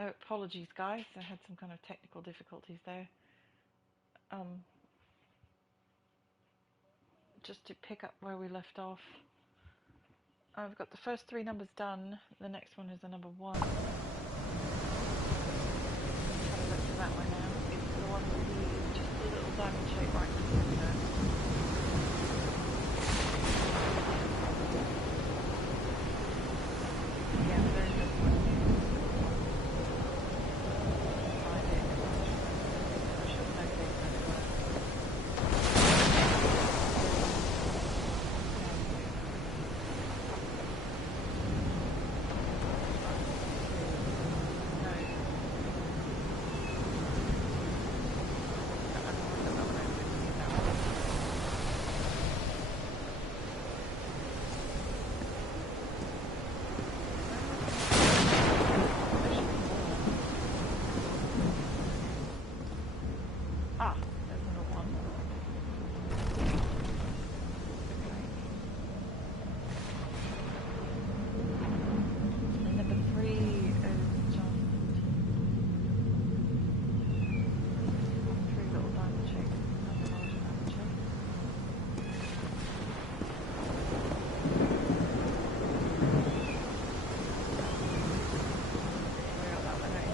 Oh, apologies, guys. I had some kind of technical difficulties there. Just to pick up where we left off, I've got the first three numbers done. The next one is the number 1. Have a look for that one now. It's the one with just a little diamond shape right in the center. Yeah, there's this one. Find it. I should have noted that it was. Ah, there's another one. And number 3 is just 3 little diamond shapes and a larger diamond shape. We got that one out.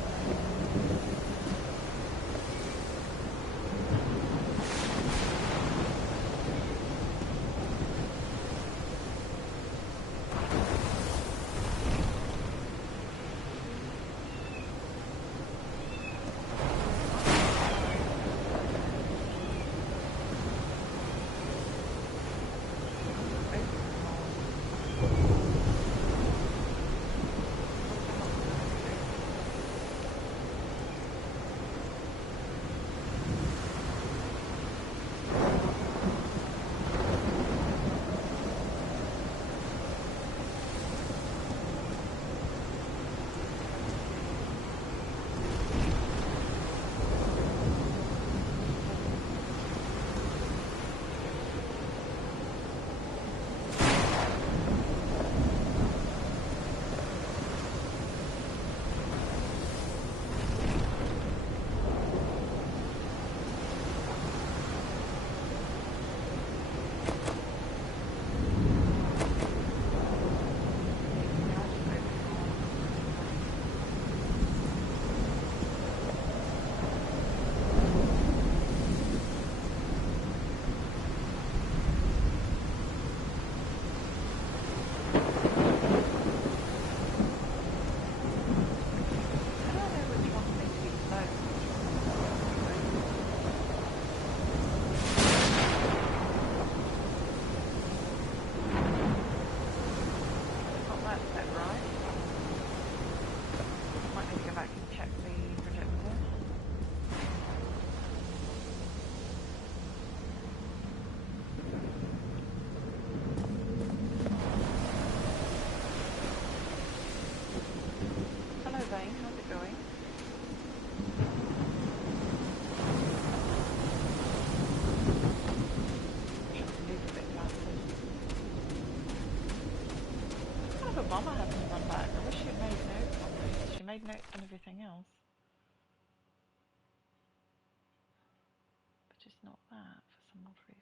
How's it going? Should move a bit faster. Kind of a bummer having to run back. I wish she had made notes on this. She made notes on everything else. But just not that for some odd reason.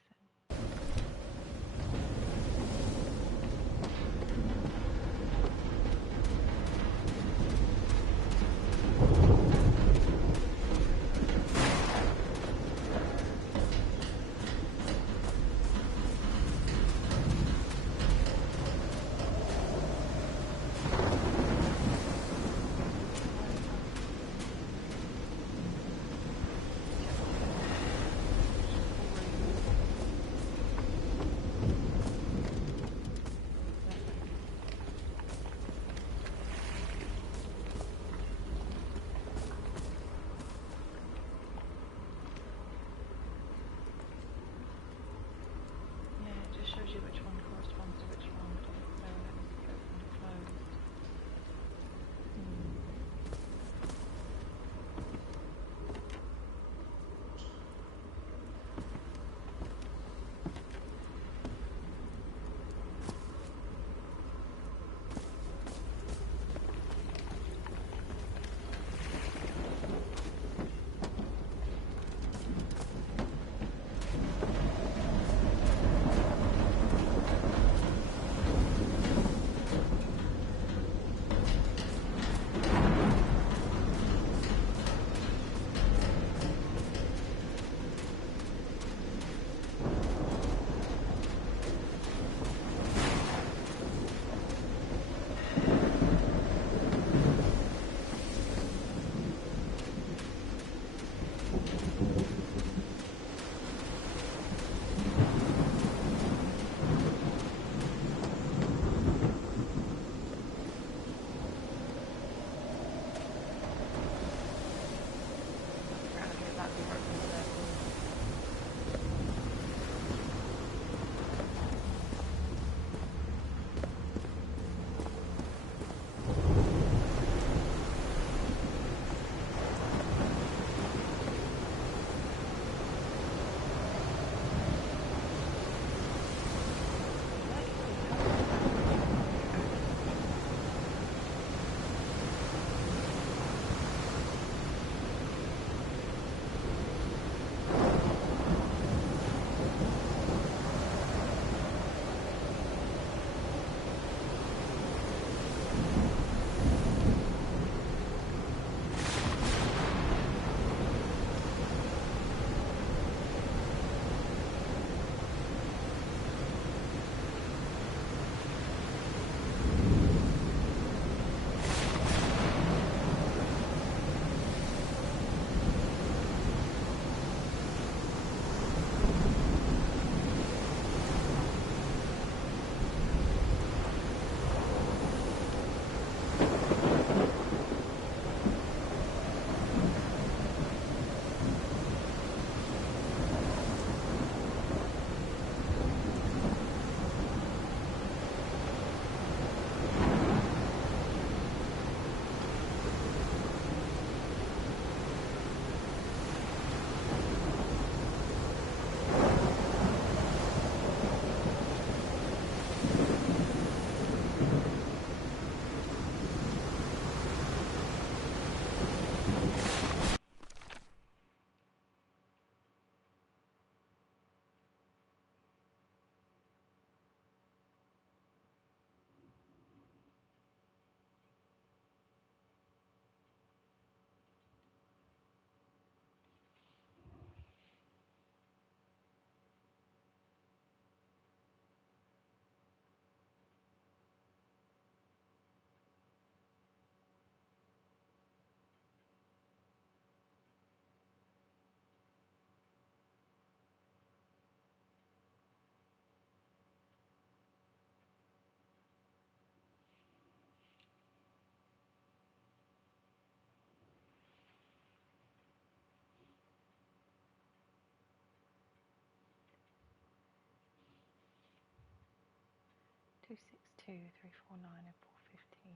262, 349 and 415.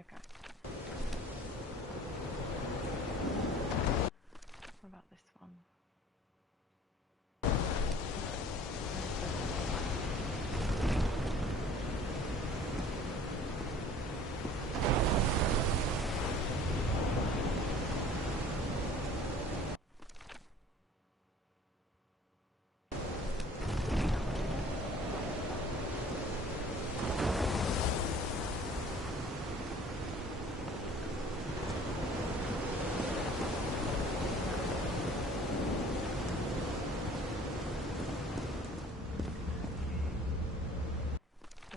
Okay. What about this one?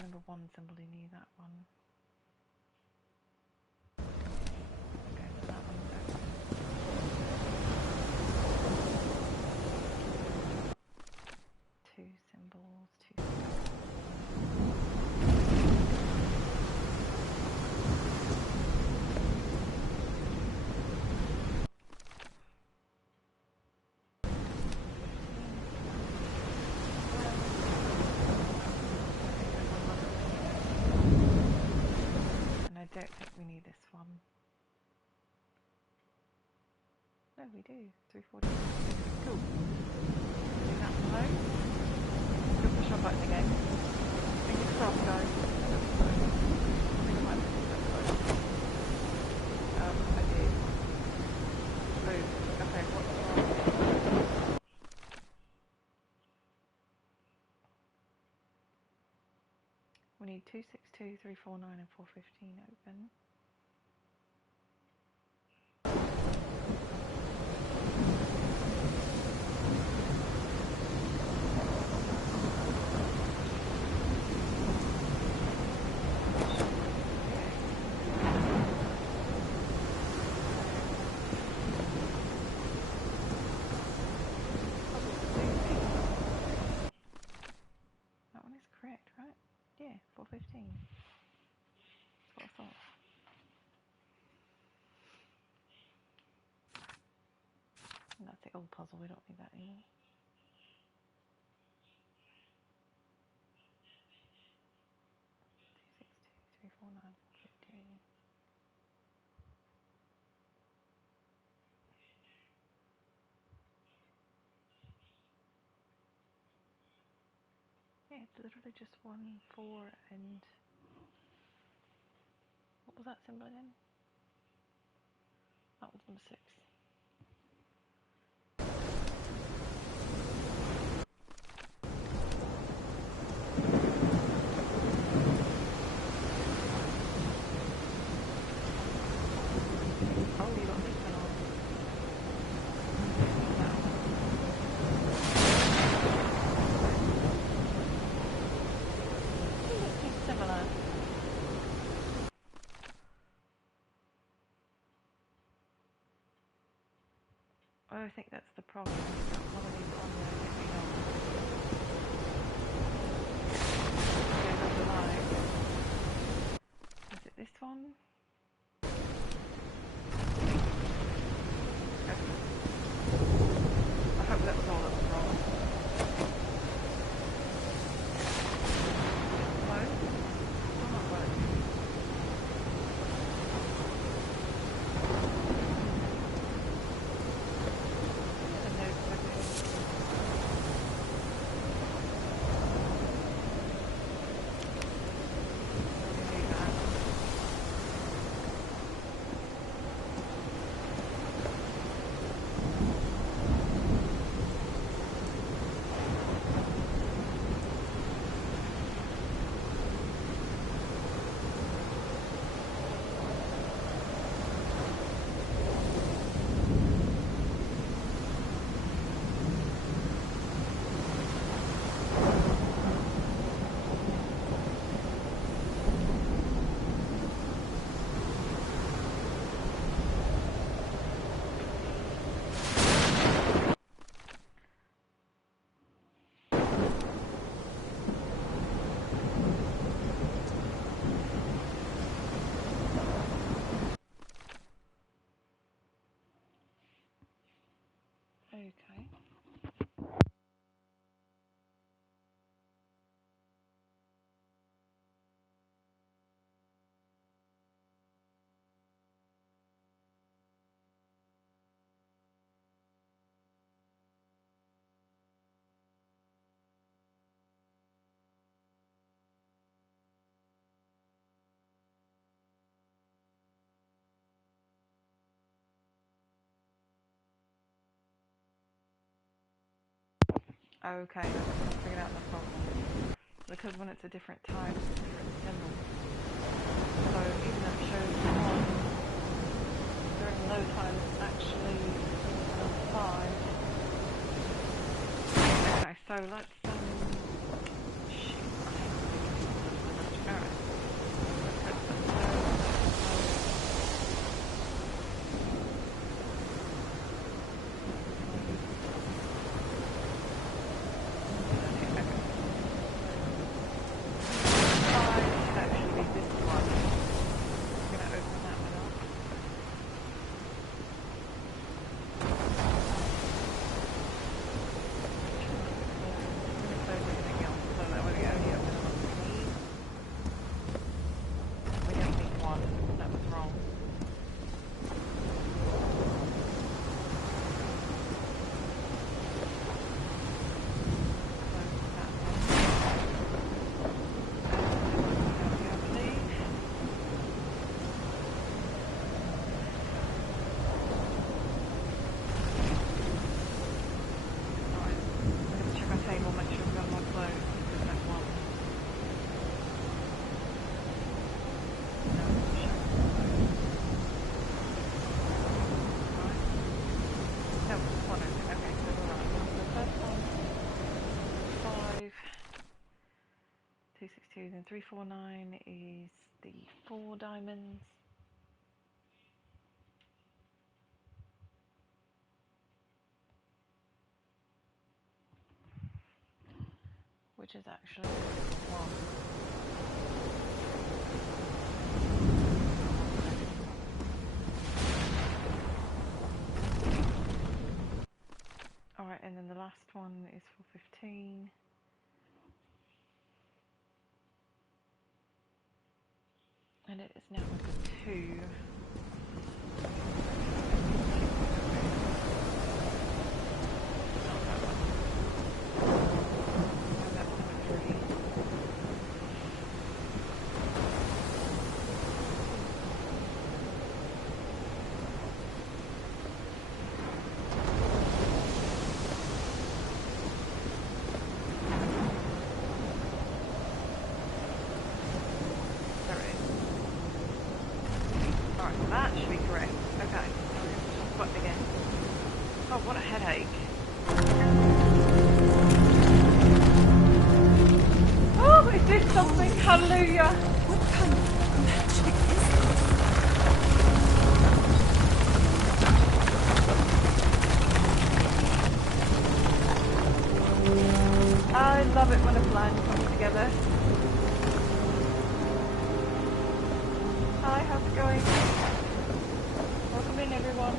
Number one somebody knew that one. Okay, so that one's open. Two symbols, two symbols. I don't think we need this one. No, we do. 340. Cool. Do that below. Go push our button again. Fingers crossed, guys. I think I might have missed that close. I did. Boom. Okay, what's wrong? We need 262, 349 and 415 open. That one is correct, right? Yeah, 415. That's what I thought. And that's the old puzzle, we don't need that anymore. Two, 6, 2, 3, 4, 9, 15. Yeah, it's literally just 1, 4, and what was that symbol again? That was number 6. Oh, you got this one on. It's similar. I think that's the problem. One of these on there get me on. Goes over the line. Is it this one? I hope that was all that was wrong. No? Still not working. The notes are good. Okay, I figured out the problem. Because when it's a different time, it's a different symbol. So even though it shows 1 during low time, it's actually number 5. Okay, so let's shoot. Alright. Then 349 is the 4 diamonds. Which is actually 1. Alright, and then the last one is for 15. And it is now number 2. That should be correct. Okay. What again? Oh, what a headache. Oh, it did something. Hallelujah. What kind of magic is this? I love it when a plan comes together. Hi, how's it going? Welcome in, everyone.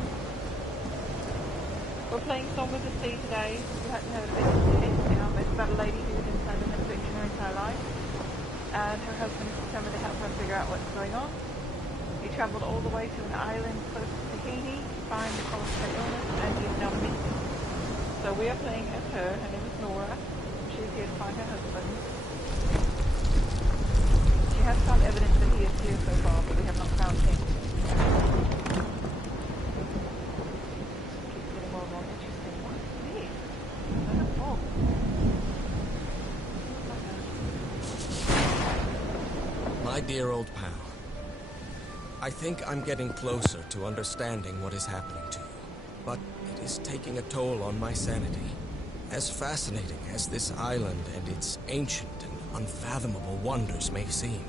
We're playing Song of the Sea today. You hadn't heard of it. It's about a lady who was in an addiction her entire life, and her husband is determined to help her figure out what's going on. He travelled all the way to an island close to Tahiti to find the cause of her illness, and he is now missing. So we are playing as her. Her name is Nora. She's here to find her husband. She has found evidence that he is here so far, but we have not found him. Keeps getting more and more interesting. What is this? Another fog. My dear old pal, I think I'm getting closer to understanding what is happening to you, but it is taking a toll on my sanity. As fascinating as this island and its ancient and unfathomable wonders may seem,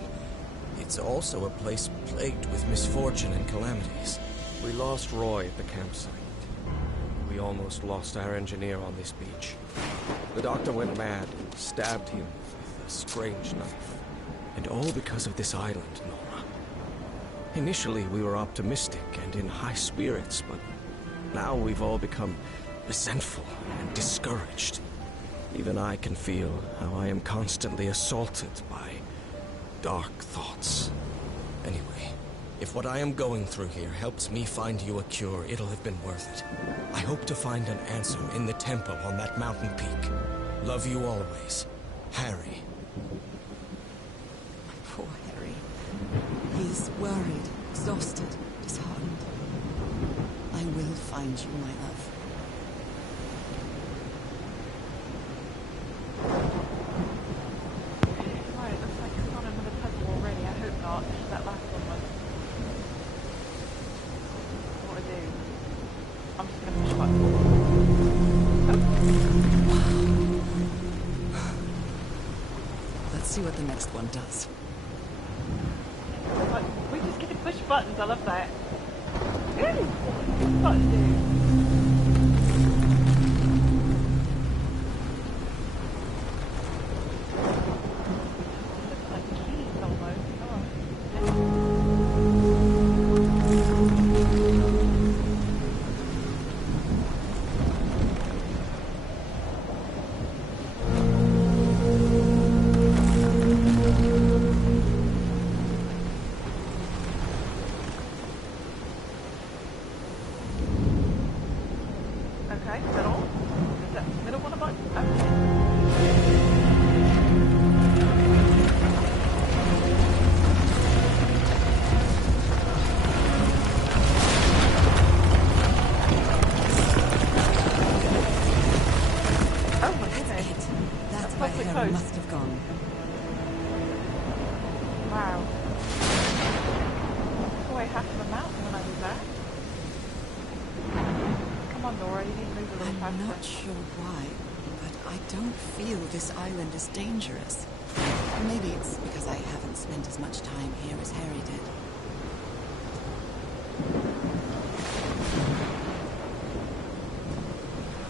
it's also a place plagued with misfortune and calamities. We lost Roy at the campsite. We almost lost our engineer on this beach. The doctor went mad and stabbed him with a strange knife. And all because of this island, Nora. Initially, we were optimistic and in high spirits, but now we've all become resentful and discouraged. Even I can feel how I am constantly assaulted by dark thoughts. Anyway, if what I am going through here helps me find you a cure, it'll have been worth it. I hope to find an answer in the temple on that mountain peak. Love you always, Harry. Poor Harry. He's worried, exhausted, disheartened. I will find you, my love. Let's see what the next one does. Like, we just get to push buttons, I love that. Ooh, buttons do. Looks like keys almost. Okay, middle. Is that middle one a button? Okay. Oh my goodness. That's That's where awfully Hera close. must have gone. Wow. Took away half of the mountain when I did that. Come on, Nora, you need to move a little I'm faster. not sure why, but I don't feel this island is dangerous. Maybe it's because I haven't spent as much time here as Harry did.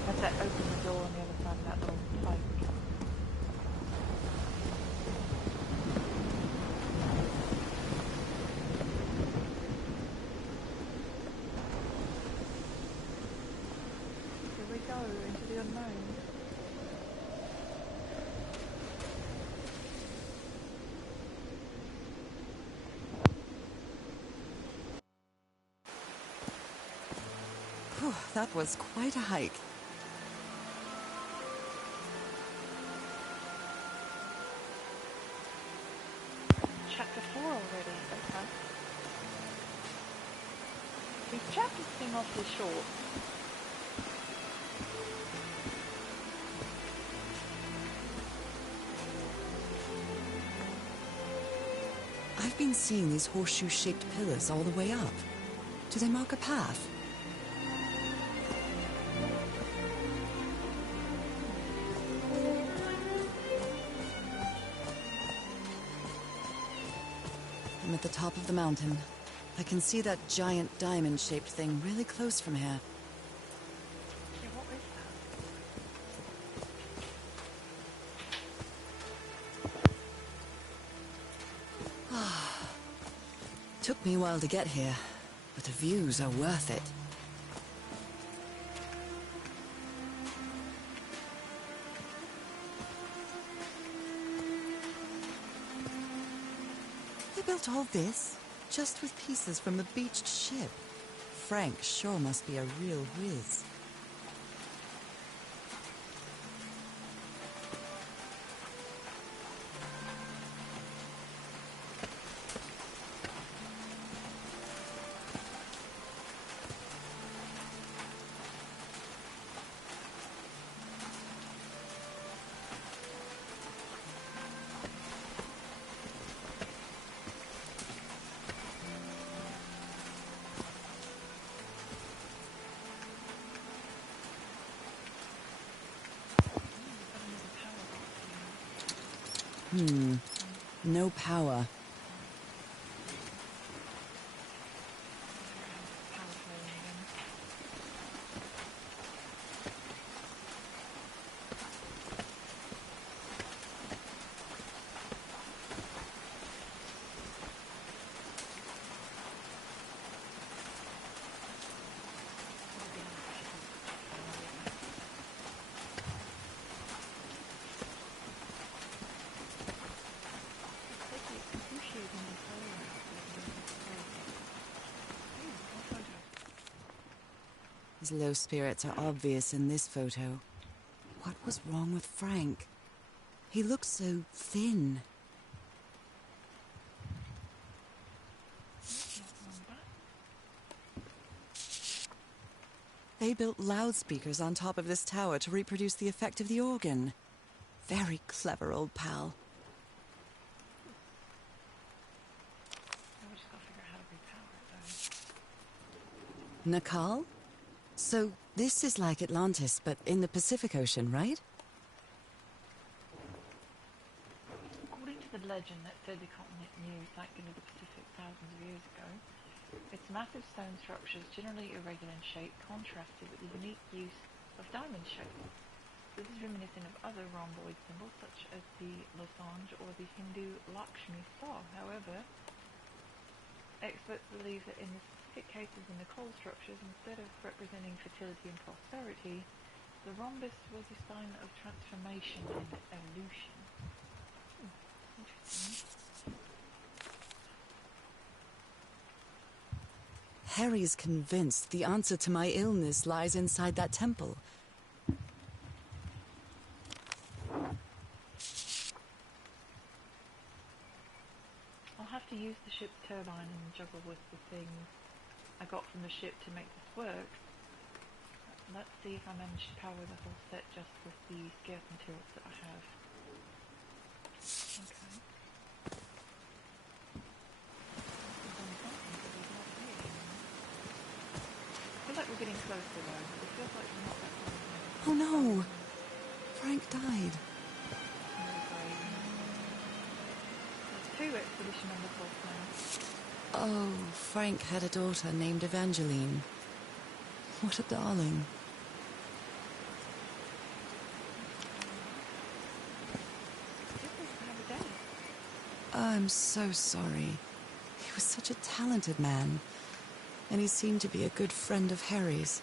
That's that open the door on the other side of that little pipe. Here we go, into the unknown. Whew, that was quite a hike. Chapter 4 already, okay. These chapters seem awfully short. I've been seeing these horseshoe-shaped pillars all the way up. Do they mark a path? I'm at the top of the mountain. I can see that giant diamond-shaped thing really close from here. Yeah, what is that? Took me a while to get here, but the views are worth it. They built all this just with pieces from the beached ship. Frank sure must be a real whiz. No power. His low spirits are obvious in this photo. What was wrong with Frank? He looked so thin. They built loudspeakers on top of this tower to reproduce the effect of the organ. Very clever, old pal. We just gotta figure out how to repower it, though. Nakal? So, this is like Atlantis, but in the Pacific Ocean, right? According a legend that said the continent knew sank into the Pacific thousands of years ago. Its massive stone structures, generally irregular in shape, contrasted with the unique use of diamond shape. This is reminiscent of other rhomboid symbols such as the losange or the Hindu Lakshmi star. However, experts believe that in the specific cases in the coal structures, instead of representing fertility and prosperity, the rhombus was a sign of transformation and evolution. Interesting. Harry's convinced the answer to my illness lies inside that temple. I'll have to use the ship's turbine and juggle with the things I got from the ship to make this work. Let's see if I manage to power the whole set just with the scarce materials that I have. Okay. I feel like we're getting closer though. It feels like we're not that far away. Oh no! Frank died. There's 2 expedition numbers lost now. Oh, Frank had a daughter named Evangeline. What a darling. I'm so sorry. He was such a talented man, and he seemed to be a good friend of Harry's.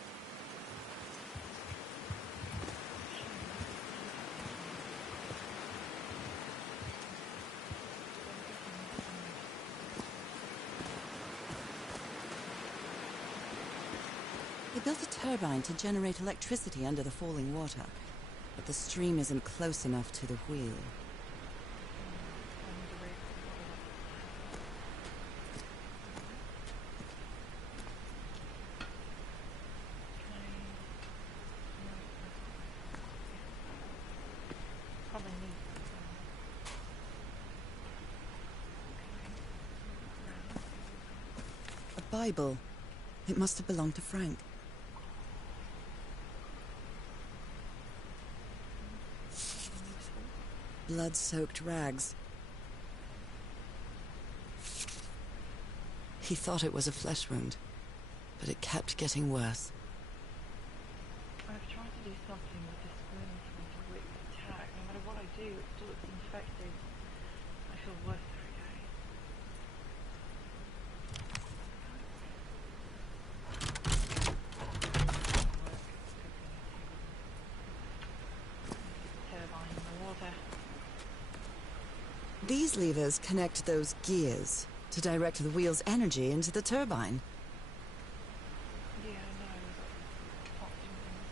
They built a turbine to generate electricity under the falling water, but the stream isn't close enough to the wheel. A Bible. It must have belonged to Frank. Blood-soaked rags. He thought it was a flesh wound, but it kept getting worse. I've tried to do something with this wound from the Wick's attack. No matter what I do, it still looks infected. I feel worse every day. Turbine in the water. These levers connect those gears to direct the wheel's energy into the turbine. Yeah, I know. Constant things.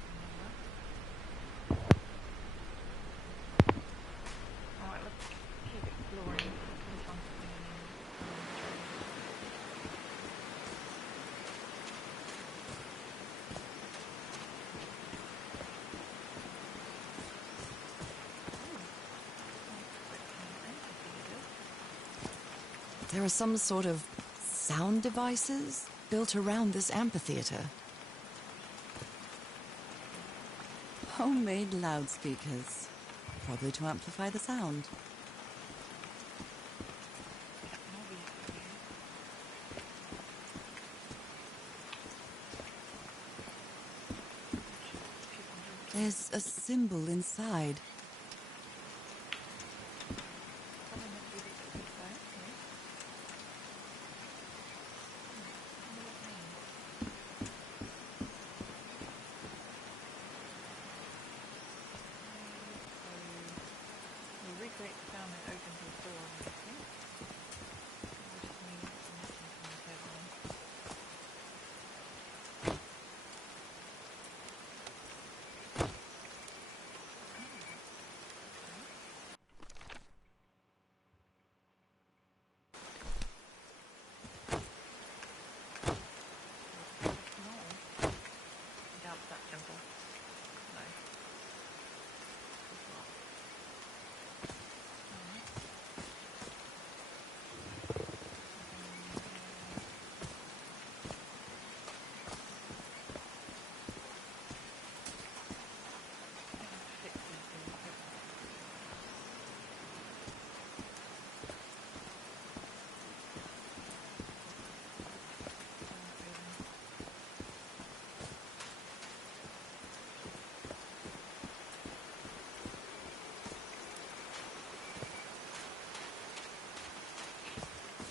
Alright, let's keep exploring. Hopefully find something in There are some sort of sound devices built around this amphitheater. Homemade loudspeakers, probably to amplify the sound. There's a symbol inside.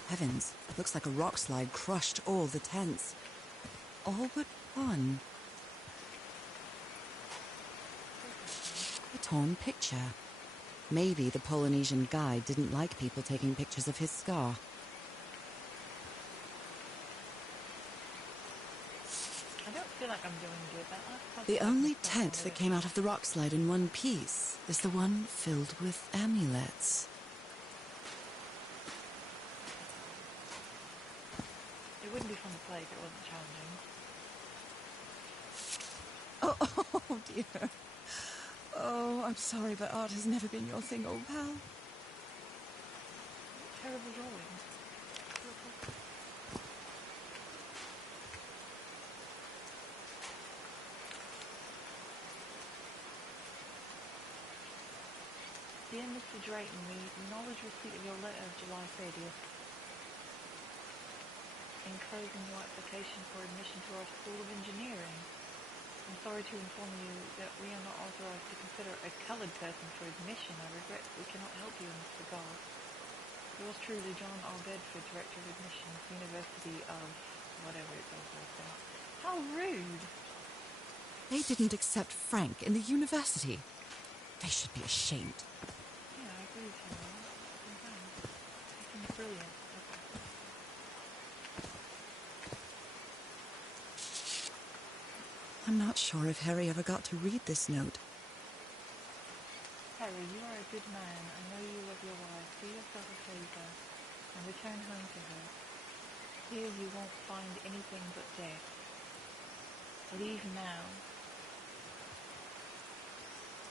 Heavens, looks like a rock slide crushed all the tents. All but one. A torn picture. Maybe the Polynesian guide didn't like people taking pictures of his scar. I don't feel like I'm doing good. That last puzzle The took me only so tent long that to came out of the rock slide in one piece is the one filled with amulets. It wouldn't be fun to play if it wasn't challenging. Oh dear. Oh, I'm sorry, but art has never been your thing, old pal. Terrible drawing. Dear Mr. Drayton, we acknowledge receipt of your letter of July 30th, enclosing your application for admission to our School of Engineering. I'm sorry to inform you that we are not authorized to consider a colored person for admission. I regret we cannot help you in this regard. Yours truly, John R. Bedford, Director of Admissions, University of... whatever it goes like that. How rude! They didn't accept Frank in the university. They should be ashamed. Yeah, I agree with you. Sometimes. He seems brilliant. Okay. I'm not sure if Harry ever got to read this note. Harry, you are a good man. I know you love your wife. Do yourself a favor and return home to her. Here you won't find anything but death. Leave now.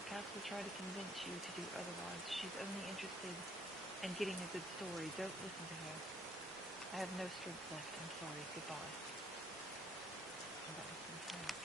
Cass will try to convince you to do otherwise. She's only interested in getting a good story. Don't listen to her. I have no strength left. I'm sorry. Goodbye. And that was from Frank.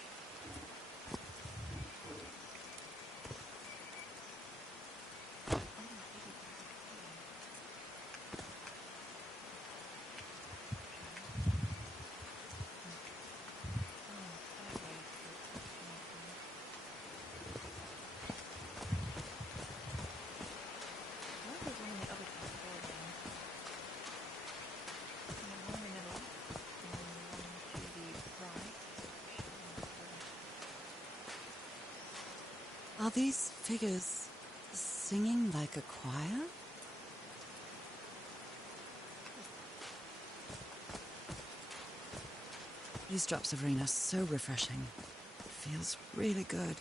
Are these figures singing like a choir? These drops of rain are so refreshing. It feels really good.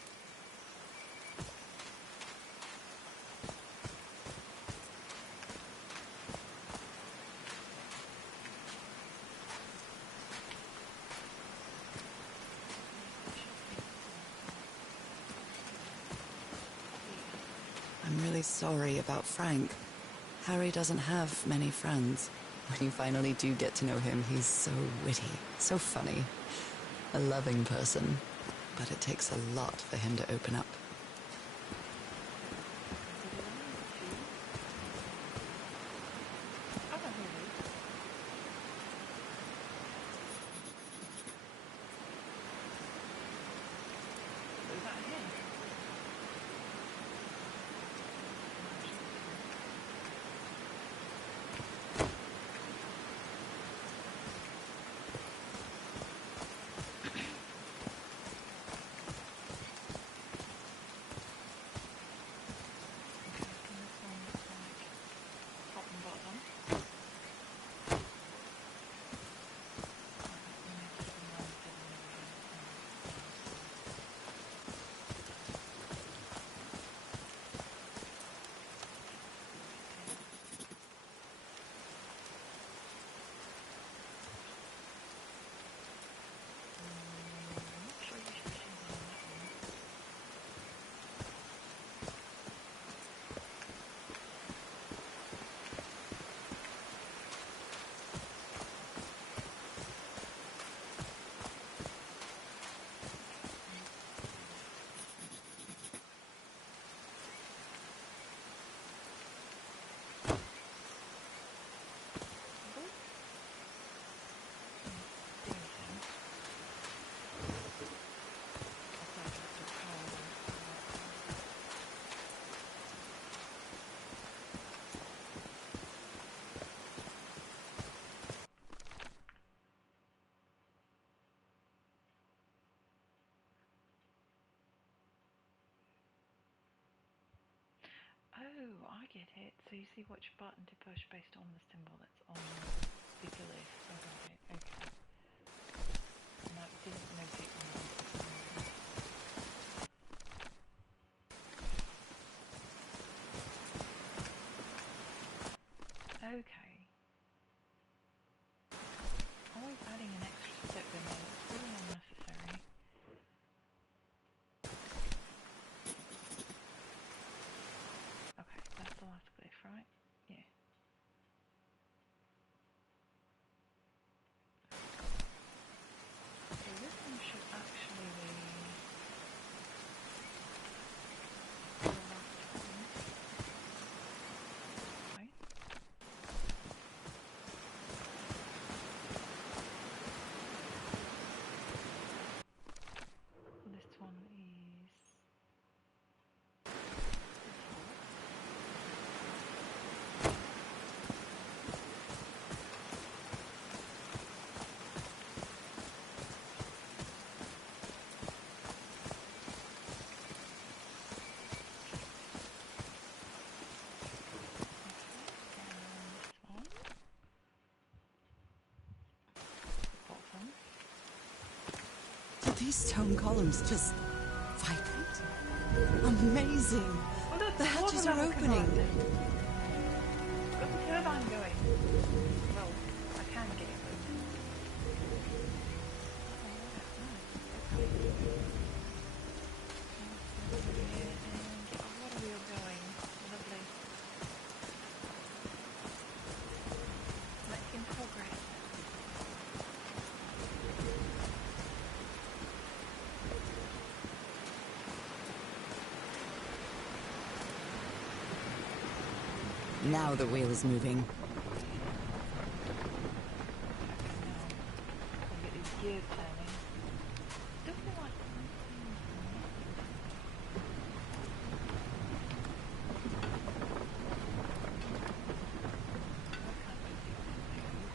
I'm really sorry about Frank. Harry doesn't have many friends. When you finally do get to know him, he's so witty, so funny. A loving person. But it takes a lot for him to open up. get it. So you see which button to push based on the symbol that's on the list. I got it. Okay. And I didn't note it on the list for some reason. Okay. Always adding an extra step in there. It's really unnecessary. Okay, that's the last glyph, right? Yeah. So this one should actually be the last one. Okay. This one is Did these stone columns just vibrate? Amazing! oh, look, The hatches water are level opening! command. Got the turbine going. Well, I can get it moving. Oh, okay. And get our water wheel going. Lovely. Making progress. Now the wheel is moving. Now, I'll get these gears turning. Still feel like something's I can't really see what it's doing.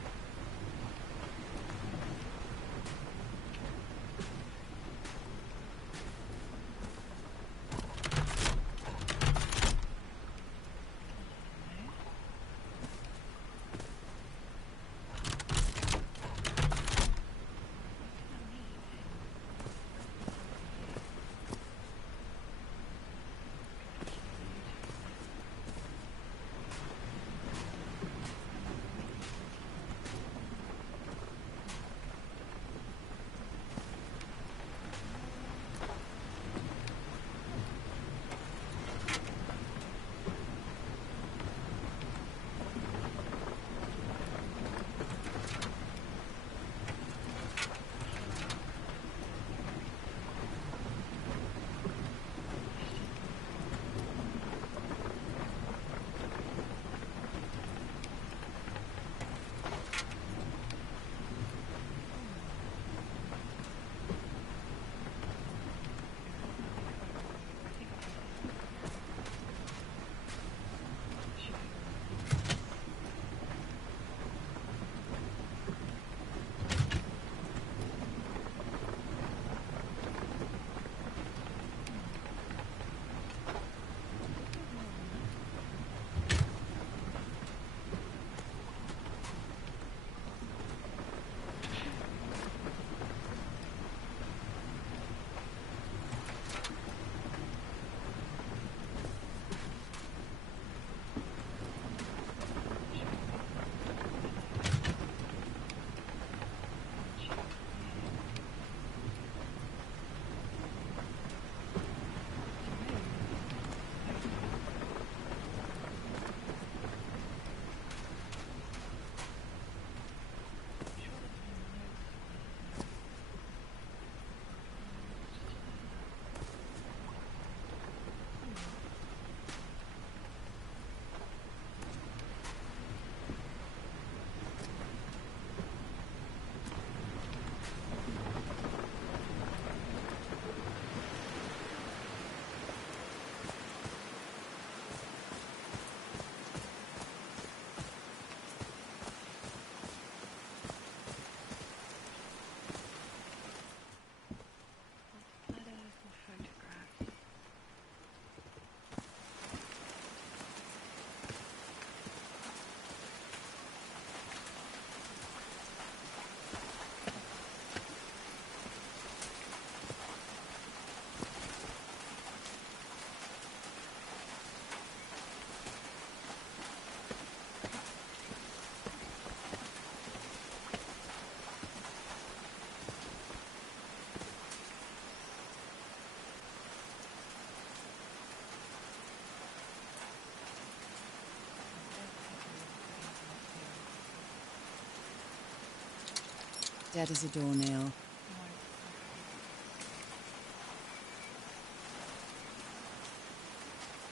Dead as a doornail. Right.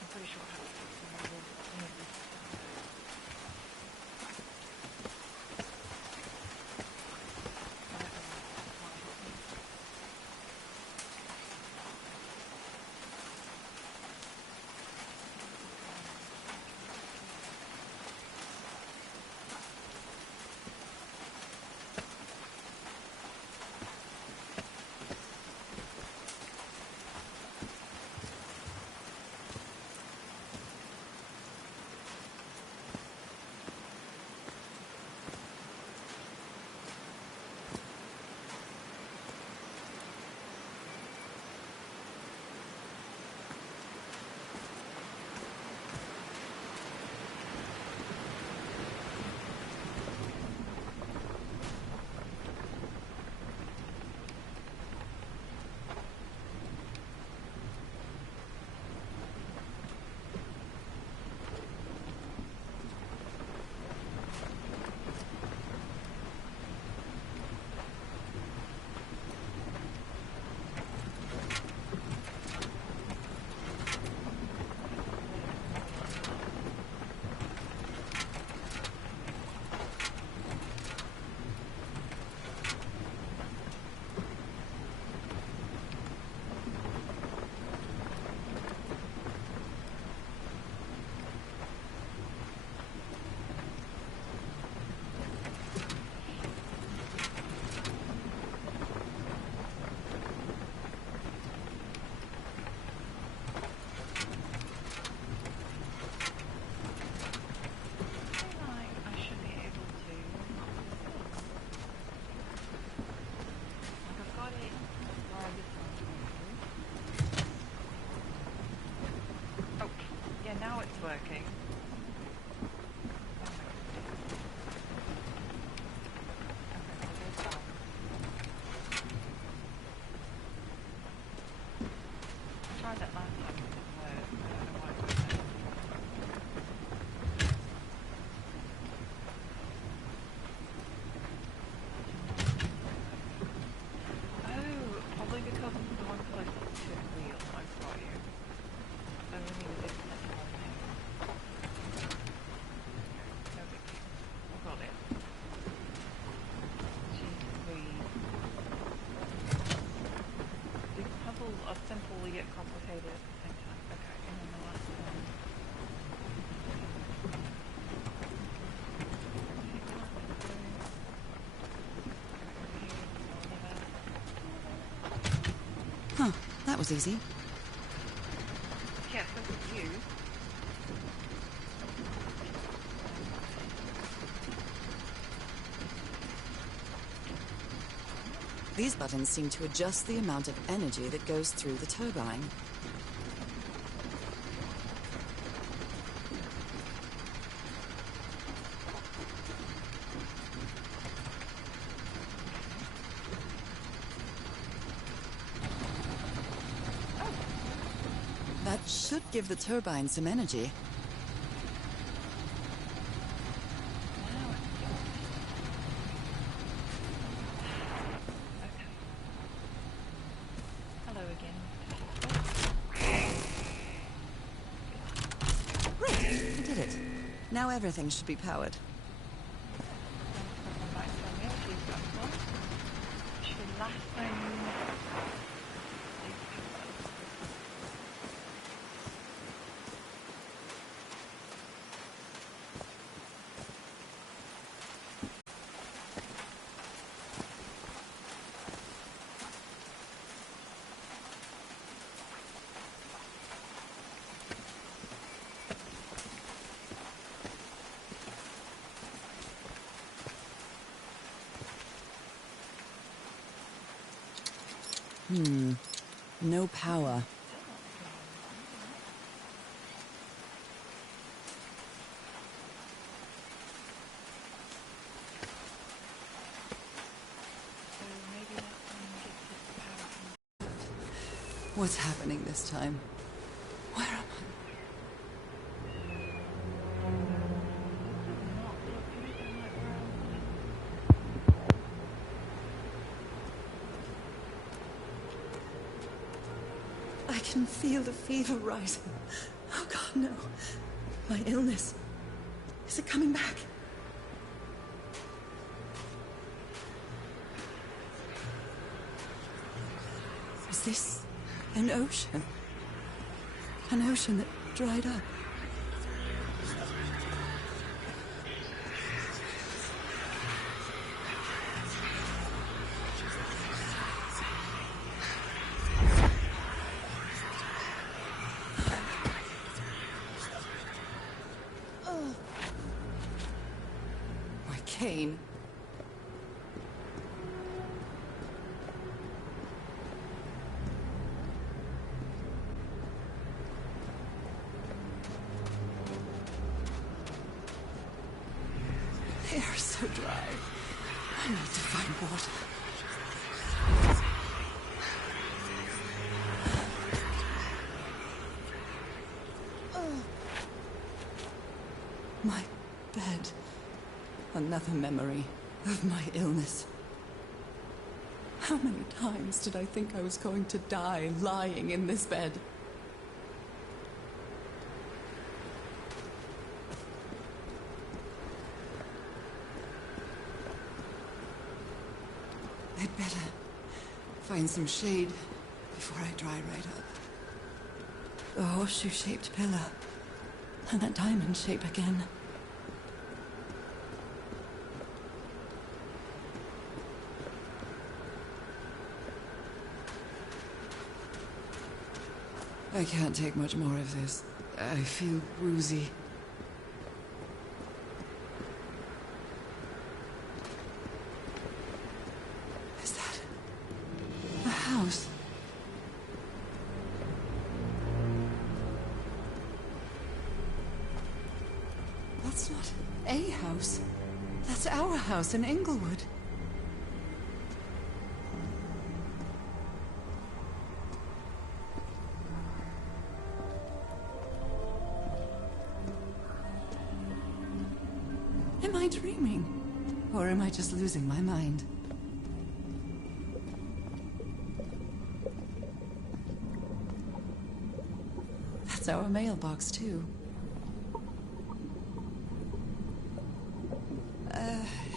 I'm pretty sure I have to fix the wall near this side. I don't know why that might help me. I should be able to knock this in. Like I've got it where this one's working. Oh, yeah, now it's working. Oh my goodness. Okay, so there's that. I tried that last time, it didn't work. I don't know why it won't work. Oh, probably because I'm the one closest to the wheel. I've got you. So we need a different one here. No big deal. I've got it. Jeez Louise. These puzzles are simple yet complicated at the same time. Okay, and then the last one. Take that, let's go. Over here, another. Huh, that was easy. Yeah, so with you. These buttons seem to adjust the amount of energy that goes through the turbine. That should give the turbine some energy. Now it's done. Okay. Hello again. Great, we did it. Now everything should be powered. Come back from here, please don't fall. Actually, last time. No power. So maybe that one gets its power from. What's happening this time? Where am I? This is not looking like where I want it. can feel the fever rising. Oh God, no. My illness. Is it coming back? Is this an ocean? An ocean that dried up? My cane. The air is so dry. I need to find water. My bed. Another memory of my illness. How many times did I think I was going to die lying in this bed? I'd better find some shade before I dry right up. The horseshoe-shaped pillar. And that diamond shape again. I can't take much more of this. I feel woozy. Is that a house? That's not a house. That's our house in Inglewood. Am I dreaming? Or am I just losing my mind? That's our mailbox, too.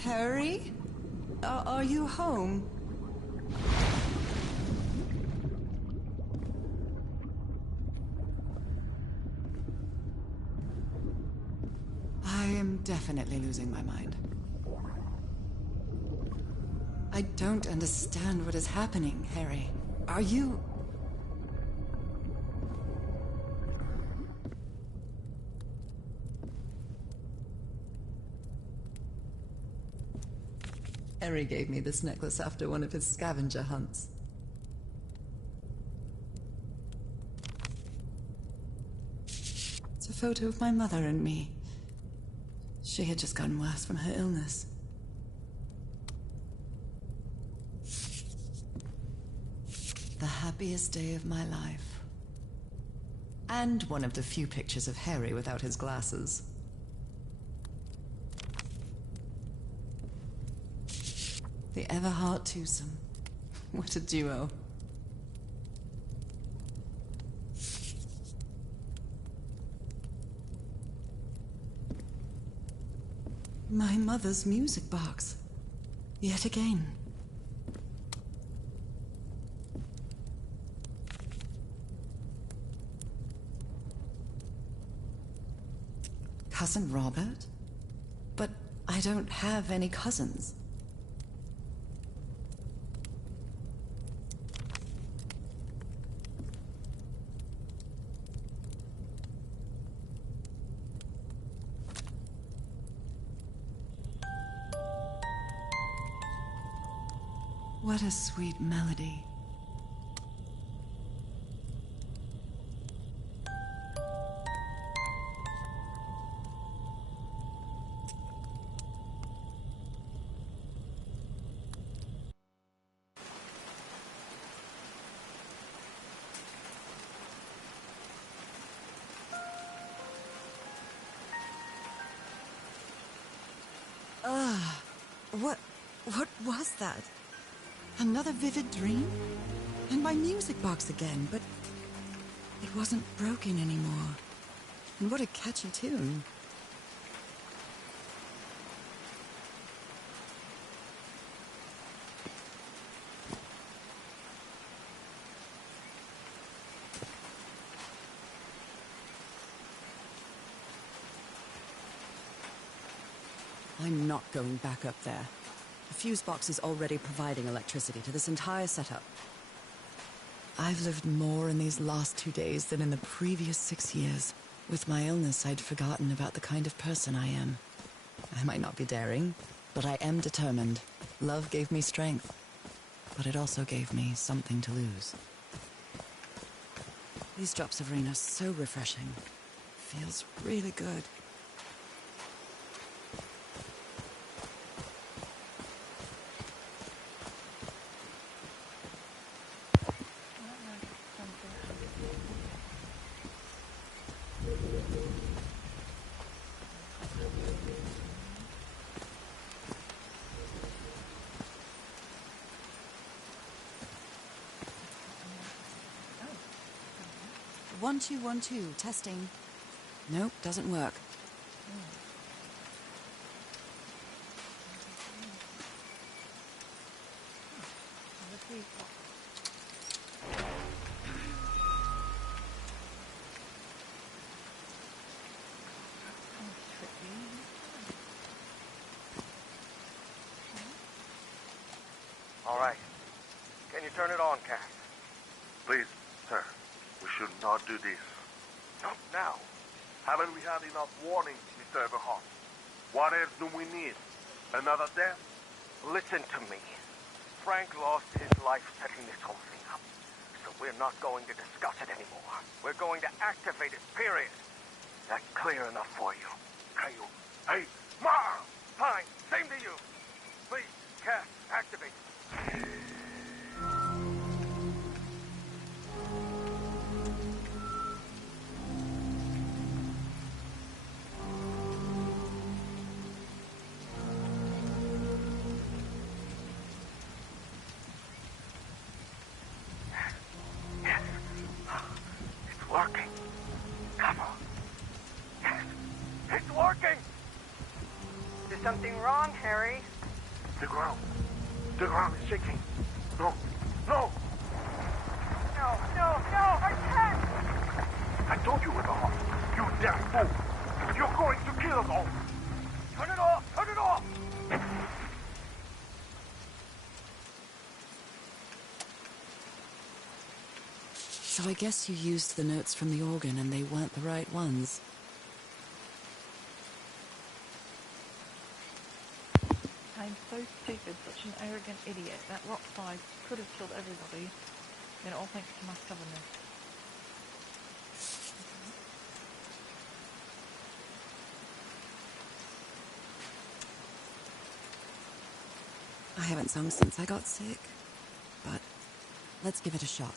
Harry? Are you home? I am definitely losing my mind. I don't understand what is happening, Harry. Are you... Harry gave me this necklace after one of his scavenger hunts. It's a photo of my mother and me. She had just gotten worse from her illness. The happiest day of my life. And one of the few pictures of Harry without his glasses. The Everhart twosome. What a duo. My mother's music box. Yet again. Cousin Robert? But I don't have any cousins. What a sweet melody. What was that? Another vivid dream? And my music box again, but It wasn't broken anymore. And what a catchy tune. I'm not going back up there. The fuse box is already providing electricity to this entire setup. I've lived more in these last 2 days than in the previous 6 years. With my illness, I'd forgotten about the kind of person I am. I might not be daring, but I am determined. Love gave me strength, but it also gave me something to lose. These drops of rain are so refreshing. Feels really good. One, two, 1, 2, testing. Nope, doesn't work. All right. Can you turn it on, Cass? Please, sir, we should not do this. Not now. Haven't we had enough warnings, Mr. Everhart? What else do we need? Another death? Listen to me. Frank lost his life setting this whole thing up. So we're not going to discuss it anymore. We're going to activate it, period. That clear enough for you? Caillou. Hey, Ma! Fine. Same to you. Please, Cass, activate it. Something wrong, Harry? The ground is shaking. No, no! No, I can't! I told you, Everhart. You damn fool! You're going to kill us all! Turn it off! Turn it off! So I guess you used the notes from the organ and they weren't the right ones. I'm so stupid, such an arrogant idiot. That rock slide could have killed everybody. And all thanks to my stubbornness. I haven't sung since I got sick, but let's give it a shot.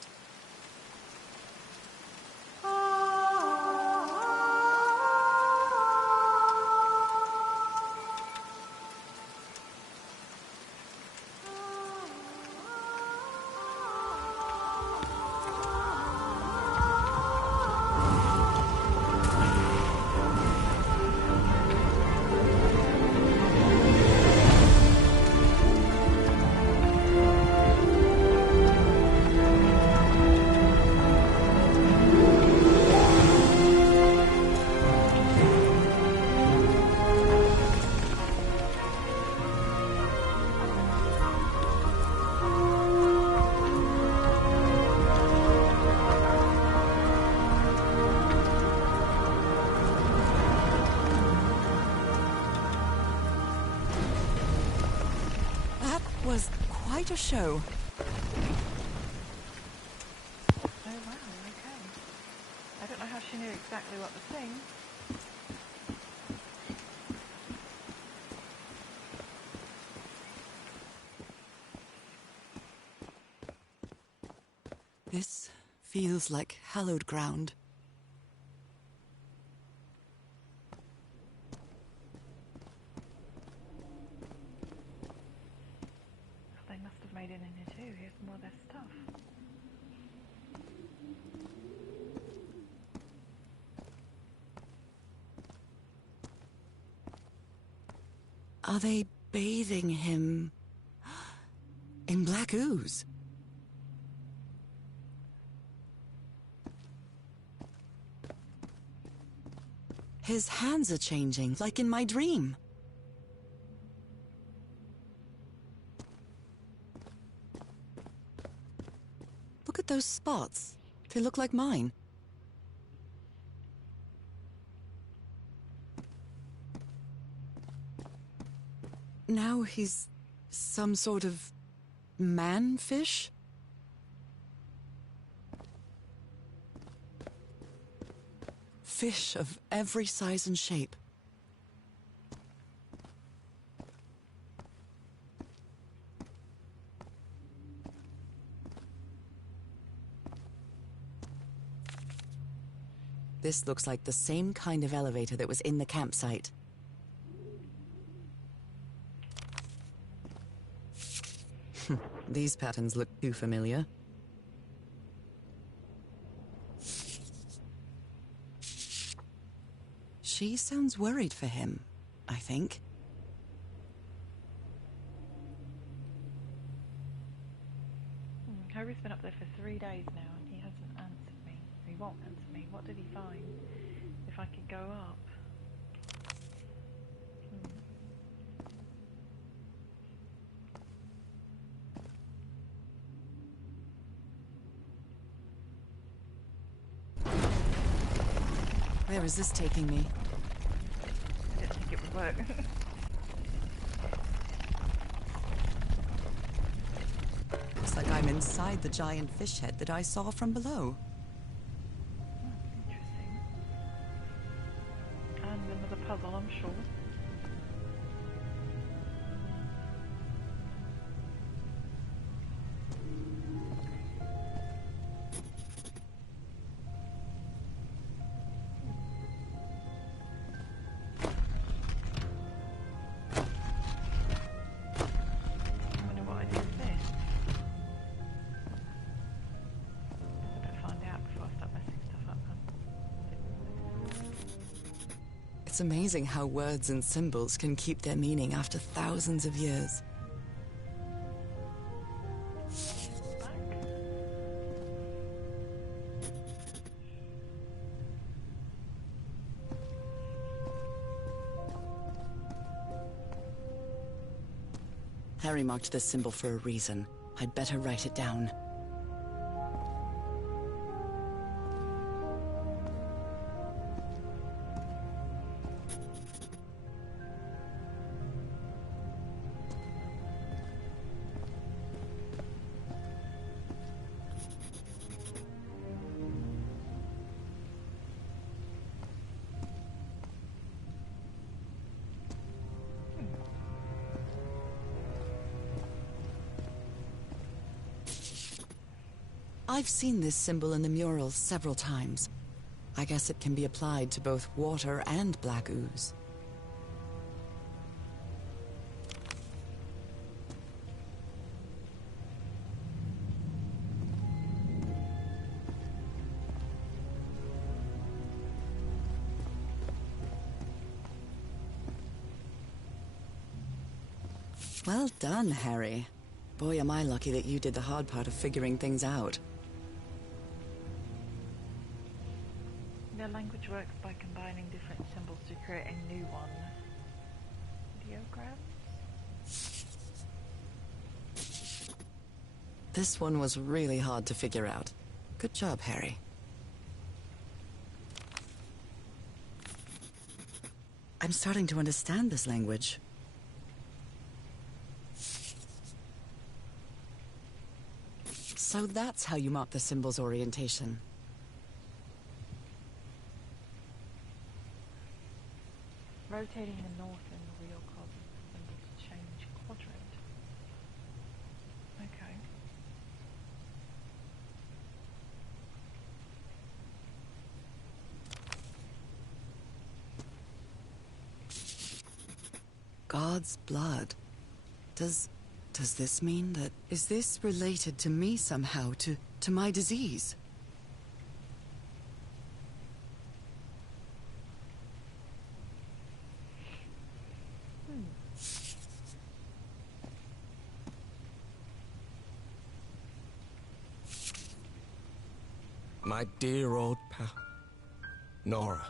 Was quite a show. Oh wow, okay. I don't know how she knew exactly what to sing. This feels like hallowed ground. They must have made it in here too. Here's more of their stuff. Are they bathing him in black ooze? His hands are changing, like in my dream. Look at those spots. They look like mine. Now he's some sort of man-fish? Fish of every size and shape. This looks like the same kind of elevator that was in the campsite. These patterns look too familiar. She sounds worried for him, I think. Harry's been up there for 3 days now and he hasn't answered me. He won't answer me. What did he find? If I could go up. Where is this taking me? I didn't think it would work. Looks like I'm inside the giant fish head that I saw from below. Interesting. And another puzzle, I'm sure. I wonder what I do with this. I better find out before I start messing stuff up. It's amazing how words and symbols can keep their meaning after thousands of years. Back. Harry marked this symbol for a reason. I'd better write it down. I've seen this symbol in the murals several times. I guess it can be applied to both water and black ooze. Well done, Harry. Boy, am I lucky that you did the hard part of figuring things out. Their language works by combining different symbols to create a new one. Ideograms? This one was really hard to figure out. Good job, Harry. I'm starting to understand this language. So that's how you mark the symbol's orientation. Rotating the north and the wheel causes the symbol to change quadrant. Okay. God's blood. Does this mean that... Is this related to me somehow, to my disease? My dear old pal. Nora.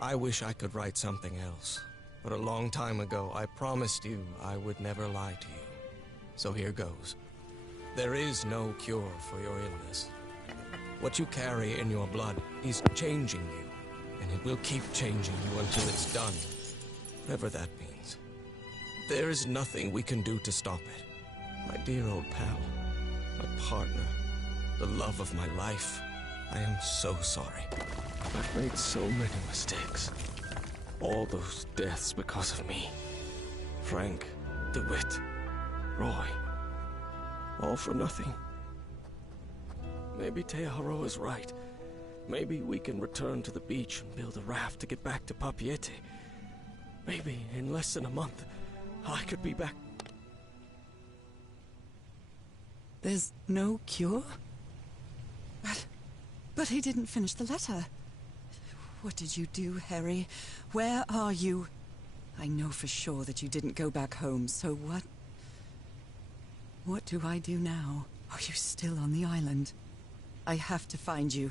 I wish I could write something else, but a long time ago I promised you I would never lie to you. So here goes. There is no cure for your illness. What you carry in your blood is changing you, and it will keep changing you until it's done, whatever that means. There is nothing we can do to stop it. My dear old pal, my partner, the love of my life, I am so sorry. I've made so many mistakes. All those deaths because of me. Frank, DeWitt, Roy. All for nothing. Maybe Teodoro is right. Maybe we can return to the beach and build a raft to get back to Papeete. Maybe in less than a month, I could be back. There's no cure? But he didn't finish the letter. What did you do, Harry? Where are you? I know for sure that you didn't go back home, so what? What do I do now? Are you still on the island? I have to find you.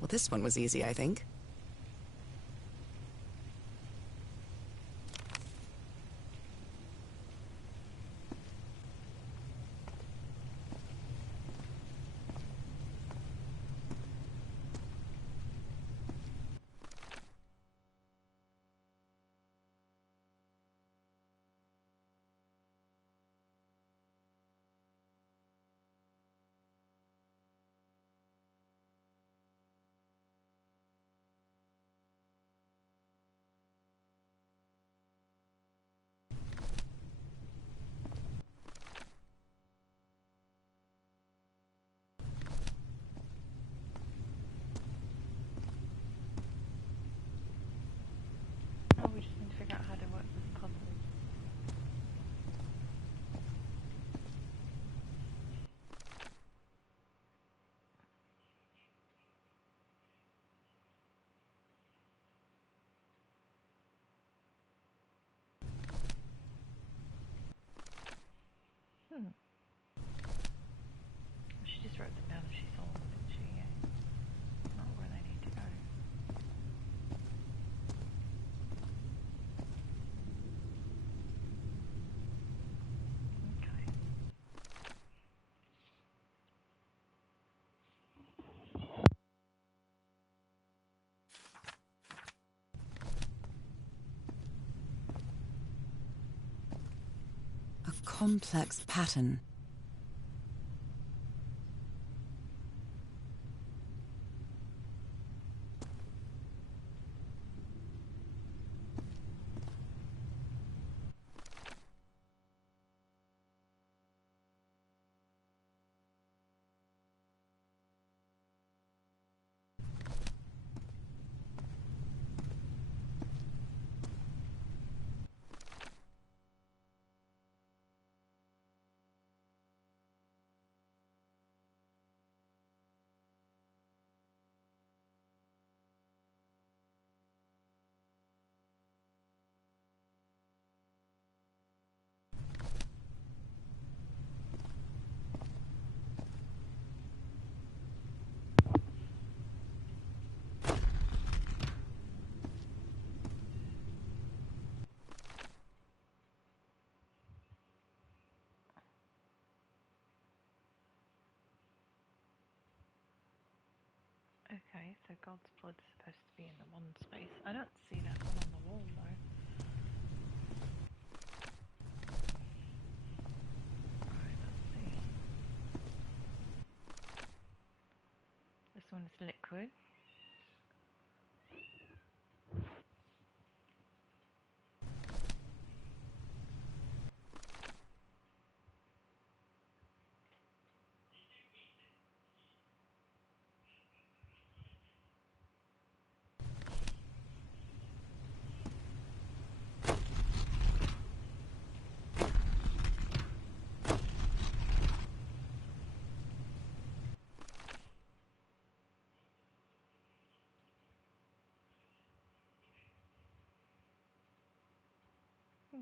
Well, this one was easy, I think. Oh, we just need to figure out how to work with puzzles. She just wrote them down as she saw them, didn't she? Yeah. Not where they need to go. Okay. A complex pattern. Okay, so God's blood's supposed to be in the one space. I don't see that one on the wall though. Alright, let's see. This one is liquid.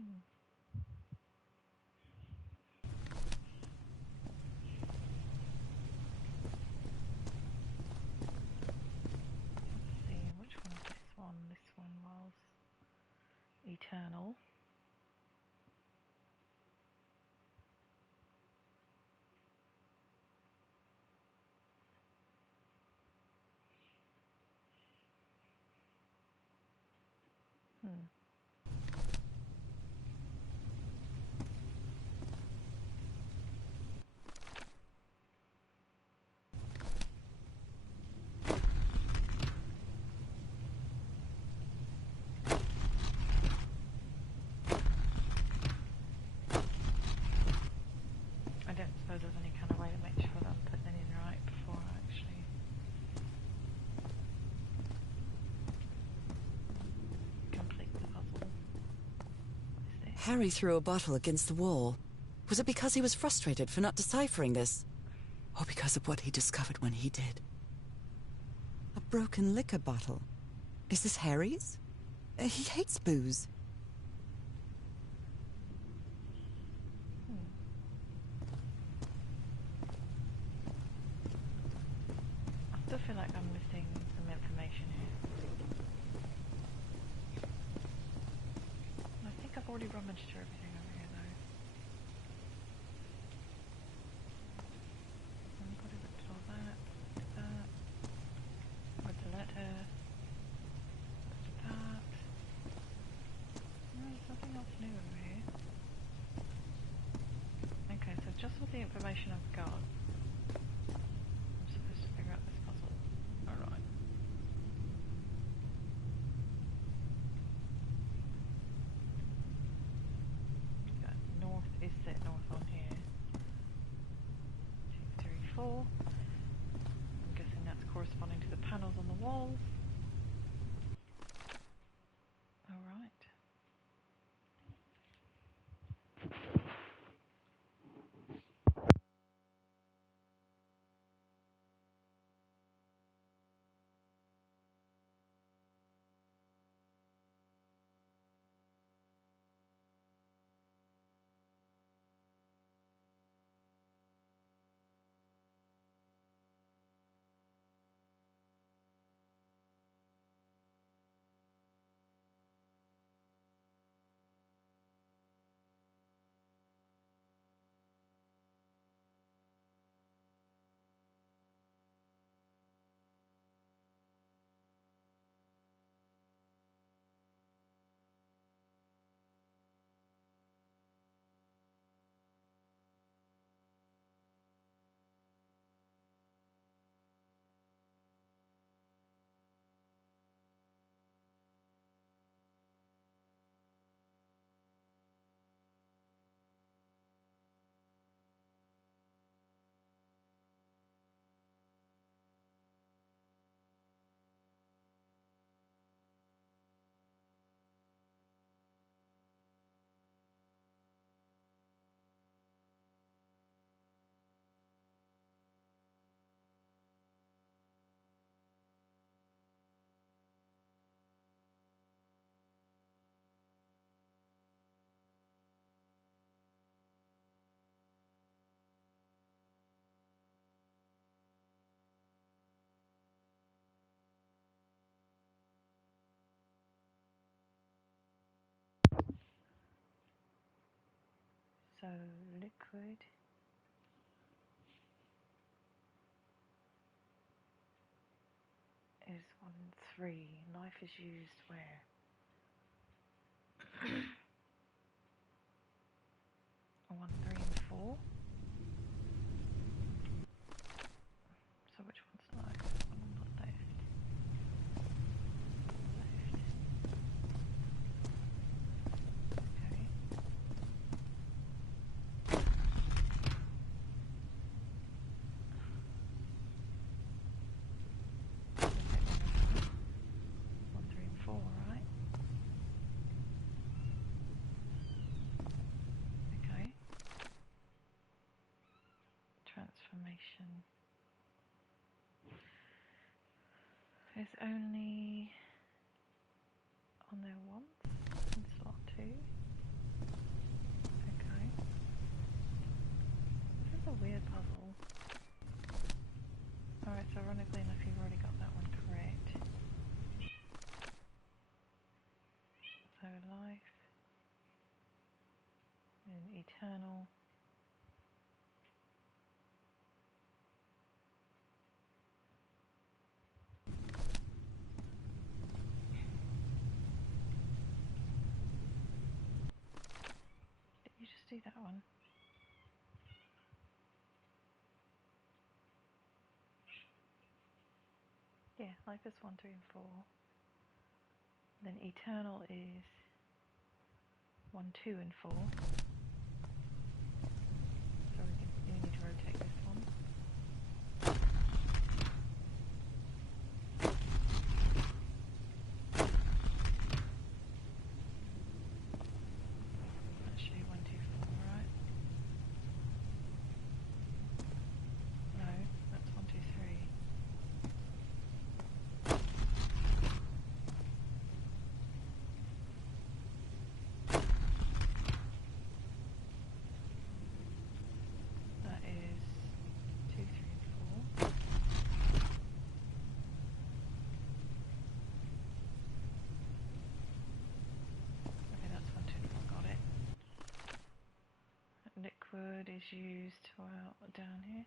Let's see, which one is this one? This one was Eternal. I don't suppose there's any kind of way to make sure that I'm putting it in right before I actually complete the puzzle. What is this? Harry threw a bottle against the wall. Was it because he was frustrated for not deciphering this? Or because of what he discovered when he did? A broken liquor bottle. Is this Harry's? He hates booze. I still feel like I'm missing some information here. I think I've already rummaged through everything over here though. I've got to look at all that, that. Read the letter. Looked at that. No, there's nothing else new over here. Okay, so just with the information I've got, I'm supposed to figure out this puzzle. Alright. Got north is set north on here. 2, 3, 4. I'm guessing that's corresponding to the panels on the walls. Alright. So liquid is 1 and 3. Life is used where? 1, 3 and 4. So which one's life? One on the left. Left. Okay. One, 3 and 4, right? Okay. Transformation is only on there once in slot 2. Eternal. Did you just do that one? Yeah, life is 1, 3, and 4. Then eternal is 1, 2, and 4. So we need to rotate this one. That should be 1, 2, 4, right? No, that's 1, 2, 3. That is 2, 3, and 4. Okay, that's 1, 2, and 4. Got it. Liquid is used well down here.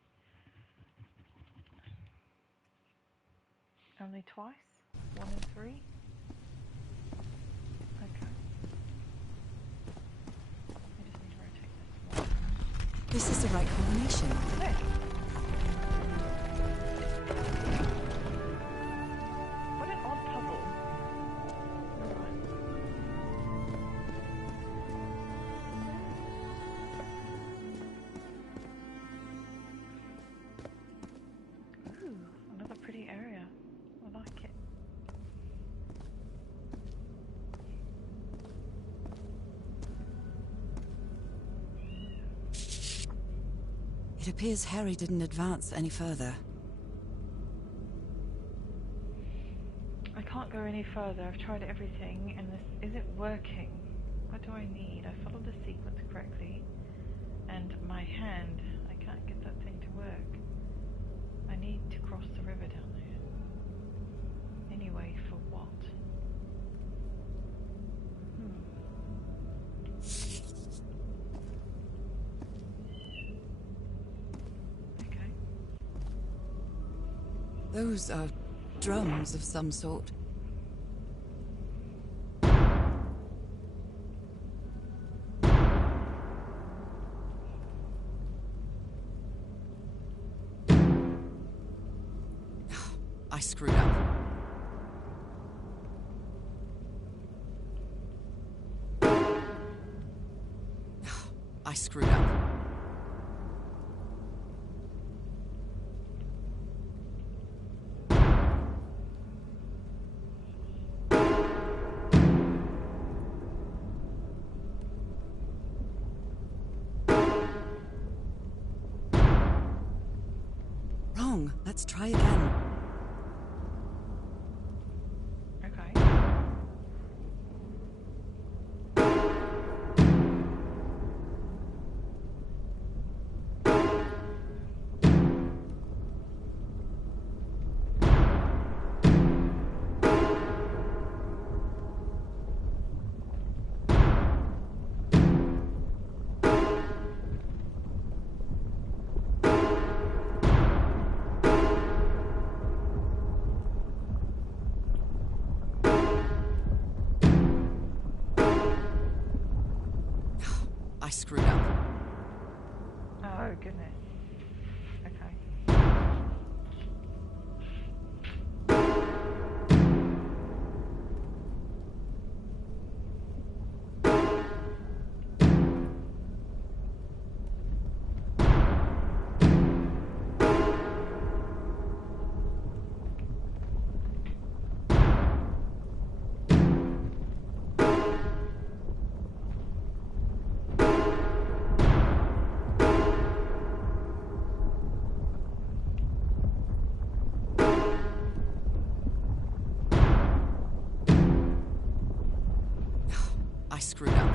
Only twice? 1 and 3? Okay. I just need to rotate this one. This is the right combination. There. What an odd puzzle. Alright. Ooh, another pretty area. I like it. It appears Harry didn't advance any further. I can't go any further. I've tried everything and this isn't working. What do I need? I followed the sequence correctly and my hand, I can't get that thing to work. I need to cross the river down there. Anyway, for what? Okay. Those are drums of some sort. I screwed up. I screwed up. Wrong. Let's try again. Okay. I screwed up. Oh goodness. Okay. I screwed up.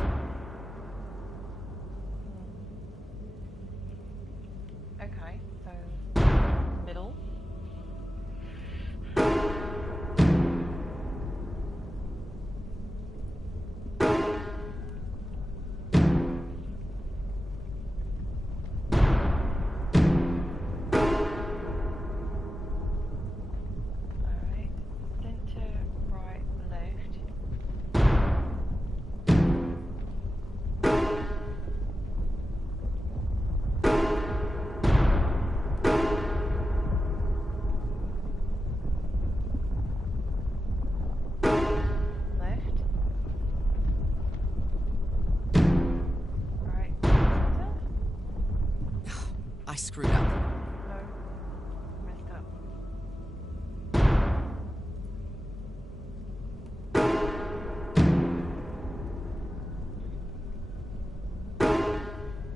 Okay, so middle. screwed up. No. Messed up.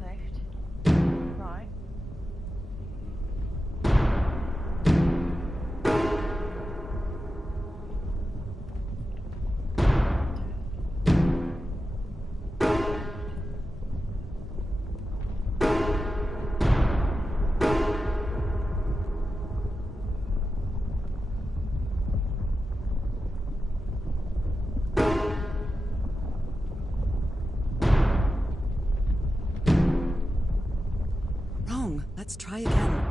Left. Right. Wrong. Let's try again.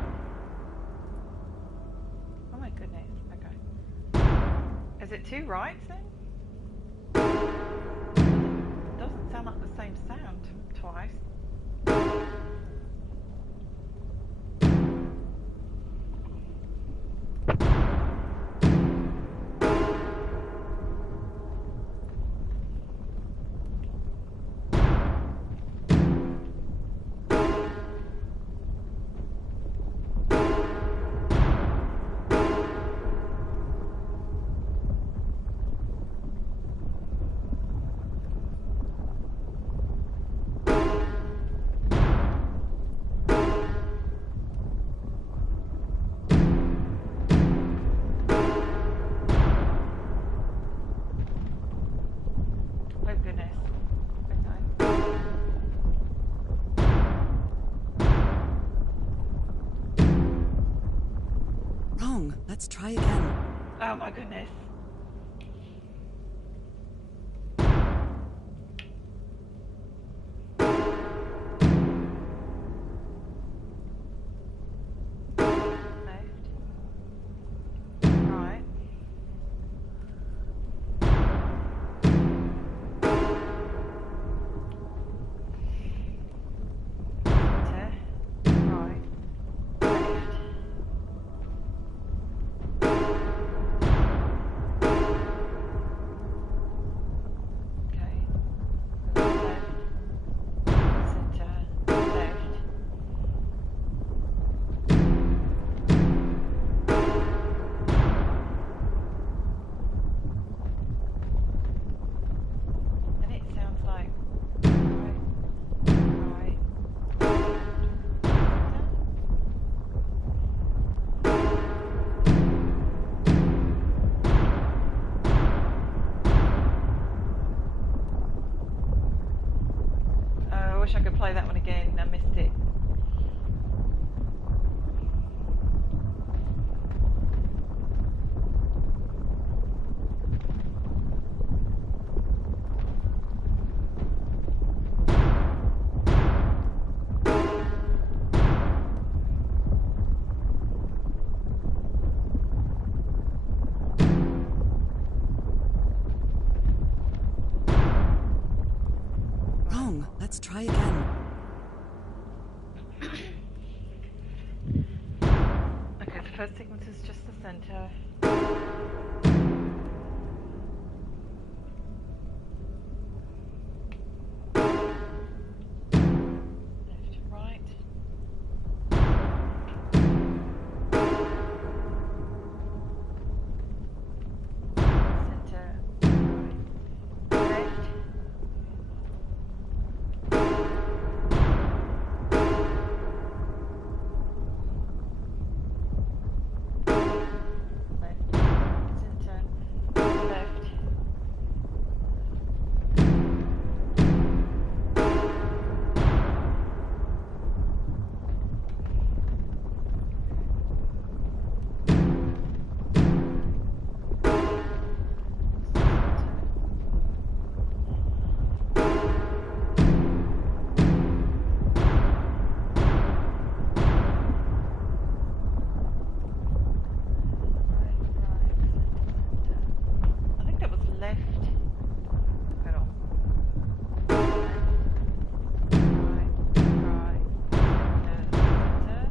Oh my goodness. Okay. Is it two rights then? Doesn't sound like the same sound twice. Oh goodness. Okay. Wrong. Let's try again. Oh my goodness. Left. Right. Center. Right. Left. Okay. Left. Center. Left. And it sounds like right, right, center. Oh, I wish I could play that one again. I missed it. Wrong. Let's try again. Okay, the first sequence is just the center. Left to right. Center. Right. Left. Left. Center. Left. I think that was left. Hold on. Left, right, center.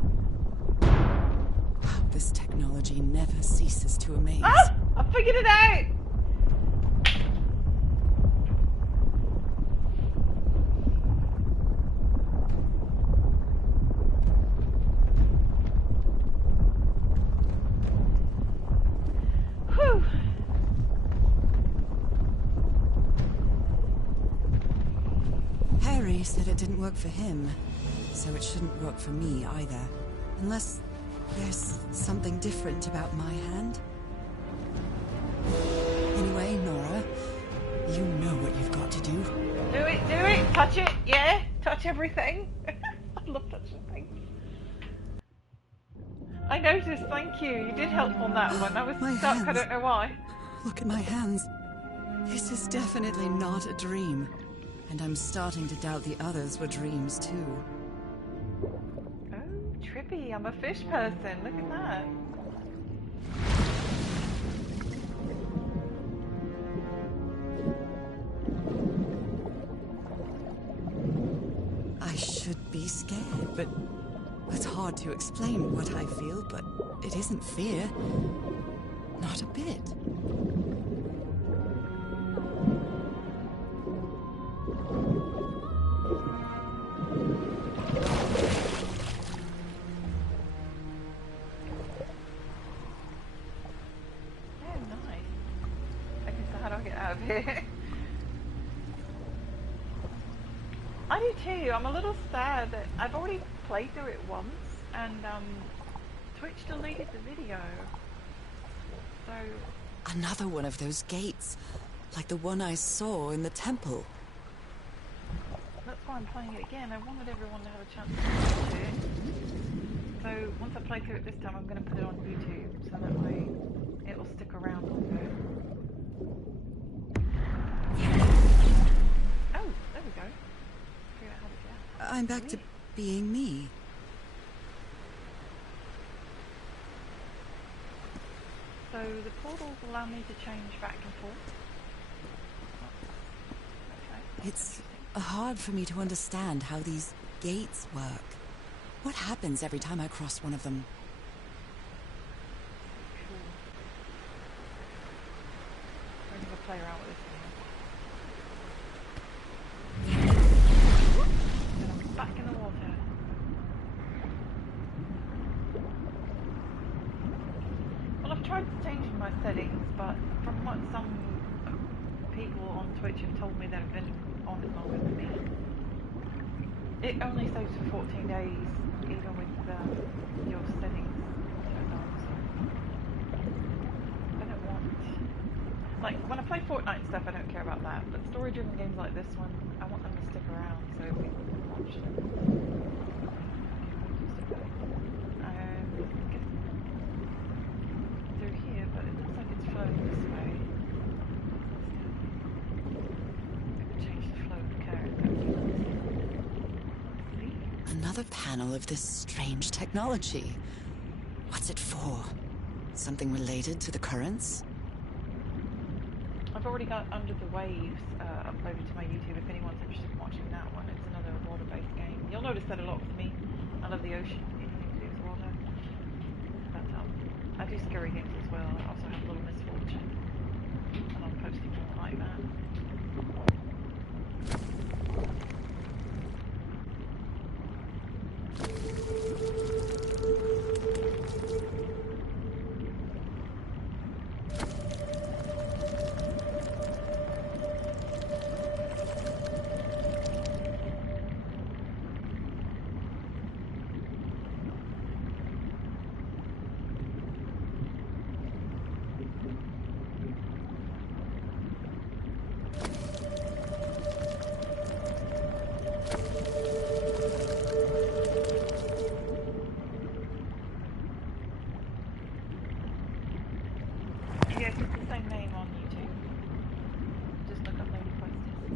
Wow, this technology never ceases to amaze. Ah! I figured it out! said it didn't work for him, so it shouldn't work for me either. Unless there's something different about my hand. Anyway, Nora, you know what you've got to do. Do it, touch it, yeah, touch everything. I love touching things. I noticed, thank you. You did help on that one. I was My stuck, I hands. don't know why. Look at my hands. This is definitely not a dream. And I'm starting to doubt the others were dreams too. Oh, trippy, I'm a fish person, look at that. I should be scared, but it's hard to explain what I feel, but it isn't fear. Not a bit. Oh, nice. Okay, so how do I get out of here? I do too. I'm a little sad that I've already played through it once, and Twitch deleted the video. So Another one of those gates, like the one I saw in the temple. that's why I'm playing it again. I wanted everyone to have a chance to watch it. So once I play through it this time, I'm going to put it on YouTube, so that way it'll stick around longer. Oh, there we go. Figure out how to get out. I'm back to being me. So the portals allow me to change back and forth. Okay. It's hard for me to understand how these gates work. What happens every time I cross one of them? Cool. I'm gonna play around with this thing. Then I'm back in the water. Well, I've tried changing my settings, but from what some people on Twitch have told me that have been on it longer than me, it only saves for 14 days, even with your settings turned on. So I don't want, like, when I play Fortnite and stuff, I don't care about that. But story-driven games like this one, I want them to stick around so we can watch them. I guess through here, but it looks like it's flowing this way. I could change the flow of the character. See? Another panel of this strange technology. What's it for? Something related to the currents? I've already got Under the Waves uploaded to my YouTube if anyone's interested in watching that one. It's another water-based game. You'll notice that a lot with me. I love the ocean, anything to do with water. But I do scary games as well. I also have Little Misfortune. And I'm posting more like that. Yes, it's the same name on YouTube. Just look up Lady Questers.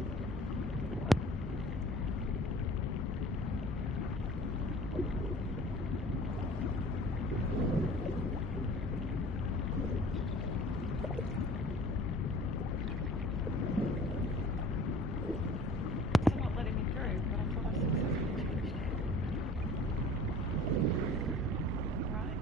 It's not letting me through, but I thought I successfully changed it. Right,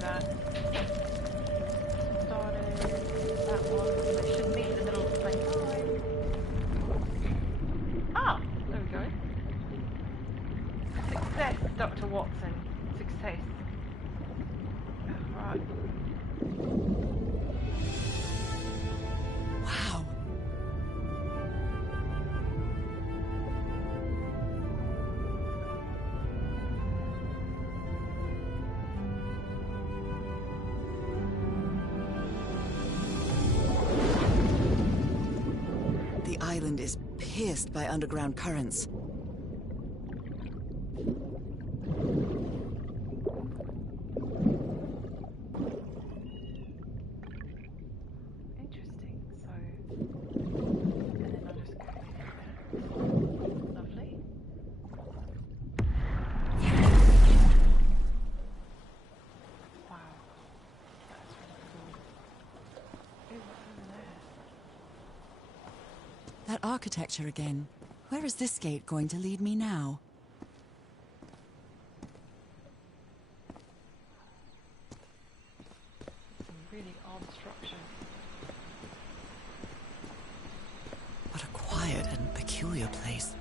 that. Started that one. They should meet in the middle at the same time. Ah! There we go. Success, Dr. Watson. Success. Right. Wow. The island is pierced by underground currents. Interesting. So, and then I'll just go there. Lovely. Wow. That's really cool. Ooh, what's over there? That architecture again. Where is this gate going to lead me now? Some really odd structure. What a quiet and peculiar place.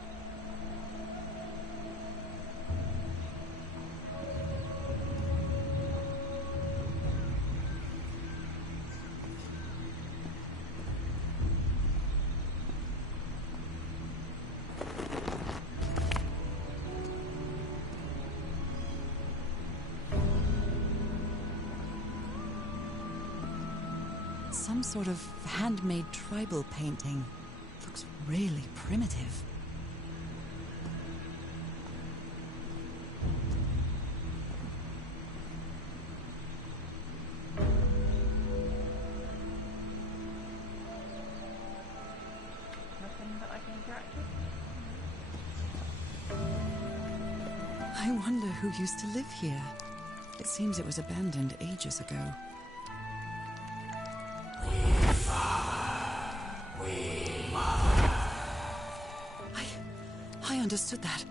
Some sort of handmade tribal painting. Looks really primitive. Nothing that I can interact with? I wonder who used to live here. It seems it was abandoned ages ago. I understood that.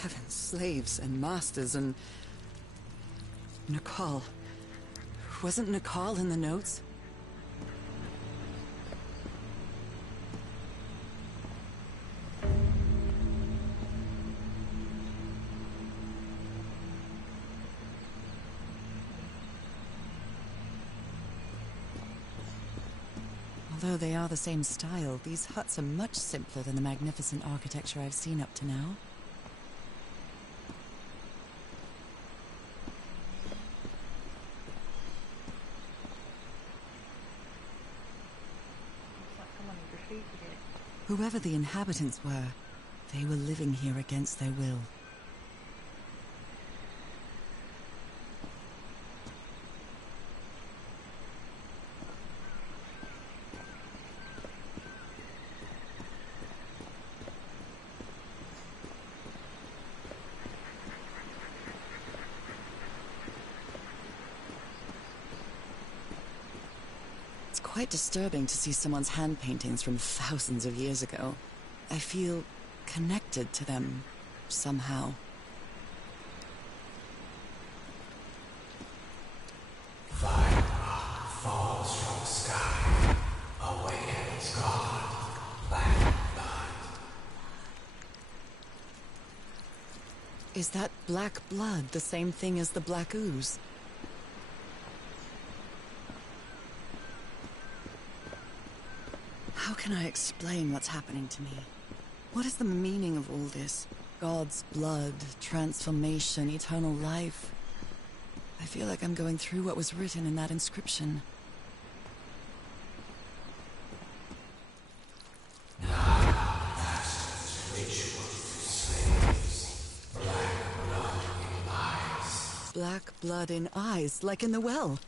Heavens, slaves and masters and... Nicole. Wasn't Nicole in the notes? Although they are the same style, these huts are much simpler than the magnificent architecture I've seen up to now. Looks like someone graffitied it. Whoever the inhabitants were, they were living here against their will. It's quite disturbing to see someone's hand paintings from thousands of years ago. I feel connected to them somehow. Fire rock falls from the sky, awakens God, black blood. Is that black blood the same thing as the black ooze? How can I explain what's happening to me? What is the meaning of all this? God's blood, transformation, eternal life. I feel like I'm going through what was written in that inscription. Masters ritual to slaves, black black blood in eyes, like in the well.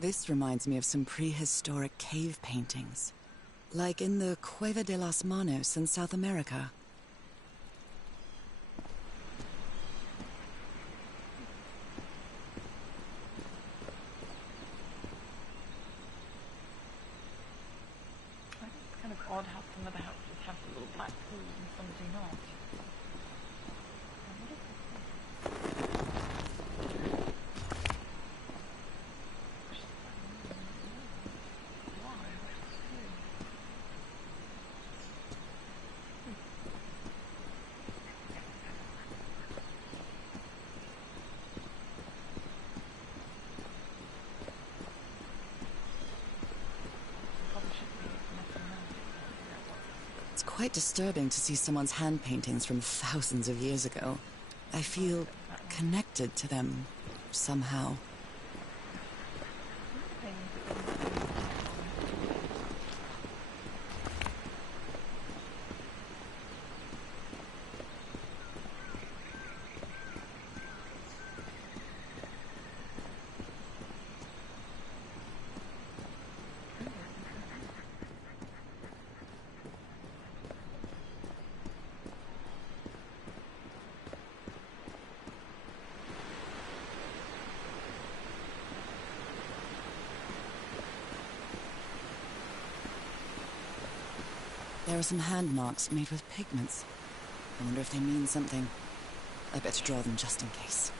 This reminds me of some prehistoric cave paintings, like in the Cueva de las Manos in South America. I think it's kind of odd how some of the houses have the little black pools and some do not. What is this? Why? What's this doing? Probably shouldn't be messing around. Figure out what. It's quite disturbing to see someone's hand paintings from thousands of years ago. I feel connected to them somehow. There are some hand marks made with pigments. I wonder if they mean something. I better draw them just in case.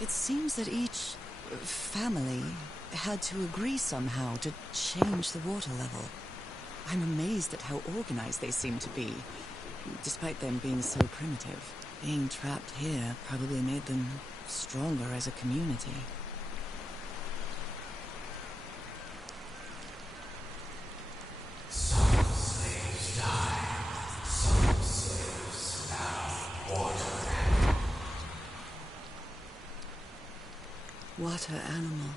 It seems that each family had to agree somehow to change the water level. I'm amazed at how organized they seem to be, despite them being so primitive. Being trapped here probably made them stronger as a community. Some slaves died. Some slaves now water animal. Water animal.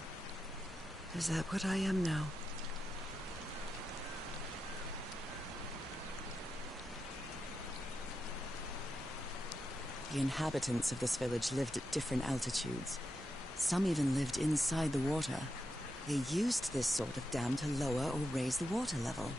Is that what I am now? The inhabitants of this village lived at different altitudes. Some even lived inside the water. They used this sort of dam to lower or raise the water level.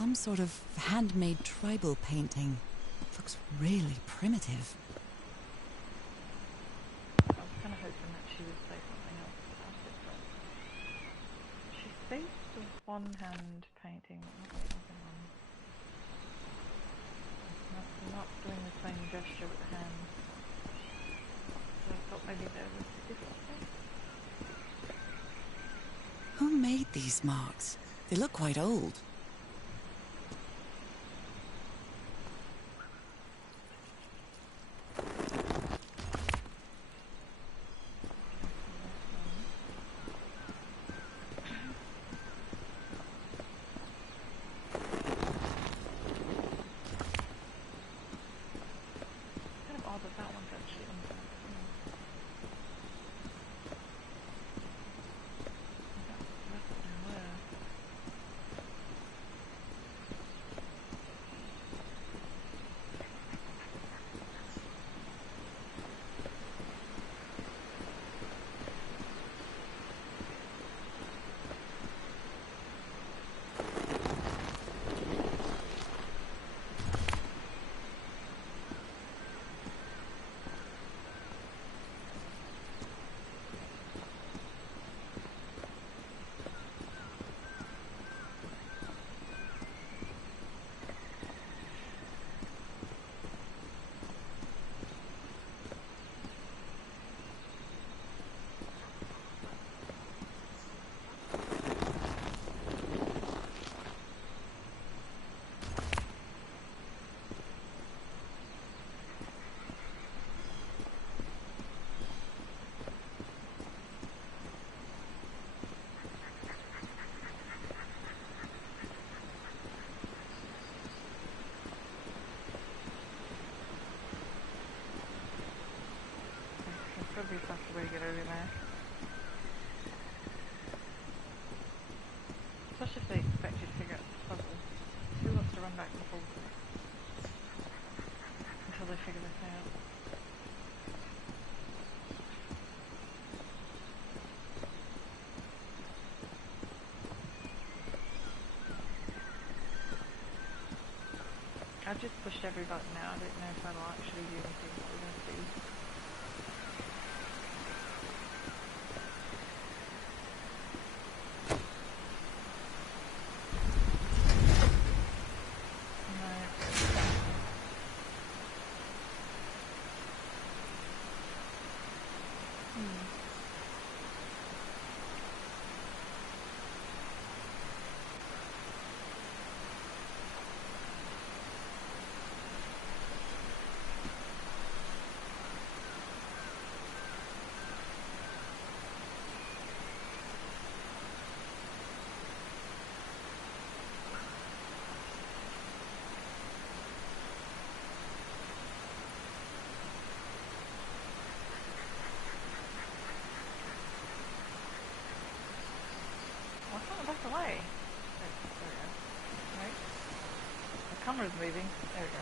some sort of handmade tribal painting. Looks really primitive. I was kind of hoping that she would say something else about it, but she speaks of one-hand painting, but not the other one. Not doing the same gesture with the hand. So I thought maybe there was a difference. Who made these marks? They look quite old. Probably a faster way to get over there. Especially if they expect you to figure out this puzzle. Who wants to run back and forth until they figure this out? I've just pushed every button now. I don't know if that'll actually do anything, but we're going to see. Back away. Oh, there we go. Right. The camera's moving. There we go.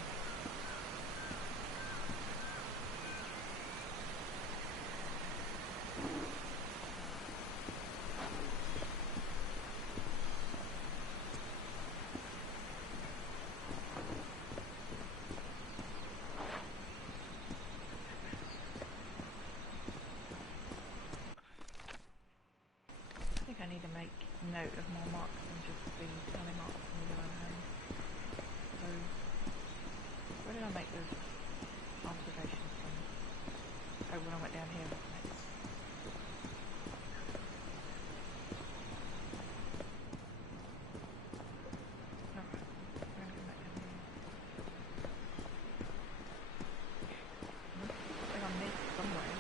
I think I need to make note of more marks than just the tally marks on the other hand. So, where did I make those observations from? Oh, when I went down here, wasn't it? Alright, I'm going to go back down here. Something I missed somewhere.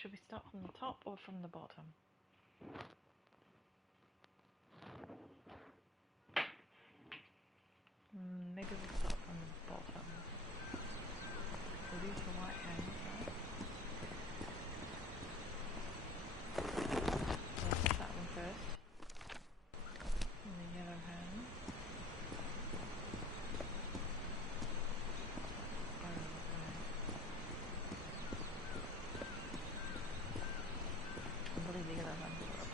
Should we start from the top or from the bottom? Maybe we'll start from the bottom. So these are the white hands, right? So let's push that one first. And the yellow hand. I believe the yellow hand is what I'm on.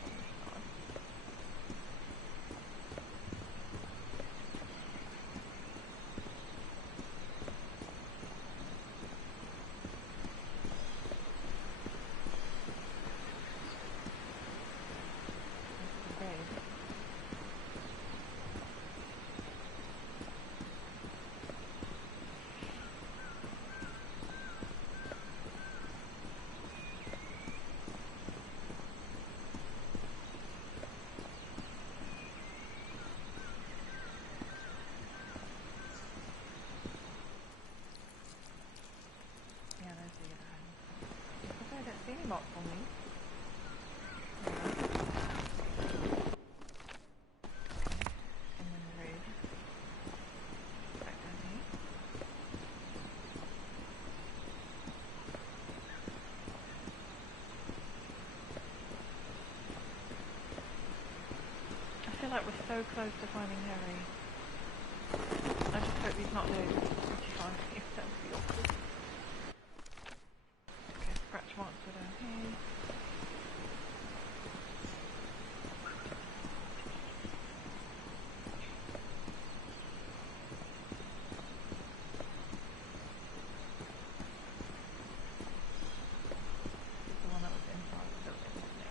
Marks on these. And then red. Back down here. I feel like we're so close to finding Harry. I just hope he's not dead. If you find him, that would be awkward. Okay, scratch marks are down here. This is the one that was inside the building, wasn't it?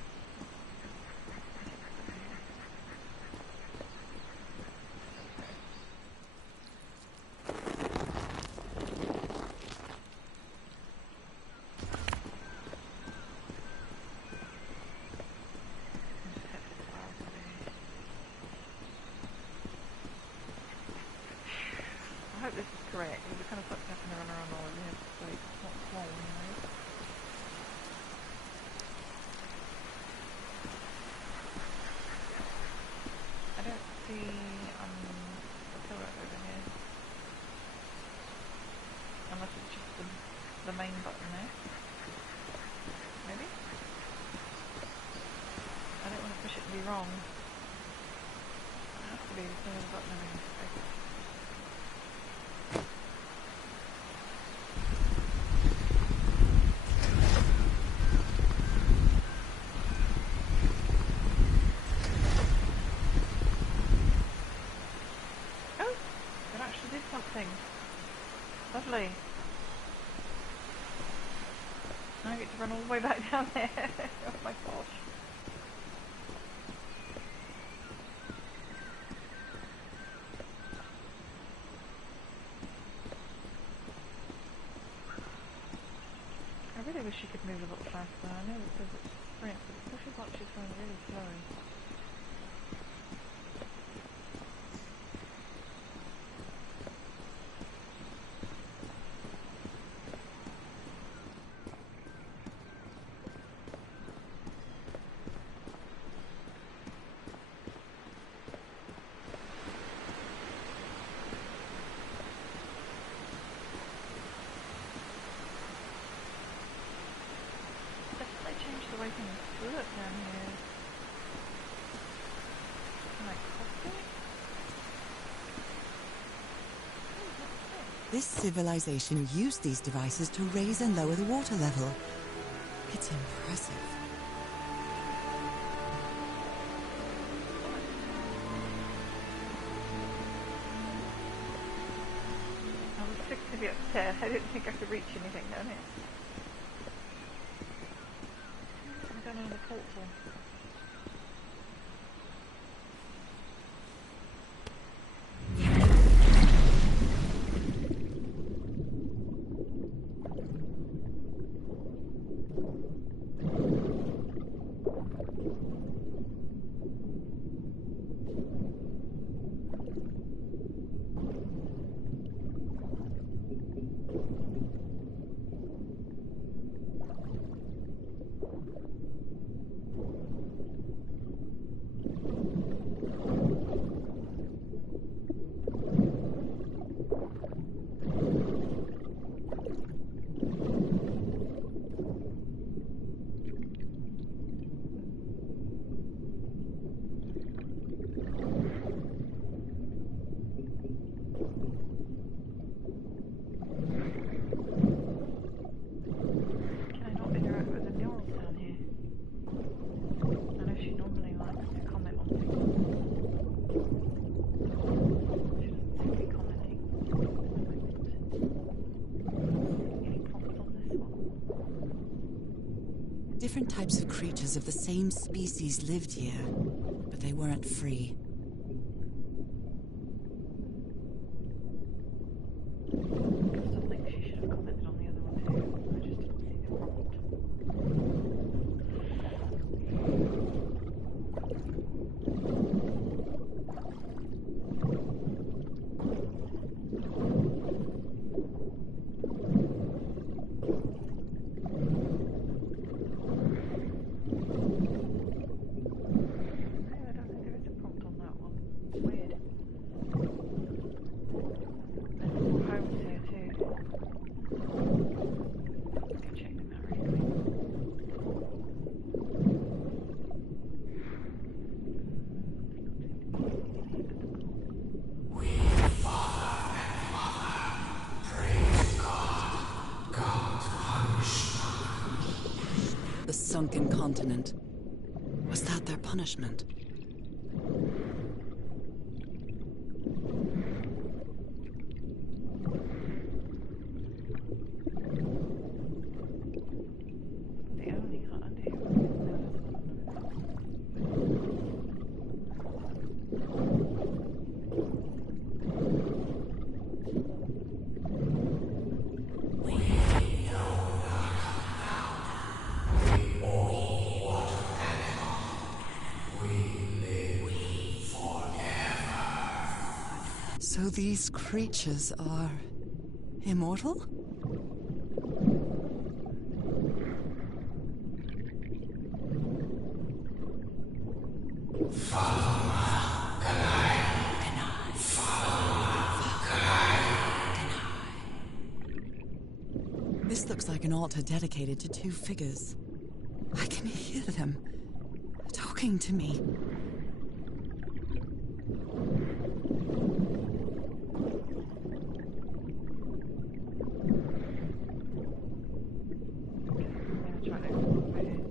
I hope this is correct. We kind of fucked up and run around all of this, so it's not swollen, you know. I don't see the pillar over here. Unless it's just the main button there. Maybe? I don't want to push it to be wrong. It has to be the same button over here. Something. Lovely. Now I get to run all the way back down there. Oh my gosh. I really wish she could move a little faster. I know it says it's sprint, but it still feels like she's going really slow. Change the way things look down here. Can I cross it? This civilization used these devices to raise and lower the water level. It's impressive. I was fixed to be upstairs. I didn't think I could reach anything down here. Down on the portal. Simply commenting. Any prompts on this one? Different types of creatures of the same species lived here, but they weren't free. I still think she should have commented on the other one too. I just didn't see the prompt. No, I don't think there is a prompt on that one. It's weird. And more homes here too. Go check them out really quick. We, Father and Mother, pray to God. God punish The sunken continent. Was that their punishment? The only hut here. So these creatures are immortal? This looks like an altar dedicated to two figures. I can hear them talking to me. I'm gonna try to over here.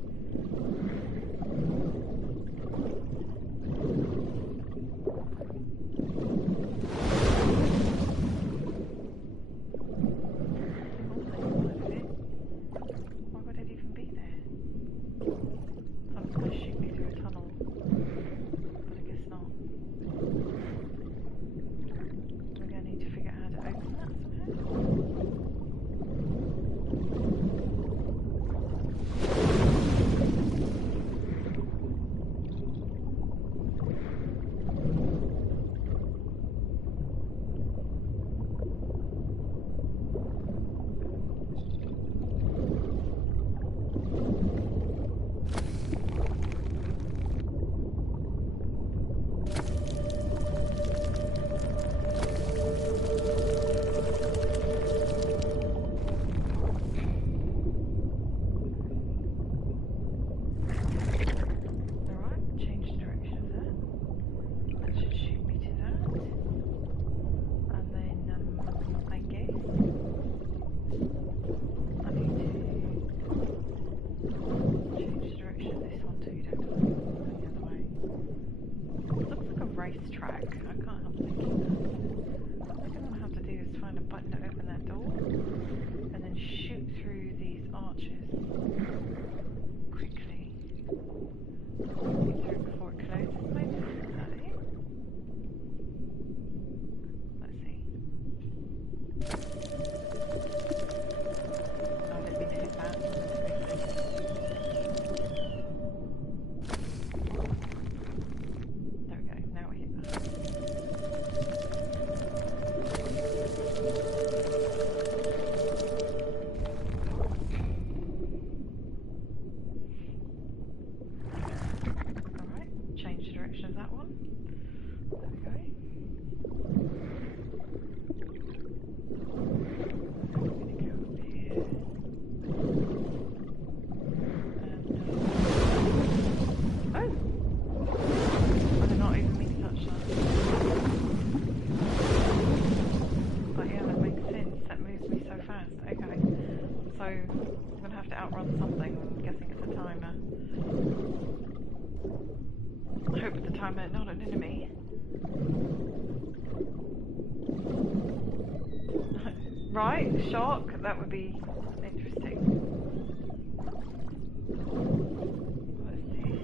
Why would it even be there? Someone's gonna shoot me through a tunnel. But I guess not. Maybe I need to figure out how to open that somehow. Alright, change the direction of that. That should shoot me to that. And then, I guess I need to change the direction of this one too, don't I? Go the other way. It looks like a racetrack. I can't help thinking that. I think what I have to do is find a button to open that door and then shoot through these arches quickly. Get through it before it closes, maybe? Is that it? Let's see. Oh, I didn't mean to hit that. There we go, now we hit that. Alright, change the direction of that one. There we go. I'm gonna go up here. And, oh! I did not even mean to touch that. But yeah, that makes sense. That moves me so fast. Okay. So, I'm gonna have to outrun something. I'm guessing it's a timer. I hope the timer enemy. Right, shark. That would be interesting. What is this?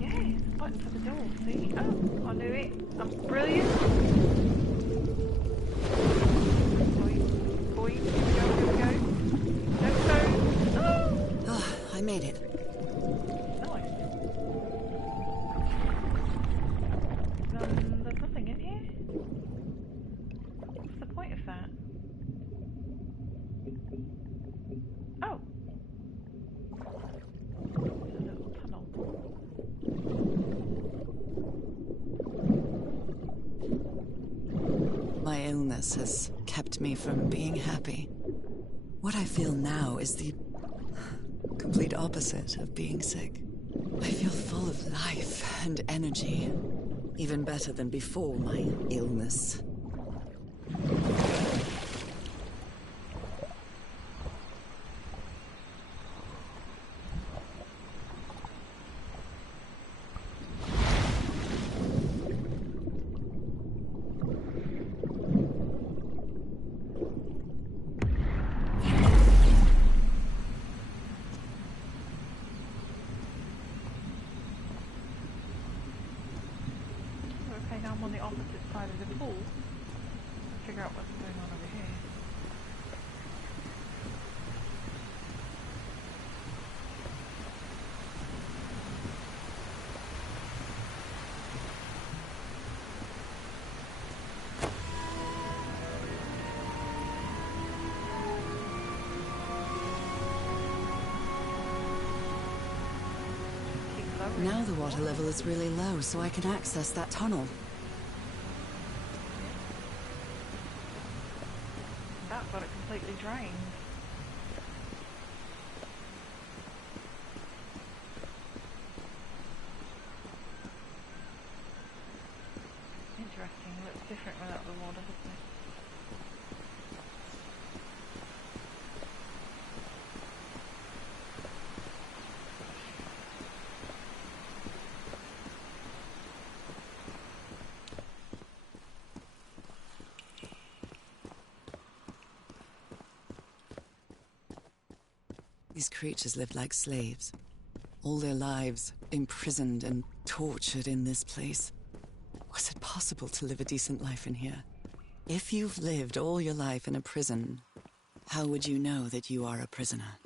Yeah, it's a button for the door. See? Oh, I knew it. I'm brilliant. Boy, here we go. Let's go. Oh! Oh, I made it. Nice. There's nothing in here. What's the point of that? Oh! It's a little tunnel. My illness has kept me from being happy. What I feel now is the complete opposite of being sick. I feel full of life and energy. Even better than before my illness. Okay, now I'm on the opposite side of the pool. Let's figure out what's going on over here. Keep lowering. Now the water level is really low, so I can access that tunnel. That got it completely drained. Interesting, looks different without the water, doesn't it? These creatures lived like slaves. All their lives imprisoned and tortured in this place. Was it possible to live a decent life in here? If you've lived all your life in a prison, how would you know that you are a prisoner?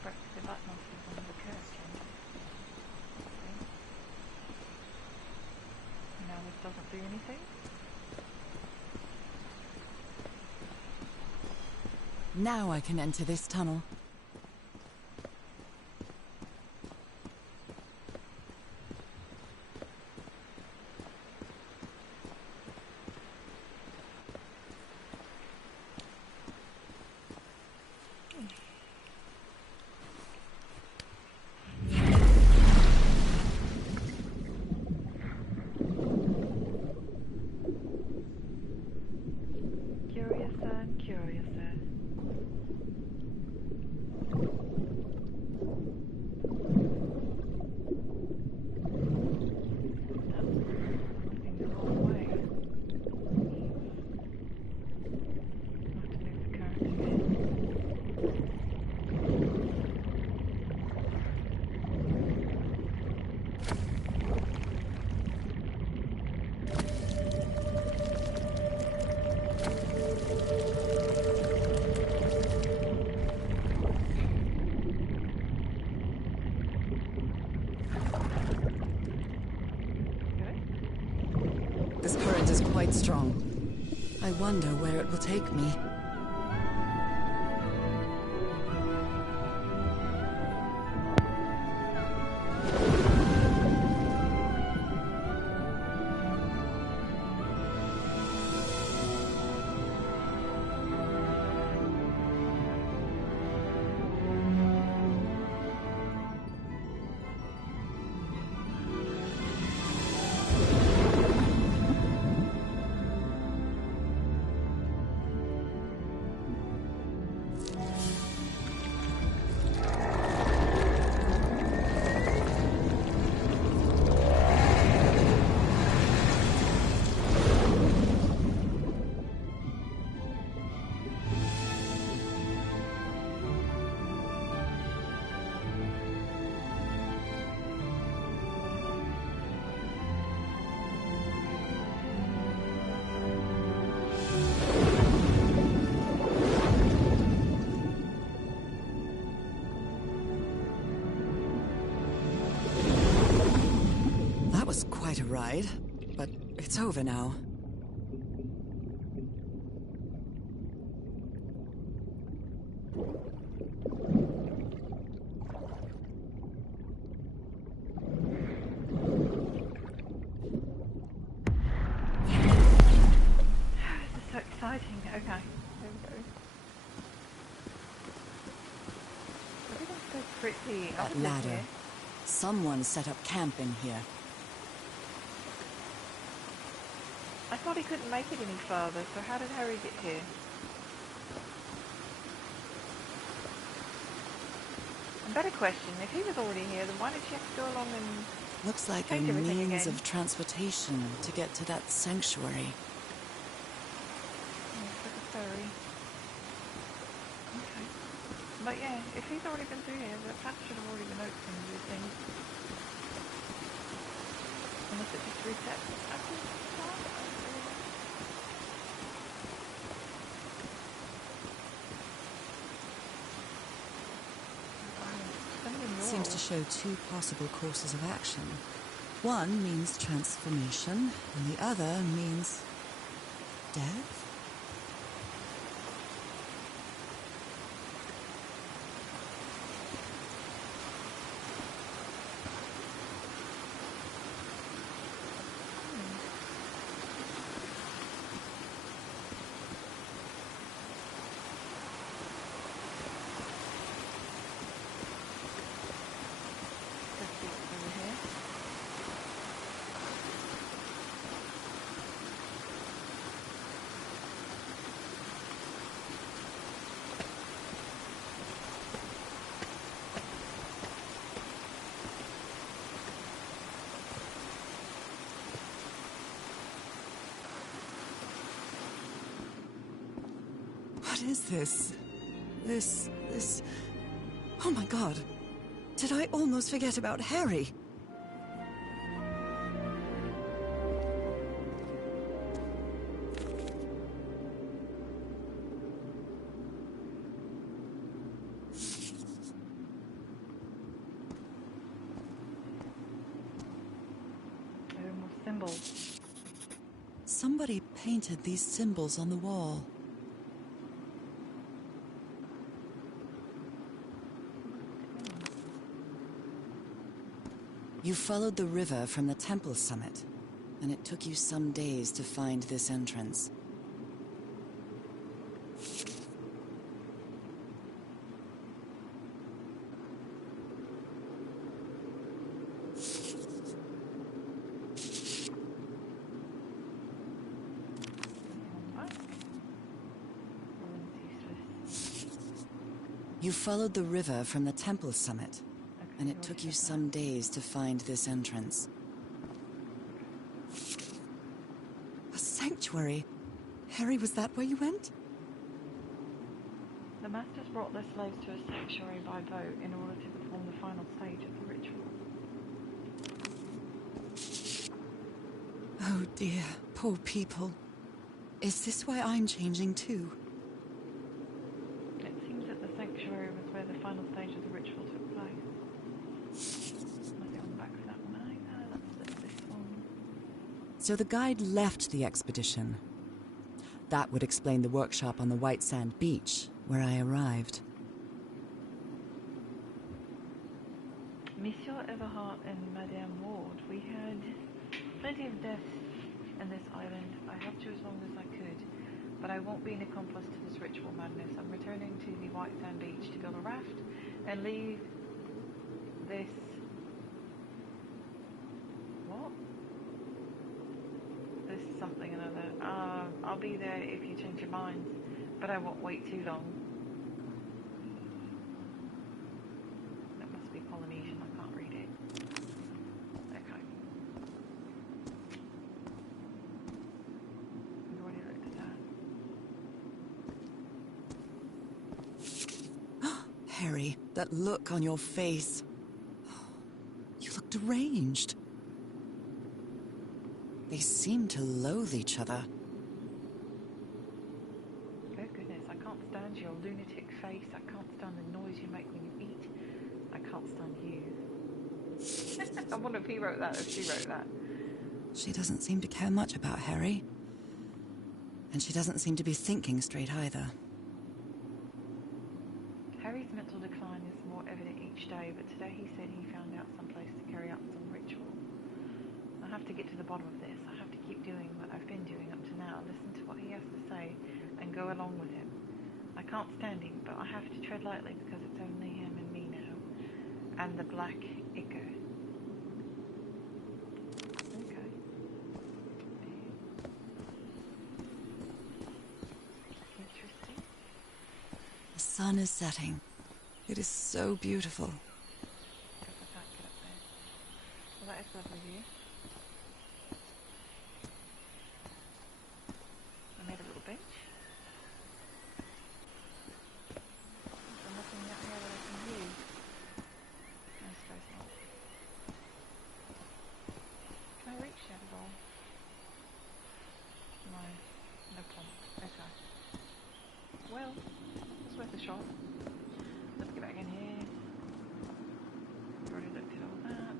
Practically that must be one of the curtain. Now this doesn't do anything. Now I can enter this tunnel. Curiouser and curiouser. Moving the wrong way. I'll have to move the current again. Good. This current is quite strong. I wonder where it will take me. ride, but it's over now. This is so exciting. Okay, there we go. Everything's so pretty. I That would live ladder. here. Someone set up camp in here. I thought he couldn't make it any further, so how did Harry get here? And better question, if he was already here, then why did she have to go along and... Looks like a Change everything means again. of transportation to get to that sanctuary. It's like a ferry. Okay. But yeah, if he's already been through here, the path should have already been open with these things. Unless it just resets. I think it's not. I don't really know. Seems to show two possible courses of action. One means transformation, and the other means death? What is this? This... Oh my god. Did I almost forget about Harry? There are more symbols. Somebody painted these symbols on the wall. You followed the river from the temple summit, and it took you some days to find this entrance. What? You followed the river from the temple summit, Okay, and it already took you said that. some days to find this entrance. A sanctuary? Harry, was that where you went? The masters brought their slaves to a sanctuary by boat in order to perform the final stage of the ritual. Oh dear, poor people. Is this why I'm changing too? It seems that the sanctuary was where the final stage of the ritual took place. Nothing on the back of that one either. That's this one. So the guide left the expedition. That would explain the workshop on the White Sand Beach, where I arrived. Monsieur Everhart and Madame Ward, we had plenty of deaths in this island. I helped you as long as I could, but I won't be an accomplice to this ritual madness. I'm returning to the White Sand Beach to build a raft and leave this... What? This something or other. I'll be there if you change your minds, but I won't wait too long. That must be Polynesian, I can't read it. Okay. We've already looked at that. Harry, that look on your face. You look deranged. They seem to loathe each other. Oh goodness, I can't stand your lunatic face. I can't stand the noise you make when you eat. I can't stand you. I wonder if he wrote that or if she wrote that. She doesn't seem to care much about Harry. And she doesn't seem to be thinking straight either. Harry's mental decline is more evident each day, but today he said he found out some place to carry out some ritual. I have to get to the bottom of this. I have to keep doing what I've been doing up to now, listen to what he has to say, and go along with him. I can't stand him, but I have to tread lightly because it's only him and me now. And the Black Ichor. Okay. Interesting. The sun is setting. It is so beautiful. Guess I can't get up there. Well, that is a lovely view. I made a little bench. There's nothing out here that I can use. I suppose not. Can I reach that at all? No. No point. Okay. Well, it's worth a shot. Let's get back in here. I've already looked at all that.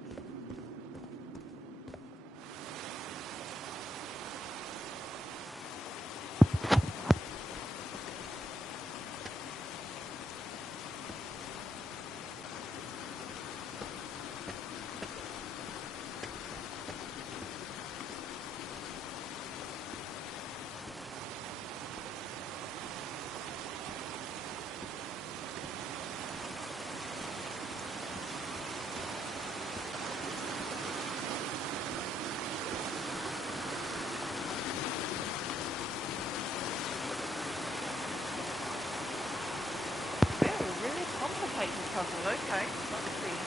Really complicated puzzle. Okay, let's see.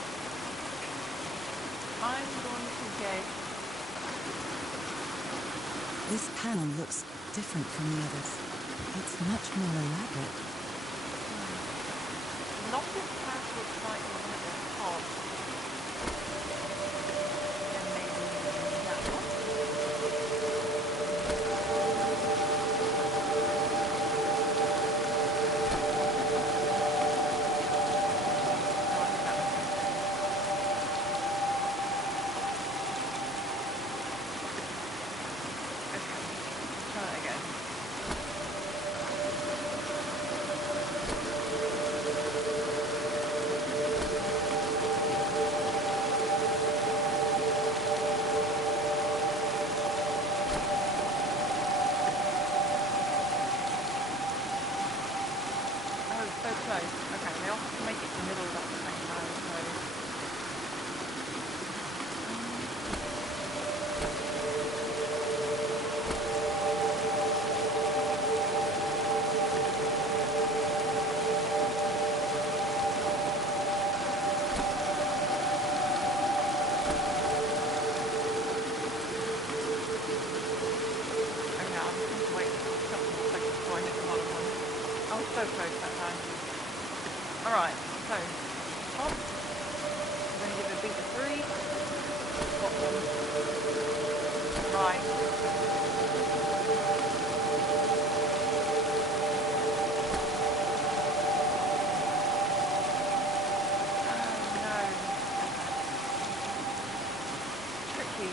I'm going to guess. This panel looks different from the others. It's much more elaborate. The longest path looks like the one at the top. And maybe that one. So close. Okay, they all have to make it to the middle at the same time, so... Okay, I'll just have to wait a couple more seconds before I hit the bottom one. I was so close that time. Alright, so, top. I'm going to give it a beat of 3. Bottom. Right. Oh no. Tricky.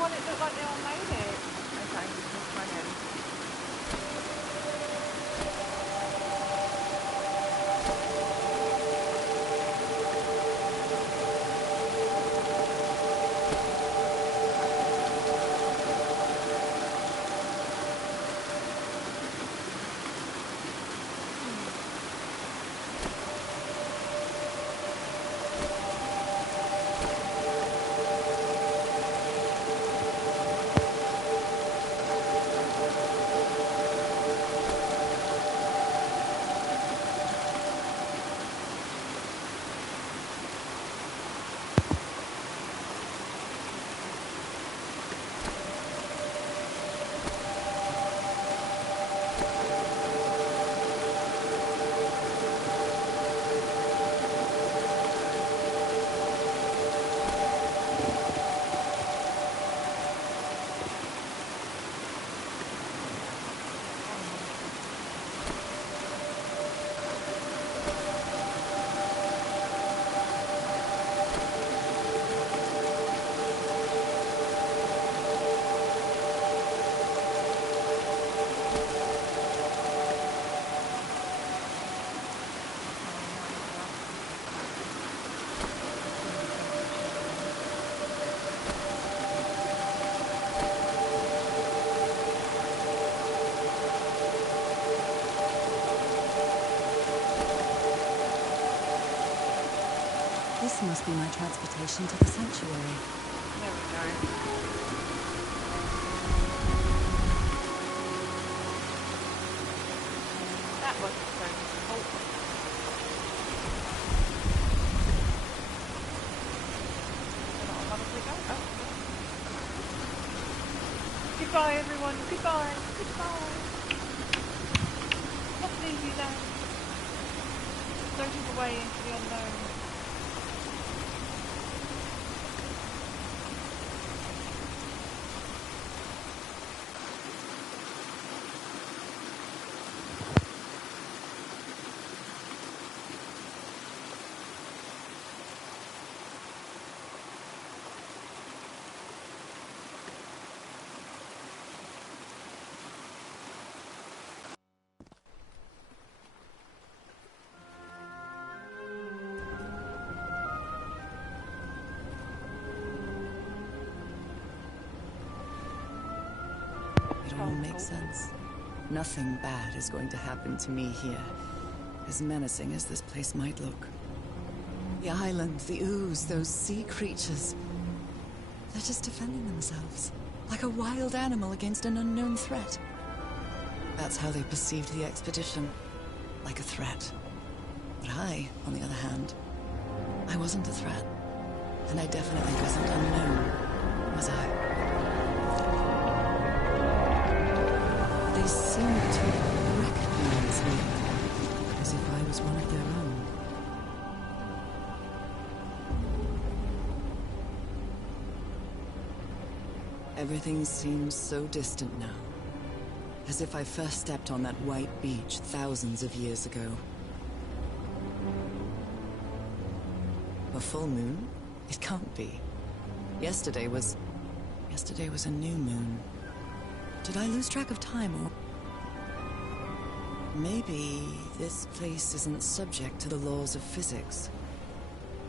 It looked like they all made it. Okay, let's try again. This must be my transportation to the sanctuary. There we go. That wasn't so difficult. Goodbye, everyone. Goodbye. Goodbye. Let's leave you then. Floating away into the unknown. It all makes sense. Nothing bad is going to happen to me here, as menacing as this place might look. The island, the ooze, those sea creatures. They're just defending themselves, like a wild animal against an unknown threat. That's how they perceived the expedition, like a threat. But I, on the other hand, I wasn't a threat. And I definitely wasn't unknown, was I? They seemed to recognize me, as if I was one of their own. Everything seems so distant now, as if I first stepped on that white beach thousands of years ago. A full moon? It can't be. Yesterday was a new moon. Did I lose track of time, or... Maybe this place isn't subject to the laws of physics.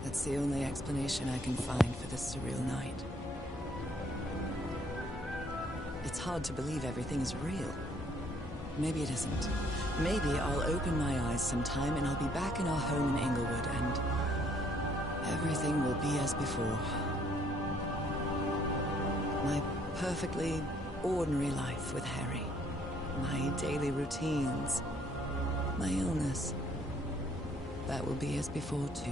That's the only explanation I can find for this surreal night. It's hard to believe everything is real. Maybe it isn't. Maybe I'll open my eyes sometime and I'll be back in our home in Inglewood and... everything will be as before. My perfectly ordinary life with Harry. My daily routines. My illness. That will be as before, too.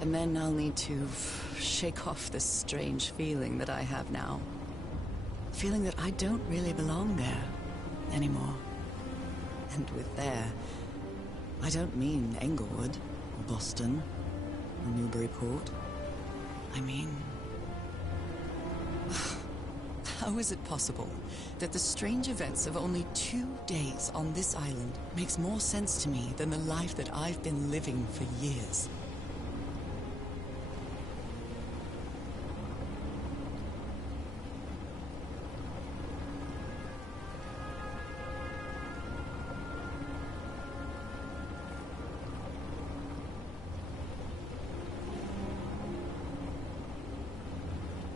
And then I'll need to shake off this strange feeling that I have now. Feeling that I don't really belong there anymore. And with there, I don't mean Englewood, or Boston, or Newburyport. I mean... How is it possible that the strange events of only 2 days on this island makes more sense to me than the life that I've been living for years?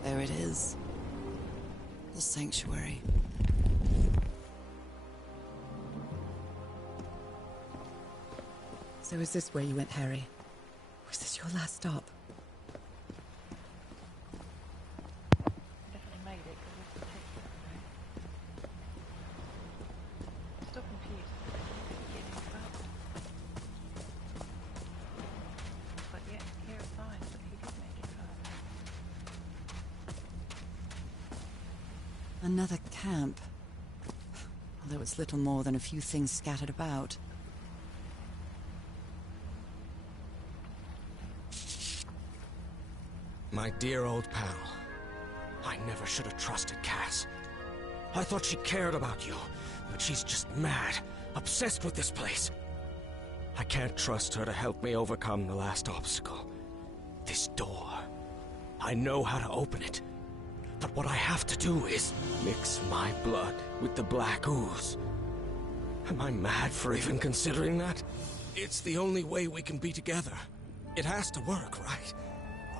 There it is. The sanctuary. So is this where you went, Harry? Was this your last stop? Definitely made it because of the text that way. Still confused. Getting fast. But yet, here are signs that he did make it further. Another camp. Although it's little more than a few things scattered about. My dear old pal. I never should have trusted Cass. I thought she cared about you, but she's just mad, obsessed with this place. I can't trust her to help me overcome the last obstacle. This door. I know how to open it. But what I have to do is mix my blood with the black ooze. Am I mad for even considering that? It's the only way we can be together. It has to work, right?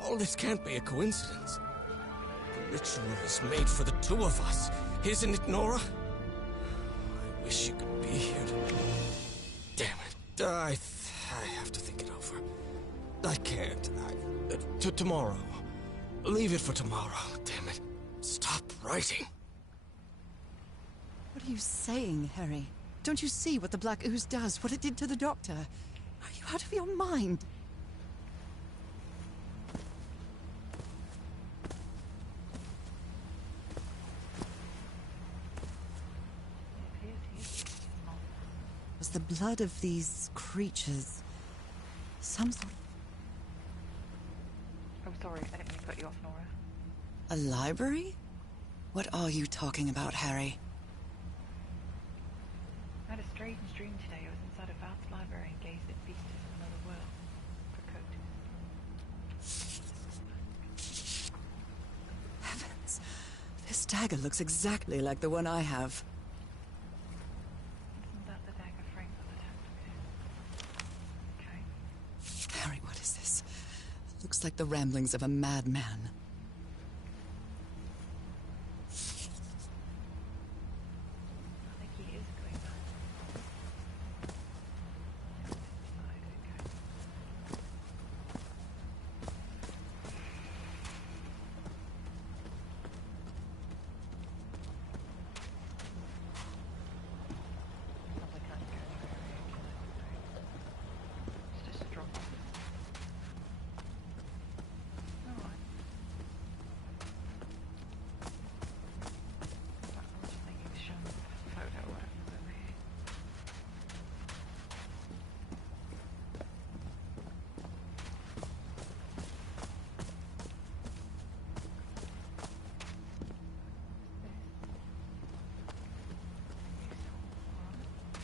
All this can't be a coincidence. The ritual is made for the two of us, isn't it, Nora? I wish you could be here to... Damn it. I have to think it over. I can't. Tomorrow. Leave it for tomorrow. Damn it. Stop writing. What are you saying, Harry? Don't you see what the Black Ooze does, what it did to the Doctor? Are you out of your mind? It appears he is not. Was the blood of these creatures some sort of... Oh, sorry, I didn't mean to cut you off, Nora. a library? What are you talking about, Harry? I had a strange dream today. I was inside a vast library and gazed at beasts of another world. Prakote. Heavens, this dagger looks exactly like the one I have. Isn't that the dagger Frank was attacked with? Okay. Harry, what is this? Looks like the ramblings of a madman. I think he is going back. Inside, okay. Sounds like I can't go anywhere. It's just a drop off. Alright. I was just thinking of showing a photo or whatever over here.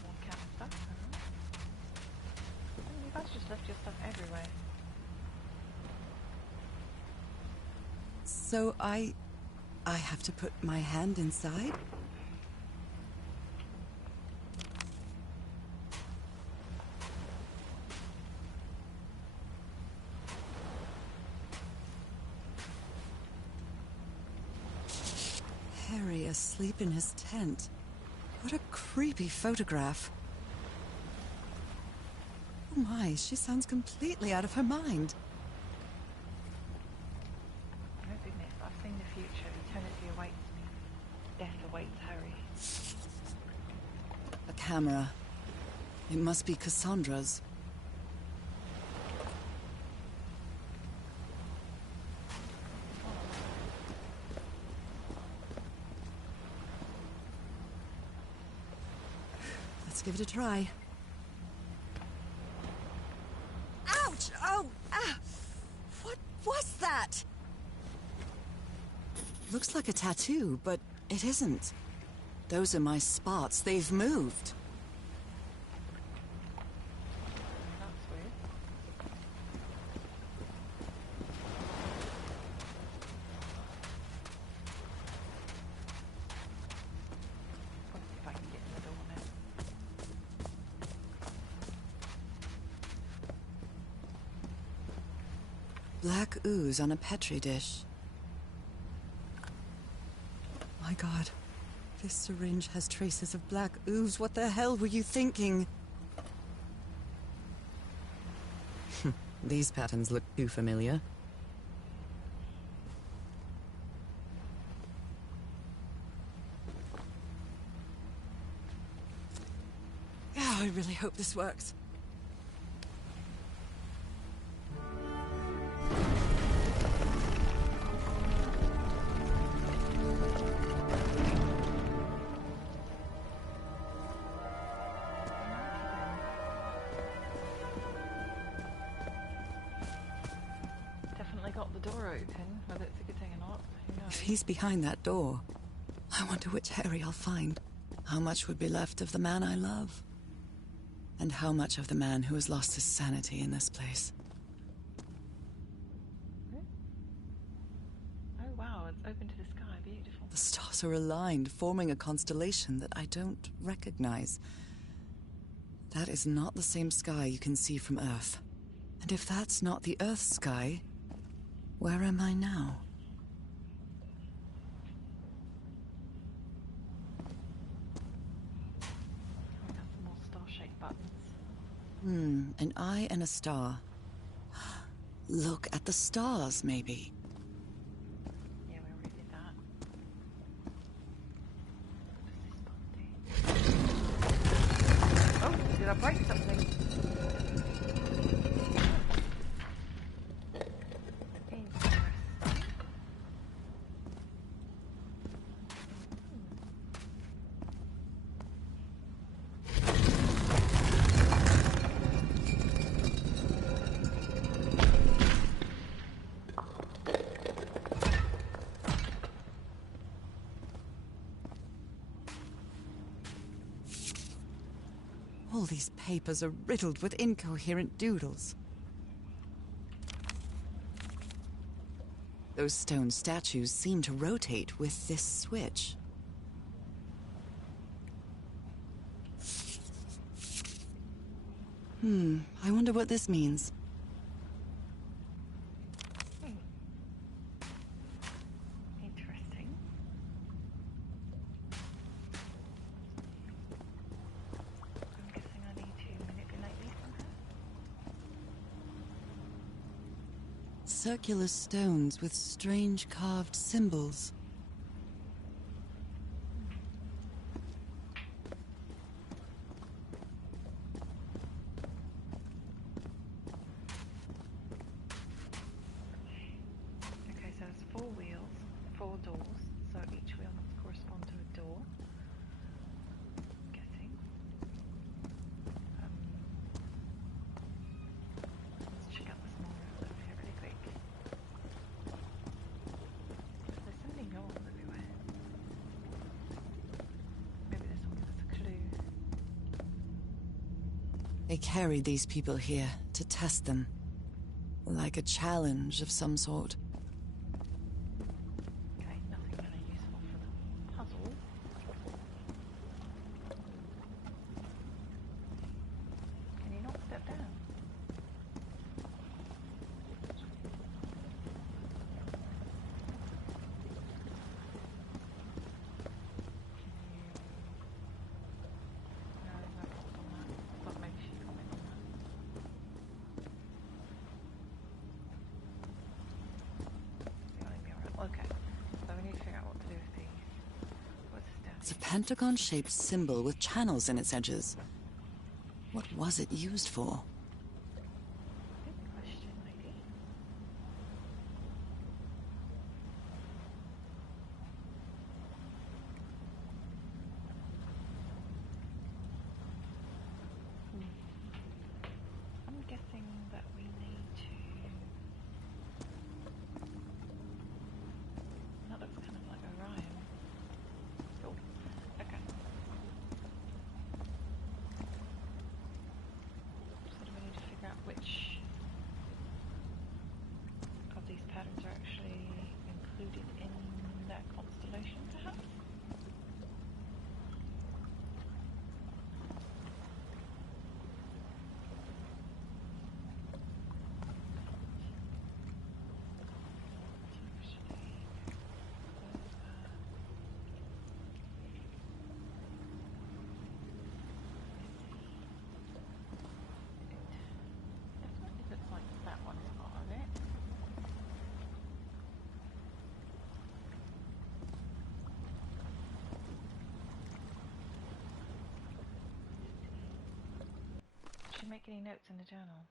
More cat stuff, alright. You guys just left your stuff everywhere. So I have to put my hand inside? Harry asleep in his tent. What a creepy photograph. Oh my, she sounds completely out of her mind. Oh goodness, I've seen the future. Eternity awaits me. Death awaits Harry. A camera. It must be Cassandra's. Let's give it a try. Ouch! Oh! Ah! What was that? Looks like a tattoo, but it isn't. Those are my spots. They've moved. That's weird. If I can get in the door now. Black ooze on a petri dish. My God. This syringe has traces of black ooze. What the hell were you thinking? These patterns look too familiar. Oh, I really hope this works. Definitely got the door open, whether it's a good thing or not, who knows? If he's behind that door, I wonder which Harry I'll find. How much would be left of the man I love? And how much of the man who has lost his sanity in this place? Oh wow, it's open to the sky, beautiful. The stars are aligned, forming a constellation that I don't recognize. That is not the same sky you can see from Earth. And if that's not the Earth's sky, where am I now? We got some more star-shaped buttons. An eye and a star. look at the stars, maybe. Yeah, we already did that. What does this button do? Oh, did I break something? Interesting. All these papers are riddled with incoherent doodles. Those stone statues seem to rotate with this switch. I wonder what this means. Interesting. I'm guessing I need to manipulate these somehow. Circular stones with strange carved symbols. Okay, so there's 4 wheels, 4 doors, so each wheel must correspond to a door. I'm guessing. Let's check out the small room over here really quick. There's so many doors everywhere. Maybe this will give us a clue. They carried these people here to test them. Like a challenge of some sort. Okay, nothing really useful for the puzzle. Can you not step down? No, there's no props on that. Thought maybe she'd comment on that. Okay, so we need to figure out what to do with these. What's this down It's a here? pentagon-shaped symbol with channels in its edges. What was it used for? Good question, lady. I'm guessing that we need to... That looks kind of like Orion. Cool. Okay. So do we need to figure out which of these patterns are actually included in that constellation, perhaps? Definitely looks like that one is part of it. Should make any notes in the journal.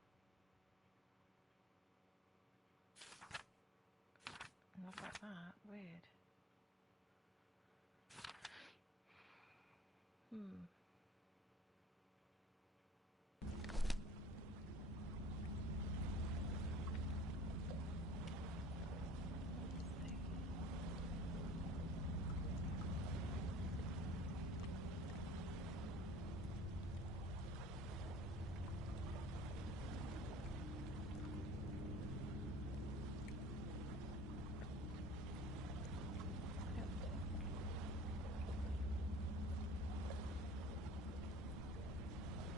Not like that. Weird.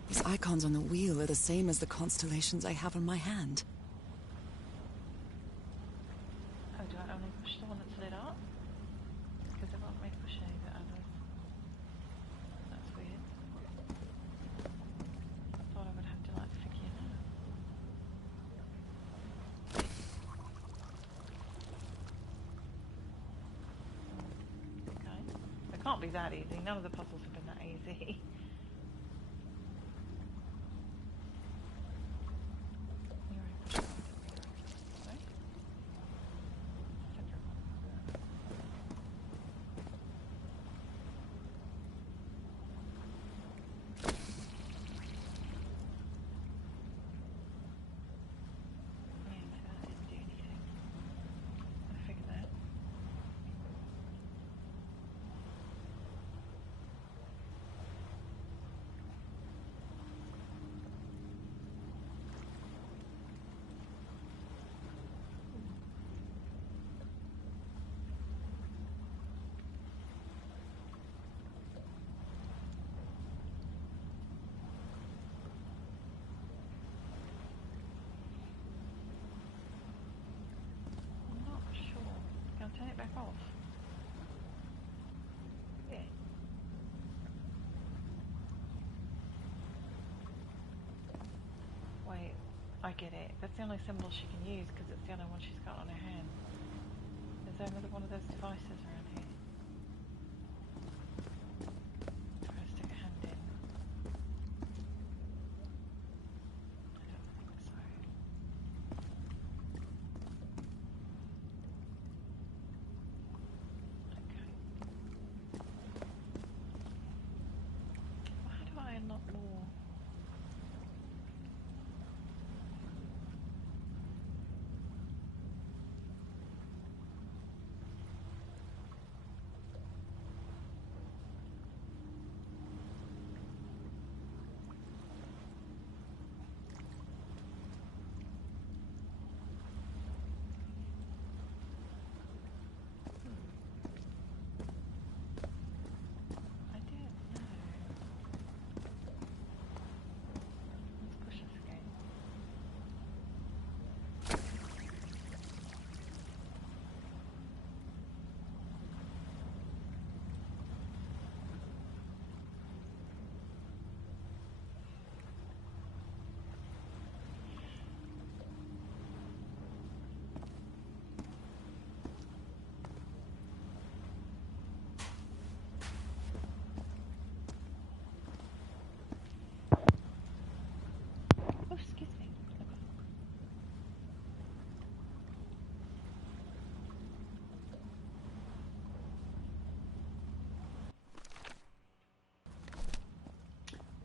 These icons on the wheel are the same as the constellations I have on my hand. Oh, do I only push the one that's lit up? Because it won't make push any of the others. That's weird. I thought I would have to like figure it out. be that easy. None of the puzzles have been that easy. Turn it back off. Yeah. Wait, I get it. That's the only symbol she can use because it's the only one she's got on her hand. Is there another one of those devices around here? Try to stick a hand in. I don't think so. How do I unlock more? I don't know. Let's push this again. Oh, excuse me.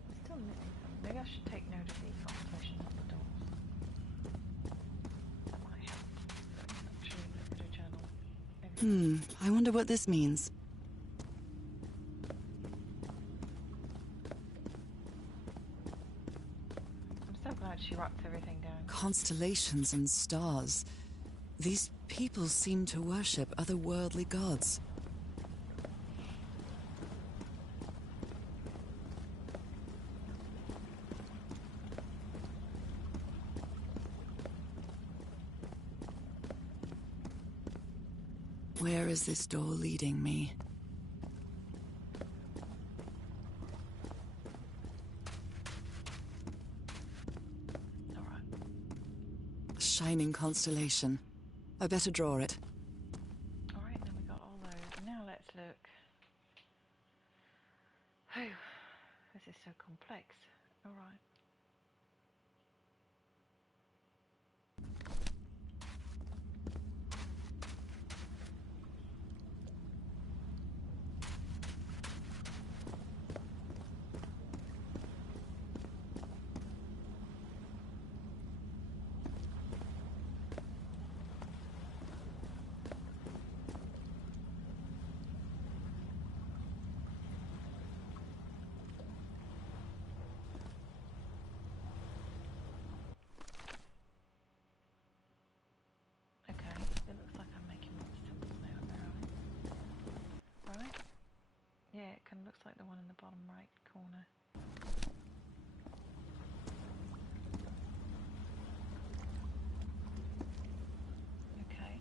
I'm still missing something. Maybe I should take note of these conversations on the doors. That might help. Actually, look at her journal. I wonder what this means. I'm so glad she wrapped everything down. Constellations and stars. These people seem to worship otherworldly gods. Where is this door leading me? All right. A shining constellation. I better draw it. All right, then we got all those. Now let's look. Oh, this is so complex. All right. Okay, it looks like I'm making more symbols now. Right? Yeah, it kind of looks like the one in the bottom right corner. Okay.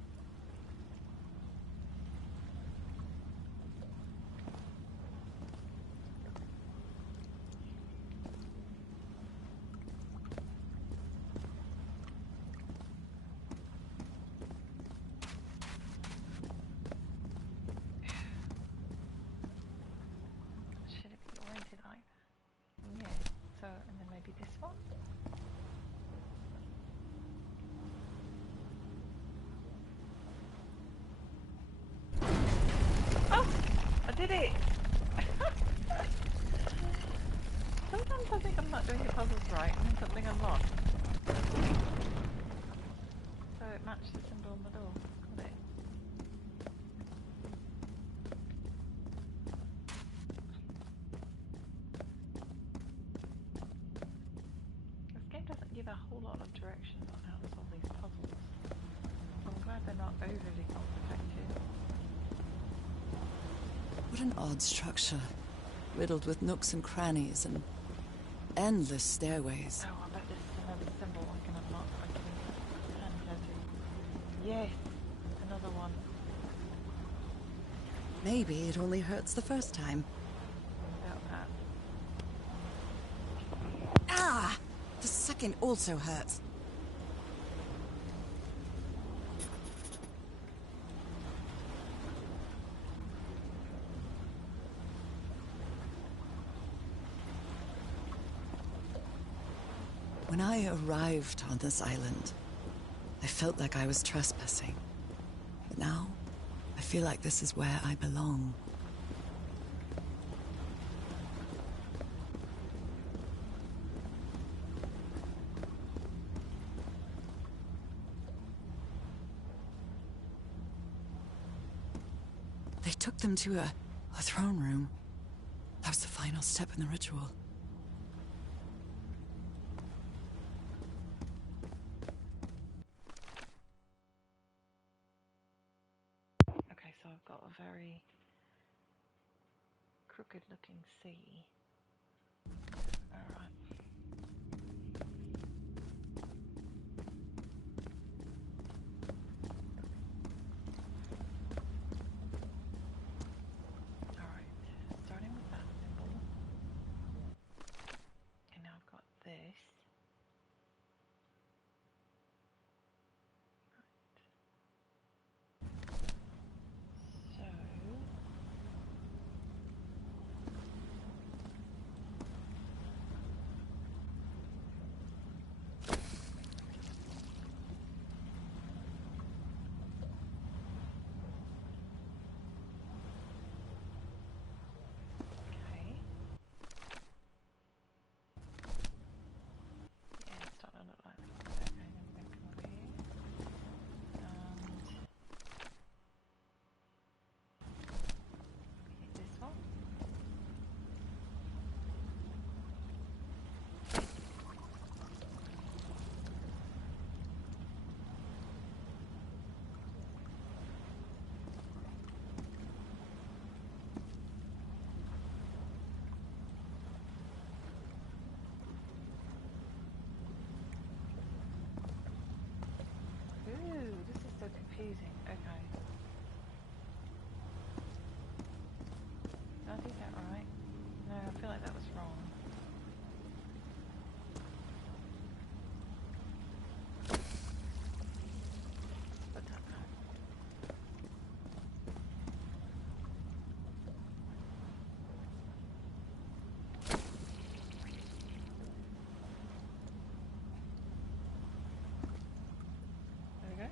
did it! Sometimes I think I'm not doing the puzzles right and then something unlocks. So it matched the symbol on the door. Got it. This game doesn't give a whole lot of directions on how to solve these puzzles. So I'm glad they're not overly complicated. What an odd structure. Riddled with nooks and crannies and endless stairways. Oh, I bet this is another symbol I can unlock by giving hand tattoo. Yes, another one. Maybe it only hurts the first time. About that. Ah! The second also hurts. When I arrived on this island, I felt like I was trespassing. But now, I feel like this is where I belong. They took them to a throne room. That was the final step in the ritual. Okay, so I've got a very crooked looking sea. Alright. Alright, starting with that symbol. And now I've got this. So okay. Yeah, it's starting to look like that. Okay, then we're going to come over here. And hit this one. Ooh, this is so confusing. Okay. Did I do that right? No, I feel like that was wrong. But that no. There we go.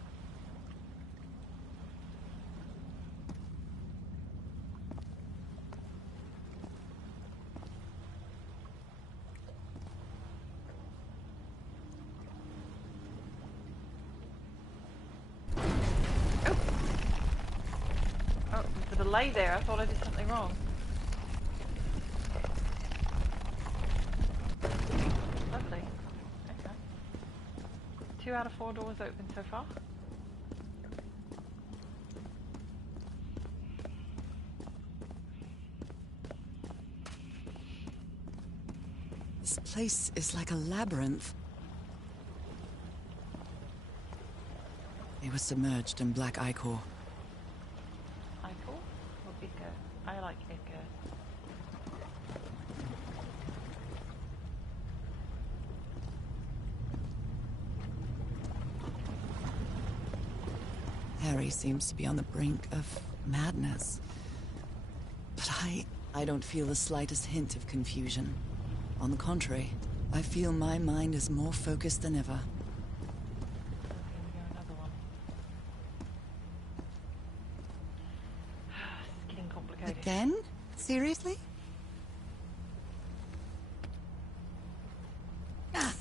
Oh, there's a delay there. I thought I did something wrong. Lovely. Okay. 2 out of 4 doors open so far. This place is like a labyrinth. It was submerged in black ichor. Ichor or Ichor? I like Ichor. Harry seems to be on the brink of madness. But I don't feel the slightest hint of confusion. On the contrary, I feel my mind is more focused than ever. Here we go, another one. It's getting complicated. Again? Seriously? Ah.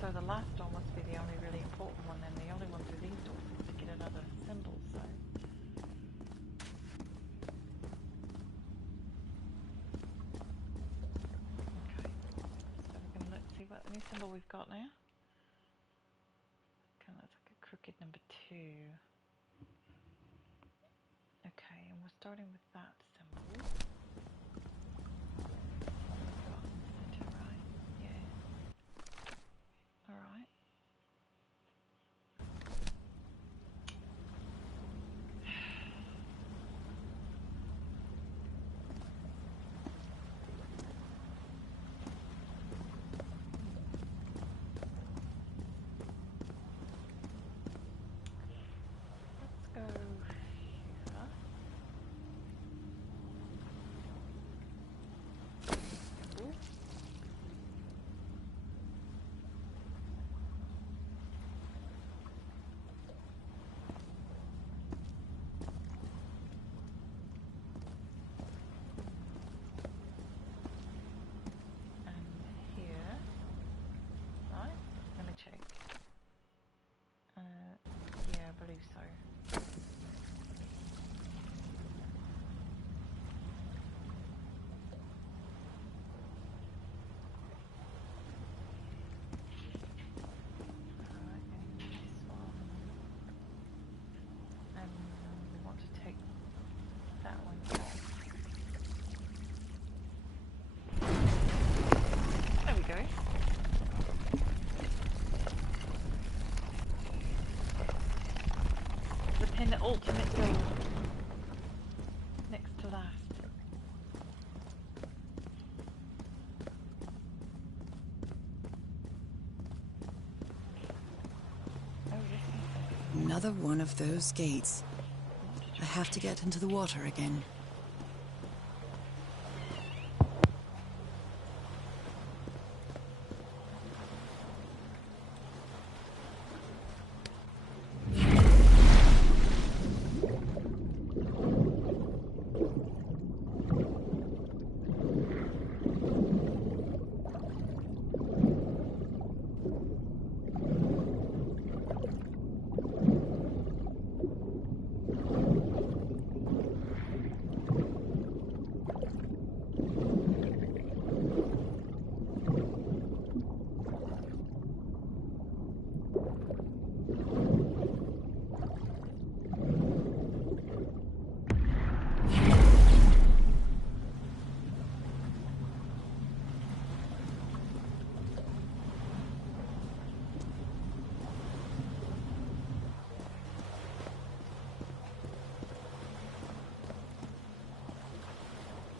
So the last door must be the only really important one, and the only one through these doors is to get another symbol, so... Okay, so we're gonna let's see what new symbol we've got now. Okay, that's like a crooked number 2. Okay, and we're starting with that symbol. Center, right? Yeah. Alright. Let's go here. Ooh. And here, right? Let me check. Yeah, I believe so. Alright, and this one. And we want to take that one off. There we go. The pin ultimate goal. Next to last. Oh, this Another one of those gates. I have to get into the water again.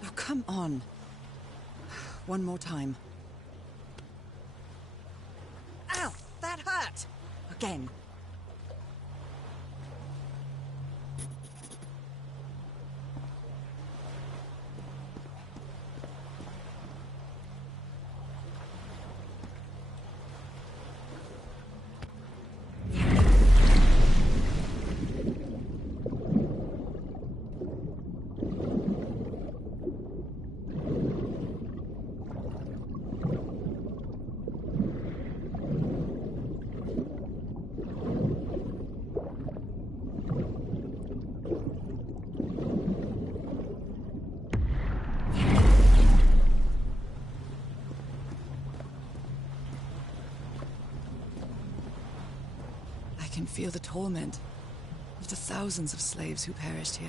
Oh, come on. One more time. Ow! That hurt! Again. I can feel the torment of the thousands of slaves who perished here.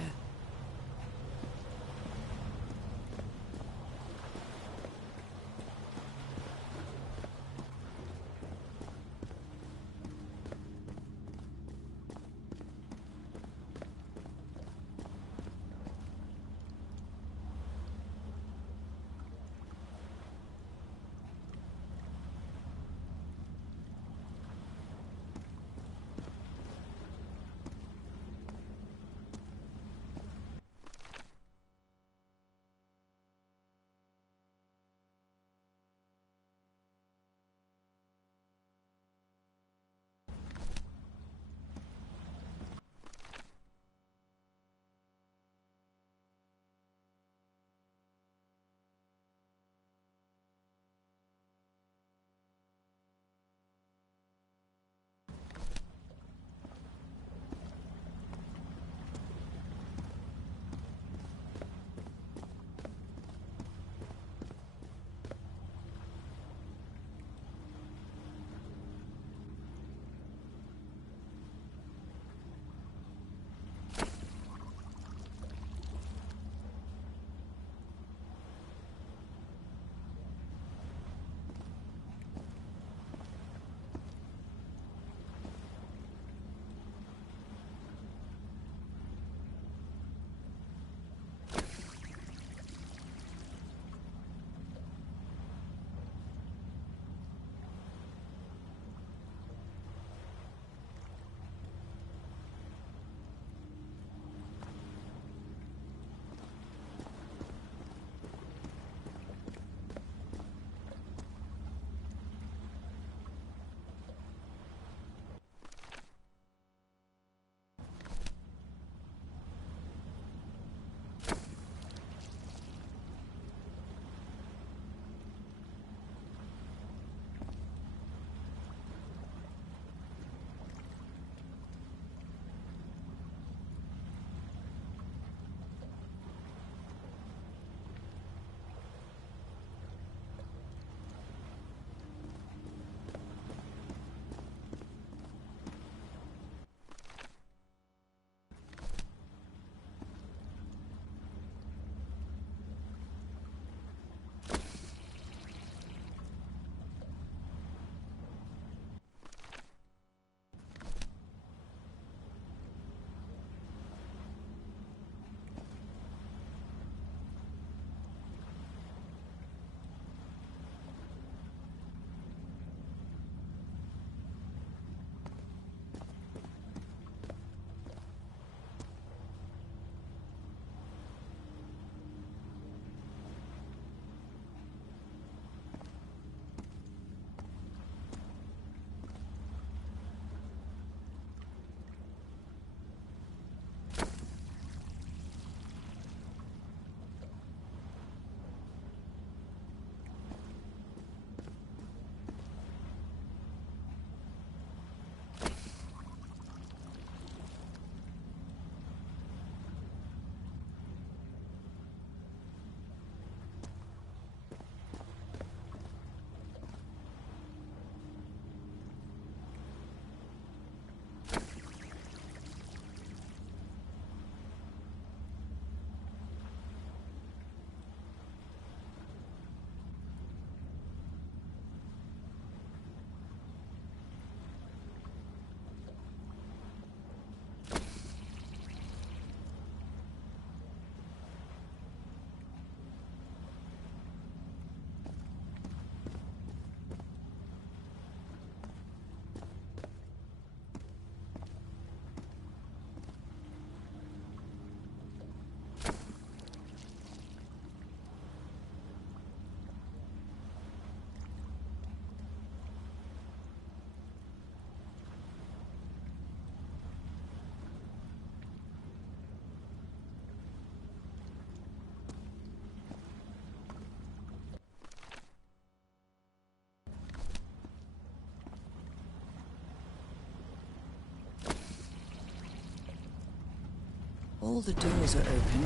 All the doors are open,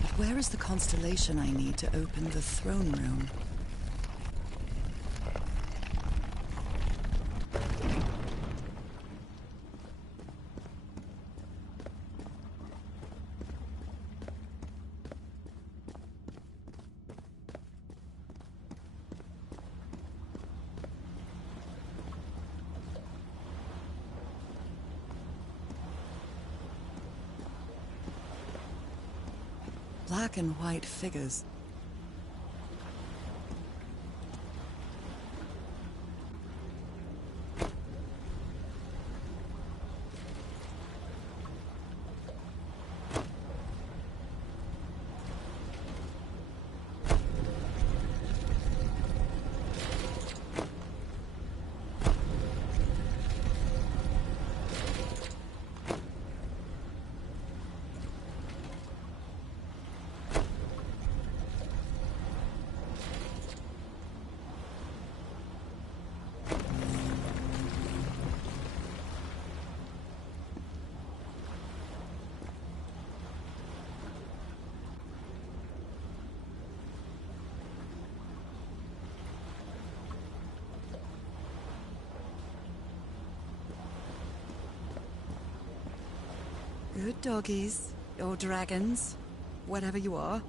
but where is the constellation I need to open the throne room? Black and white figures. Good doggies, or dragons, whatever you are.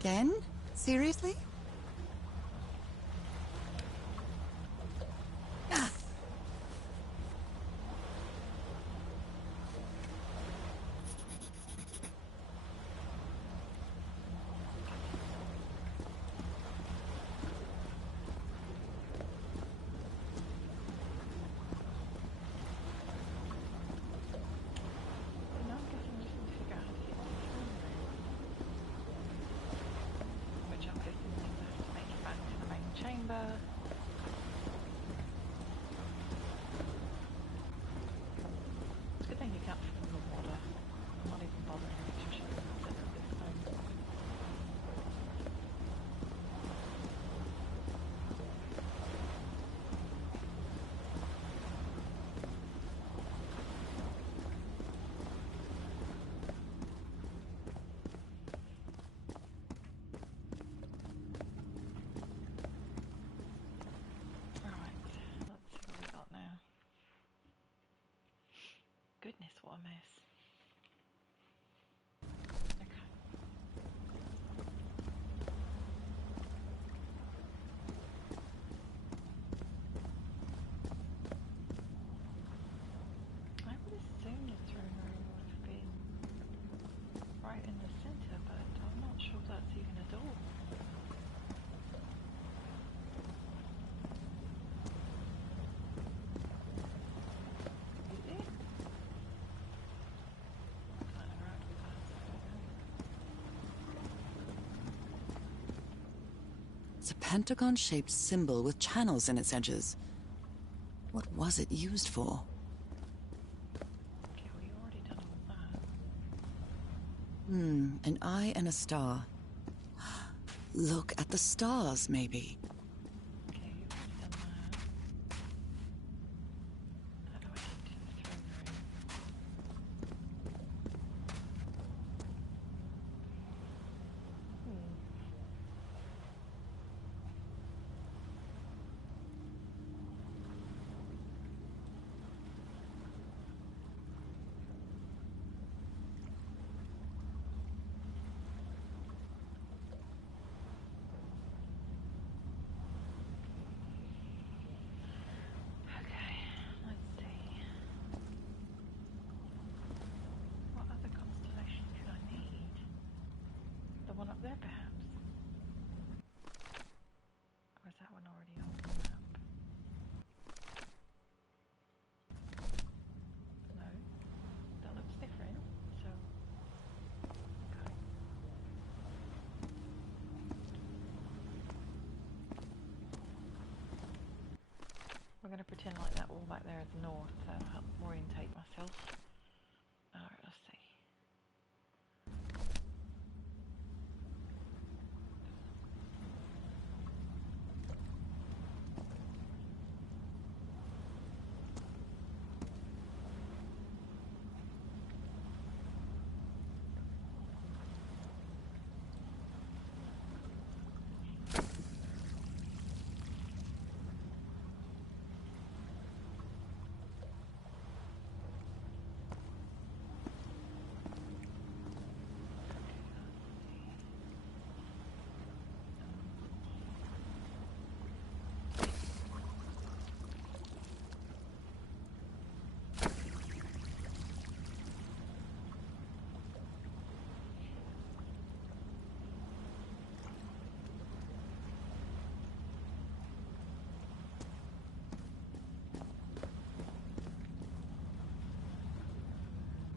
Again? Seriously? Now I'm guessing we just need to figure out how to get to the throne room. Which I'm guessing means I have to make it back to the main chamber. It's a good thing you can't fill the water. I'm not even bothering making sure it's set up this time. Alright, let's see what we got now. Goodness, what a mess. Okay. I would assume the throne room would have been right in the centre, but I'm not sure if that's even a door. Is it? Kind of around with that, so I don't know. It's a pentagon-shaped symbol with channels in its edges. What was it used for? Okay, we already done all that. An eye and a star. Look at the stars, maybe. Okay, you've already done that. How do I get to the throne room? Okay, let's see. What other constellation could I need? The one up there, perhaps? Or is that one already on the map? No, that looks different, so... Okay. We're going to pretend like that wall back there is north, so I'll help orientate myself. Alright, let's see.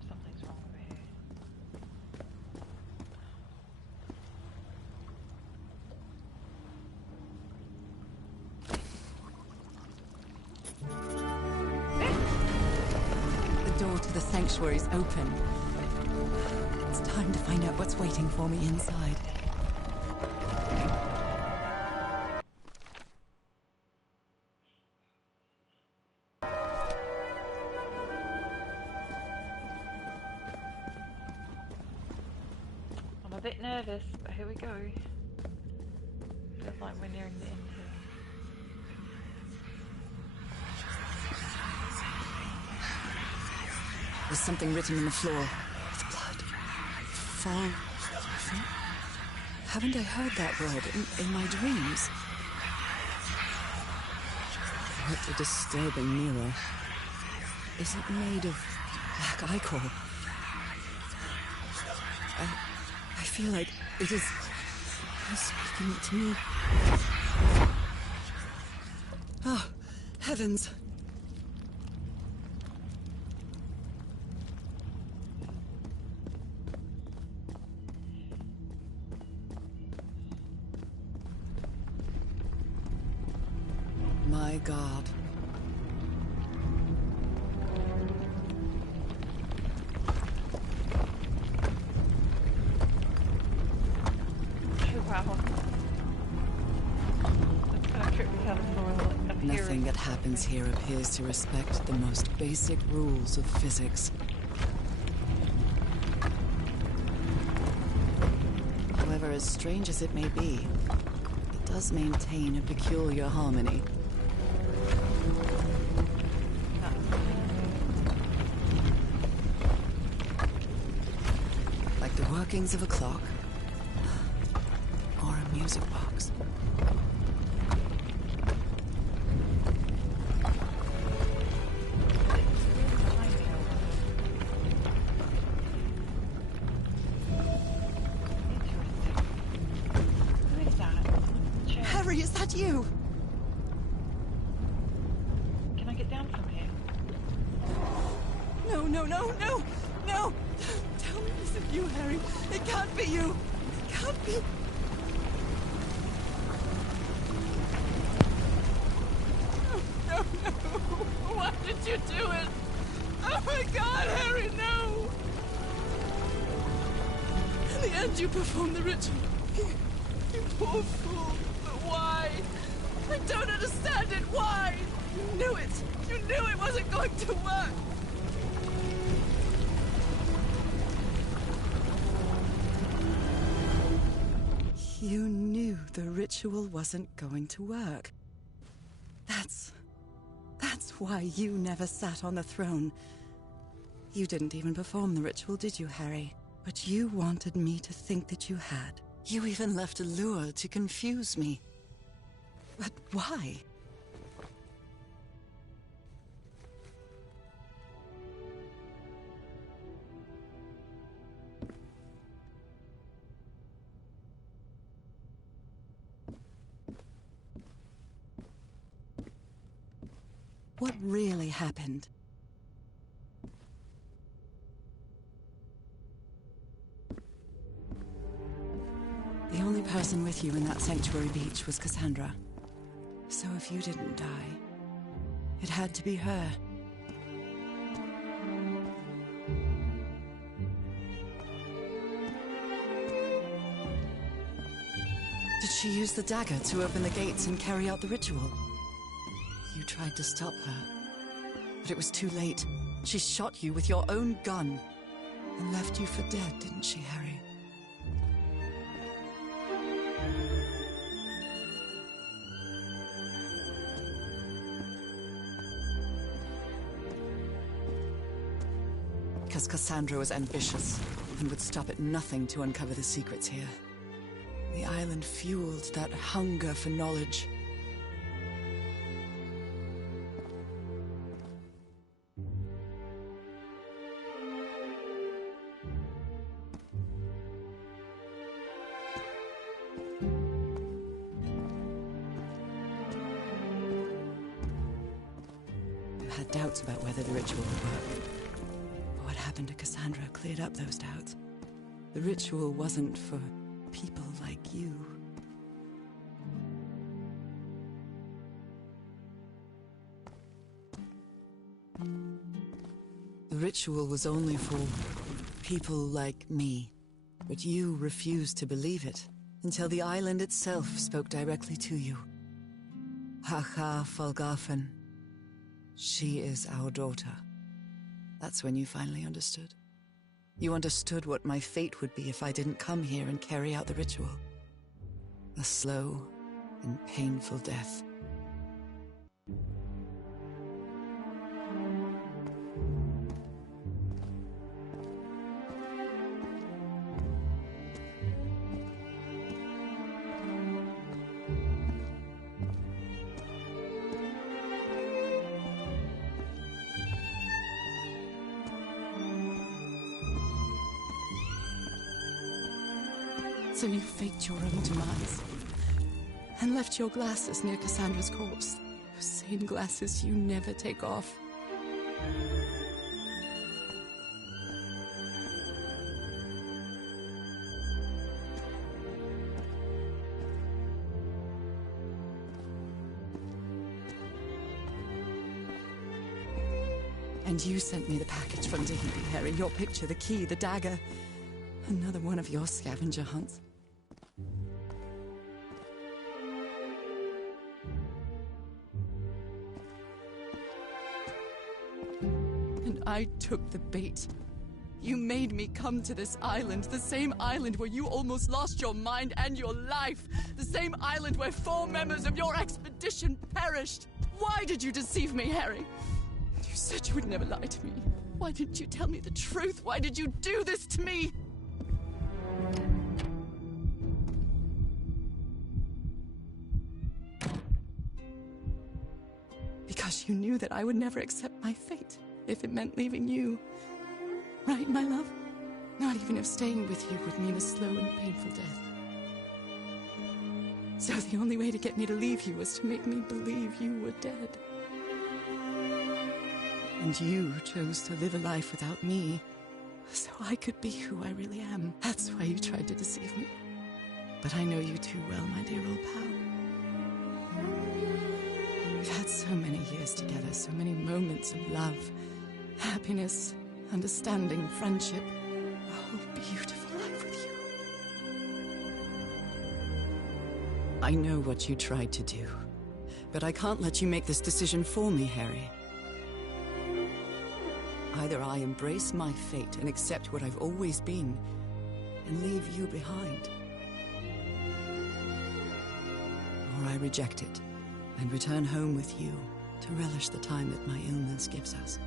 Something's wrong over here. The door to the sanctuary's open. It's time to find out what's waiting for me inside. I'm a bit nervous, but here we go. Feels like we're nearing the end here. There's something written on the floor. With blood. Fall. Haven't I heard that word in my dreams? What a disturbing mirror. Is it made of black ichor? I feel like it is speaking to me. Oh, heavens. My God. Wow. That's kind of trippy how the soil appears. Nothing that happens here appears to respect the most basic rules of physics. However, as strange as it may be, it does maintain a peculiar harmony. Like the workings of a clock. Or a music box. Who is that? Chair. Harry, is that you? Can I get down from here? No, no, no, no, no! Tell me it isn't you, Harry. It can't be you. It can't be. No, no, no. Why did you do it? Oh my God, Harry, no! In the end, you performed the ritual. You poor fool. But why? I don't understand it. Why? You knew it. You knew it wasn't going to work. You knew the ritual wasn't going to work. That's why you never sat on the throne. You didn't even perform the ritual, did you, Harry? But you wanted me to think that you had. You even left a lure to confuse me. But why? What really happened? The only person with you in that sanctuary beach was Cassandra. So if you didn't die, it had to be her. Did she use the dagger to open the gates and carry out the ritual? You tried to stop her, but it was too late. She shot you with your own gun and left you for dead, didn't she, Harry? Because Cassandra was ambitious and would stop at nothing to uncover the secrets here. The island fueled that hunger for knowledge. You had doubts about whether the ritual would work. But what happened to Cassandra cleared up those doubts. The ritual wasn't for people like you. The ritual was only for people like me. But you refused to believe it until the island itself spoke directly to you. Hacha Falgafen. She is our daughter. That's when you finally understood. You understood what my fate would be if I didn't come here and carry out the ritual. A slow and painful death. So you faked your own demise and left your glasses near Cassandra's corpse. Those same glasses you never take off. And you sent me the package from Tahiti, Harry. Your picture, the key, the dagger. Another one of your scavenger hunts. And I took the bait. You made me come to this island, the same island where you almost lost your mind and your life. The same island where 4 members of your expedition perished. Why did you deceive me, Harry? You said you would never lie to me. Why didn't you tell me the truth? Why did you do this to me? Because you knew that I would never accept my fate if it meant leaving you. Right, my love? Not even if staying with you would mean a slow and painful death. So the only way to get me to leave you was to make me believe you were dead. And you chose to live a life without me, so I could be who I really am. That's why you tried to deceive me. But I know you too well, my dear old pal. We've had so many years together, so many moments of love, happiness, understanding, friendship. A whole beautiful life with you. I know what you tried to do, but I can't let you make this decision for me, Harry. Either I embrace my fate and accept what I've always been, and leave you behind. Or I reject it, and return home with you, to relish the time that my illness gives us.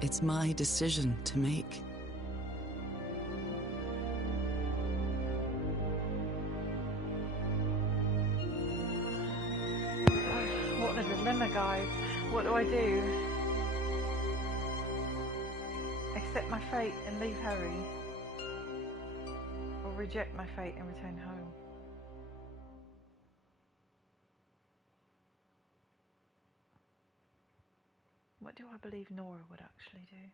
It's my decision to make. What a dilemma, guys. What do I do? Accept my fate and leave Harry? Or reject my fate and return home? What do I believe Nora would actually do?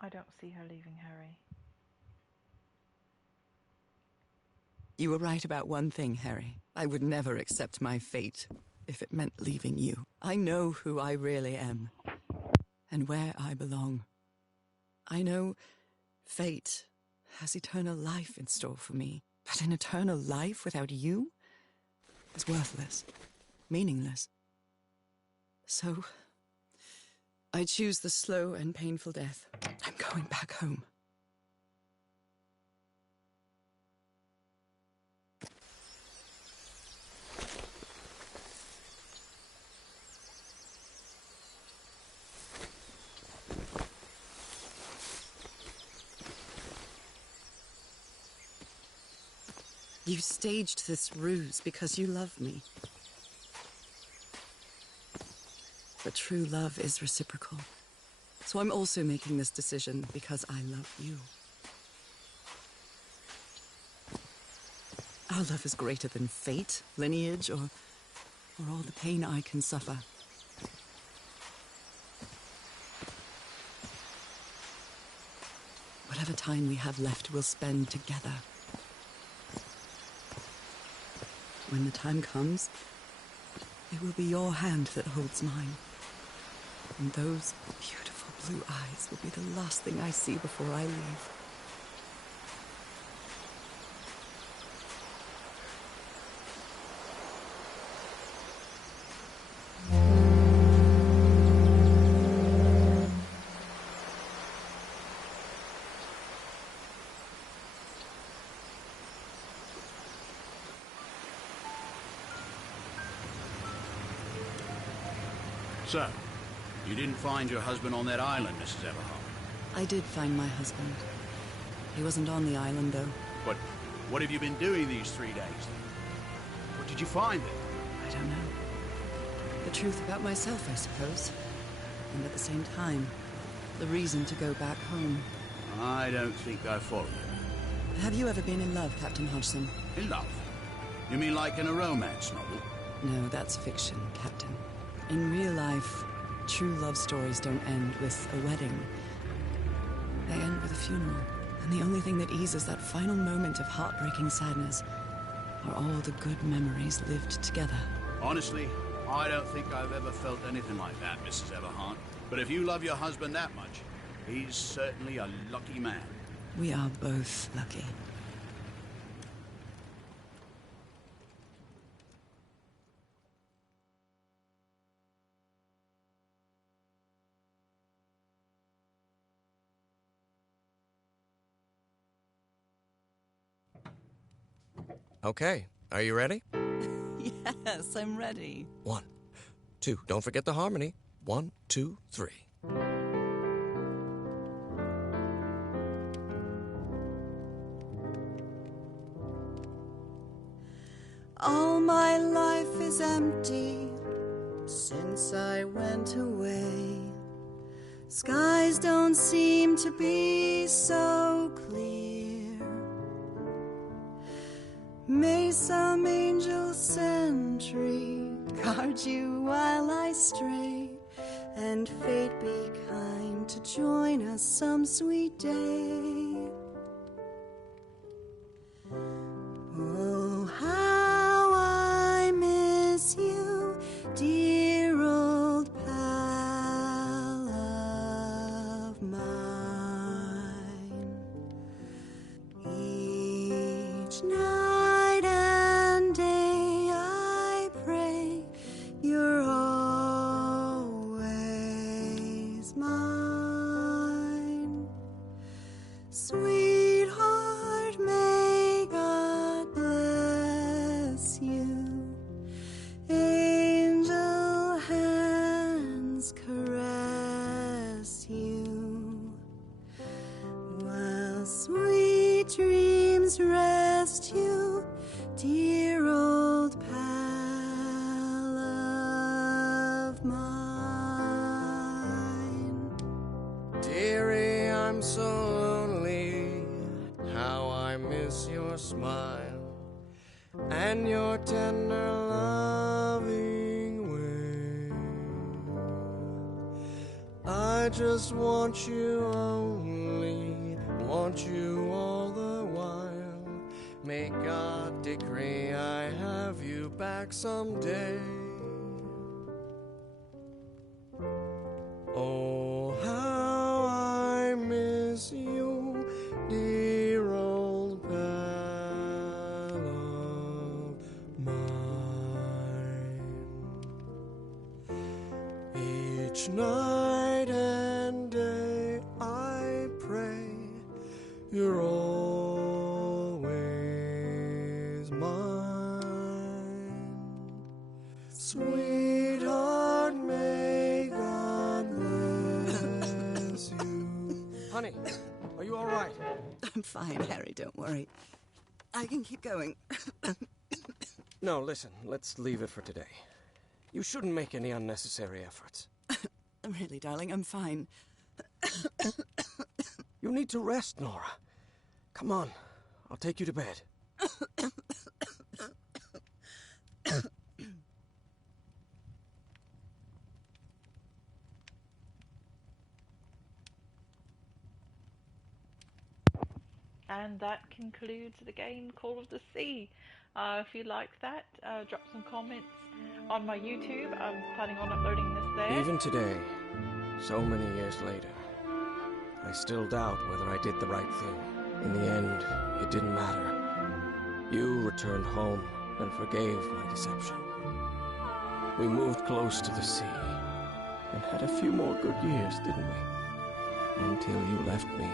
I don't see her leaving Harry. You were right about one thing, Harry. I would never accept my fate if it meant leaving you. I know who I really am, and where I belong. I know fate has eternal life in store for me, but an eternal life without you is worthless, meaningless. So, I choose the slow and painful death. I'm going back home. You staged this ruse because you love me. But true love is reciprocal. So I'm also making this decision because I love you. Our love is greater than fate, lineage, or all the pain I can suffer. Whatever time we have left, we'll spend together. When the time comes, it will be your hand that holds mine. And those beautiful blue eyes will be the last thing I see before I leave. So, you didn't find your husband on that island, Mrs. Everhart? I did find my husband. He wasn't on the island, though. But what have you been doing these 3 days? What did you find there? I don't know. The truth about myself, I suppose. and at the same time, the reason to go back home. I don't think I follow you. Have you ever been in love, Captain Hodgson? In love? You mean like in a romance novel? No, that's fiction, Captain. In real life, true love stories don't end with a wedding. They end with a funeral. And the only thing that eases that final moment of heartbreaking sadness are all the good memories lived together. Honestly, I don't think I've ever felt anything like that, Mrs. Everhart. But if you love your husband that much, he's certainly a lucky man. We are both lucky. Okay, are you ready? Yes, I'm ready. 1, 2, don't forget the harmony. 1, 2, 3. All my life is empty since I went away. Skies don't seem to be so clear. May some angel sentry guard you while I stray, and fate be kind to join us some sweet day. Oh, how I miss you, dear old pal of mine. Each night and day I pray you're always mine. Sweetheart, may God bless you. Angel hands caress you, while sweet dreams rest you, dear old pal of mine. Dearie, I'm so lonely. How I miss your smile and your tender loving way. I just want you only, want you all the while. May God decree I have you back someday. Oh, how I miss you, dear old pal of mine. Each night and day I pray you're always mine. Sweetheart, may God bless you. Honey, are you all right? I'm fine, Harry, don't worry. I can keep going. No, listen, let's leave it for today. You shouldn't make any unnecessary efforts. Really, darling, I'm fine. You need to rest, Nora. Come on, I'll take you to bed. And that concludes the game Call of the Sea. If you like that, drop some comments on my YouTube. I'm planning on uploading this there. Even today, so many years later, I still doubt whether I did the right thing. In the end, it didn't matter. You returned home and forgave my deception. We moved close to the sea and had a few more good years, didn't we? Until you left me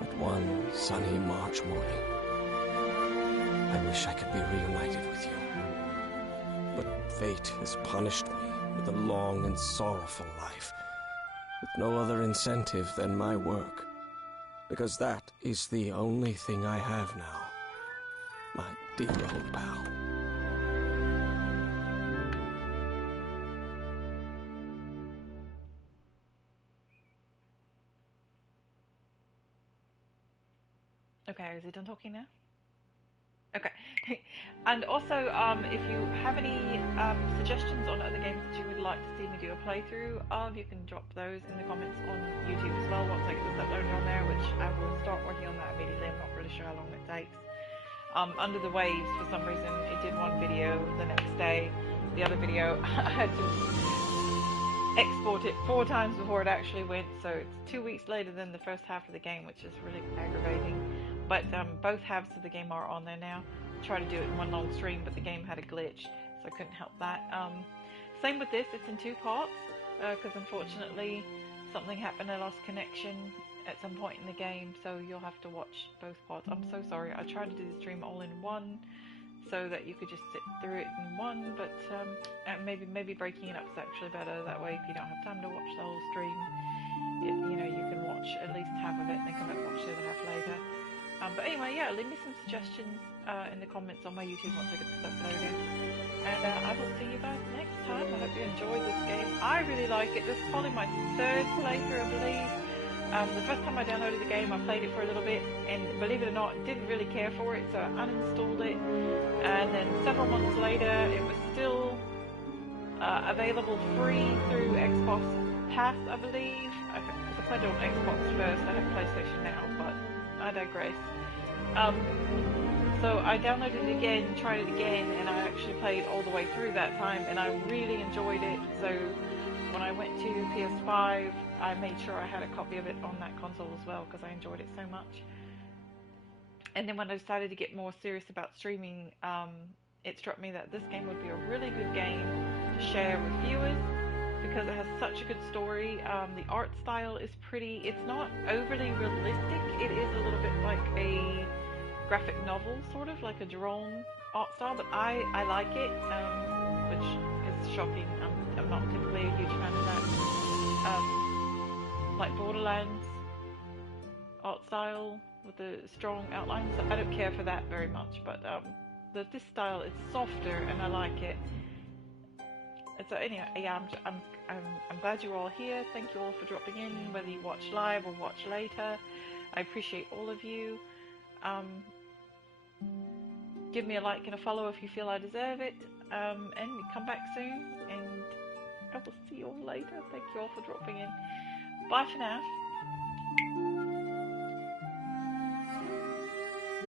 at one sunny March morning. I wish I could be reunited with you. But fate has punished me with a long and sorrowful life, with no other incentive than my work. Because that is the only thing I have now, my dear old pal. Okay, is he done talking now? Okay. And also, if you have any suggestions on other games that you would like to see me do a playthrough of, you can drop those in the comments on YouTube as well once I get this uploaded on there, which I will start working on that immediately. I'm not really sure how long it takes. Under the Waves, for some reason, it did one video the next day. The other video, I had to export it 4 times before it actually went, so it's 2 weeks later than the first half of the game, which is really aggravating. But both halves of the game are on there now. I tried to do it in one long stream, but the game had a glitch, so I couldn't help that. Same with this, it's in 2 parts, because unfortunately something happened, I lost connection at some point in the game, so you'll have to watch both parts. I'm so sorry, I tried to do the stream all in one, so that you could just sit through it in one, but maybe breaking it up is actually better. That way, if you don't have time to watch the whole stream, you can watch at least half of it and then come back and watch the other half later. But anyway, yeah, leave me some suggestions in the comments on my YouTube once I get this uploaded. And I will see you guys next time. I hope you enjoyed this game. I really like it. This is probably my 3rd playthrough, I believe. The first time I downloaded the game, I played it for a little bit, and believe it or not, didn't really care for it, so I uninstalled it. And then several months later, it was still available free through Xbox Pass, I believe. Because I played it on Xbox first, I have PlayStation now, but I digress. So I downloaded it again, tried it again, and I actually played all the way through that time, and I really enjoyed it. So when I went to PS5, I made sure I had a copy of it on that console as well, because I enjoyed it so much. And then when I decided to get more serious about streaming, it struck me that this game would be a really good game to share with viewers, because it has such a good story. The art style is pretty. It's not overly realistic. It is a little bit like a graphic novel, sort of like a drawn art style, but I like it, which is shocking. I'm not typically a huge fan of that. Like Borderlands art style with the strong outlines. I don't care for that very much, but this style is softer and I like it. So anyway, yeah, I'm glad you're all here. Thank you all for dropping in, whether you watch live or watch later. I appreciate all of you. Give me a like and a follow if you feel I deserve it. And come back soon, and I will see you all later. Thank you all for dropping in. Bye for now.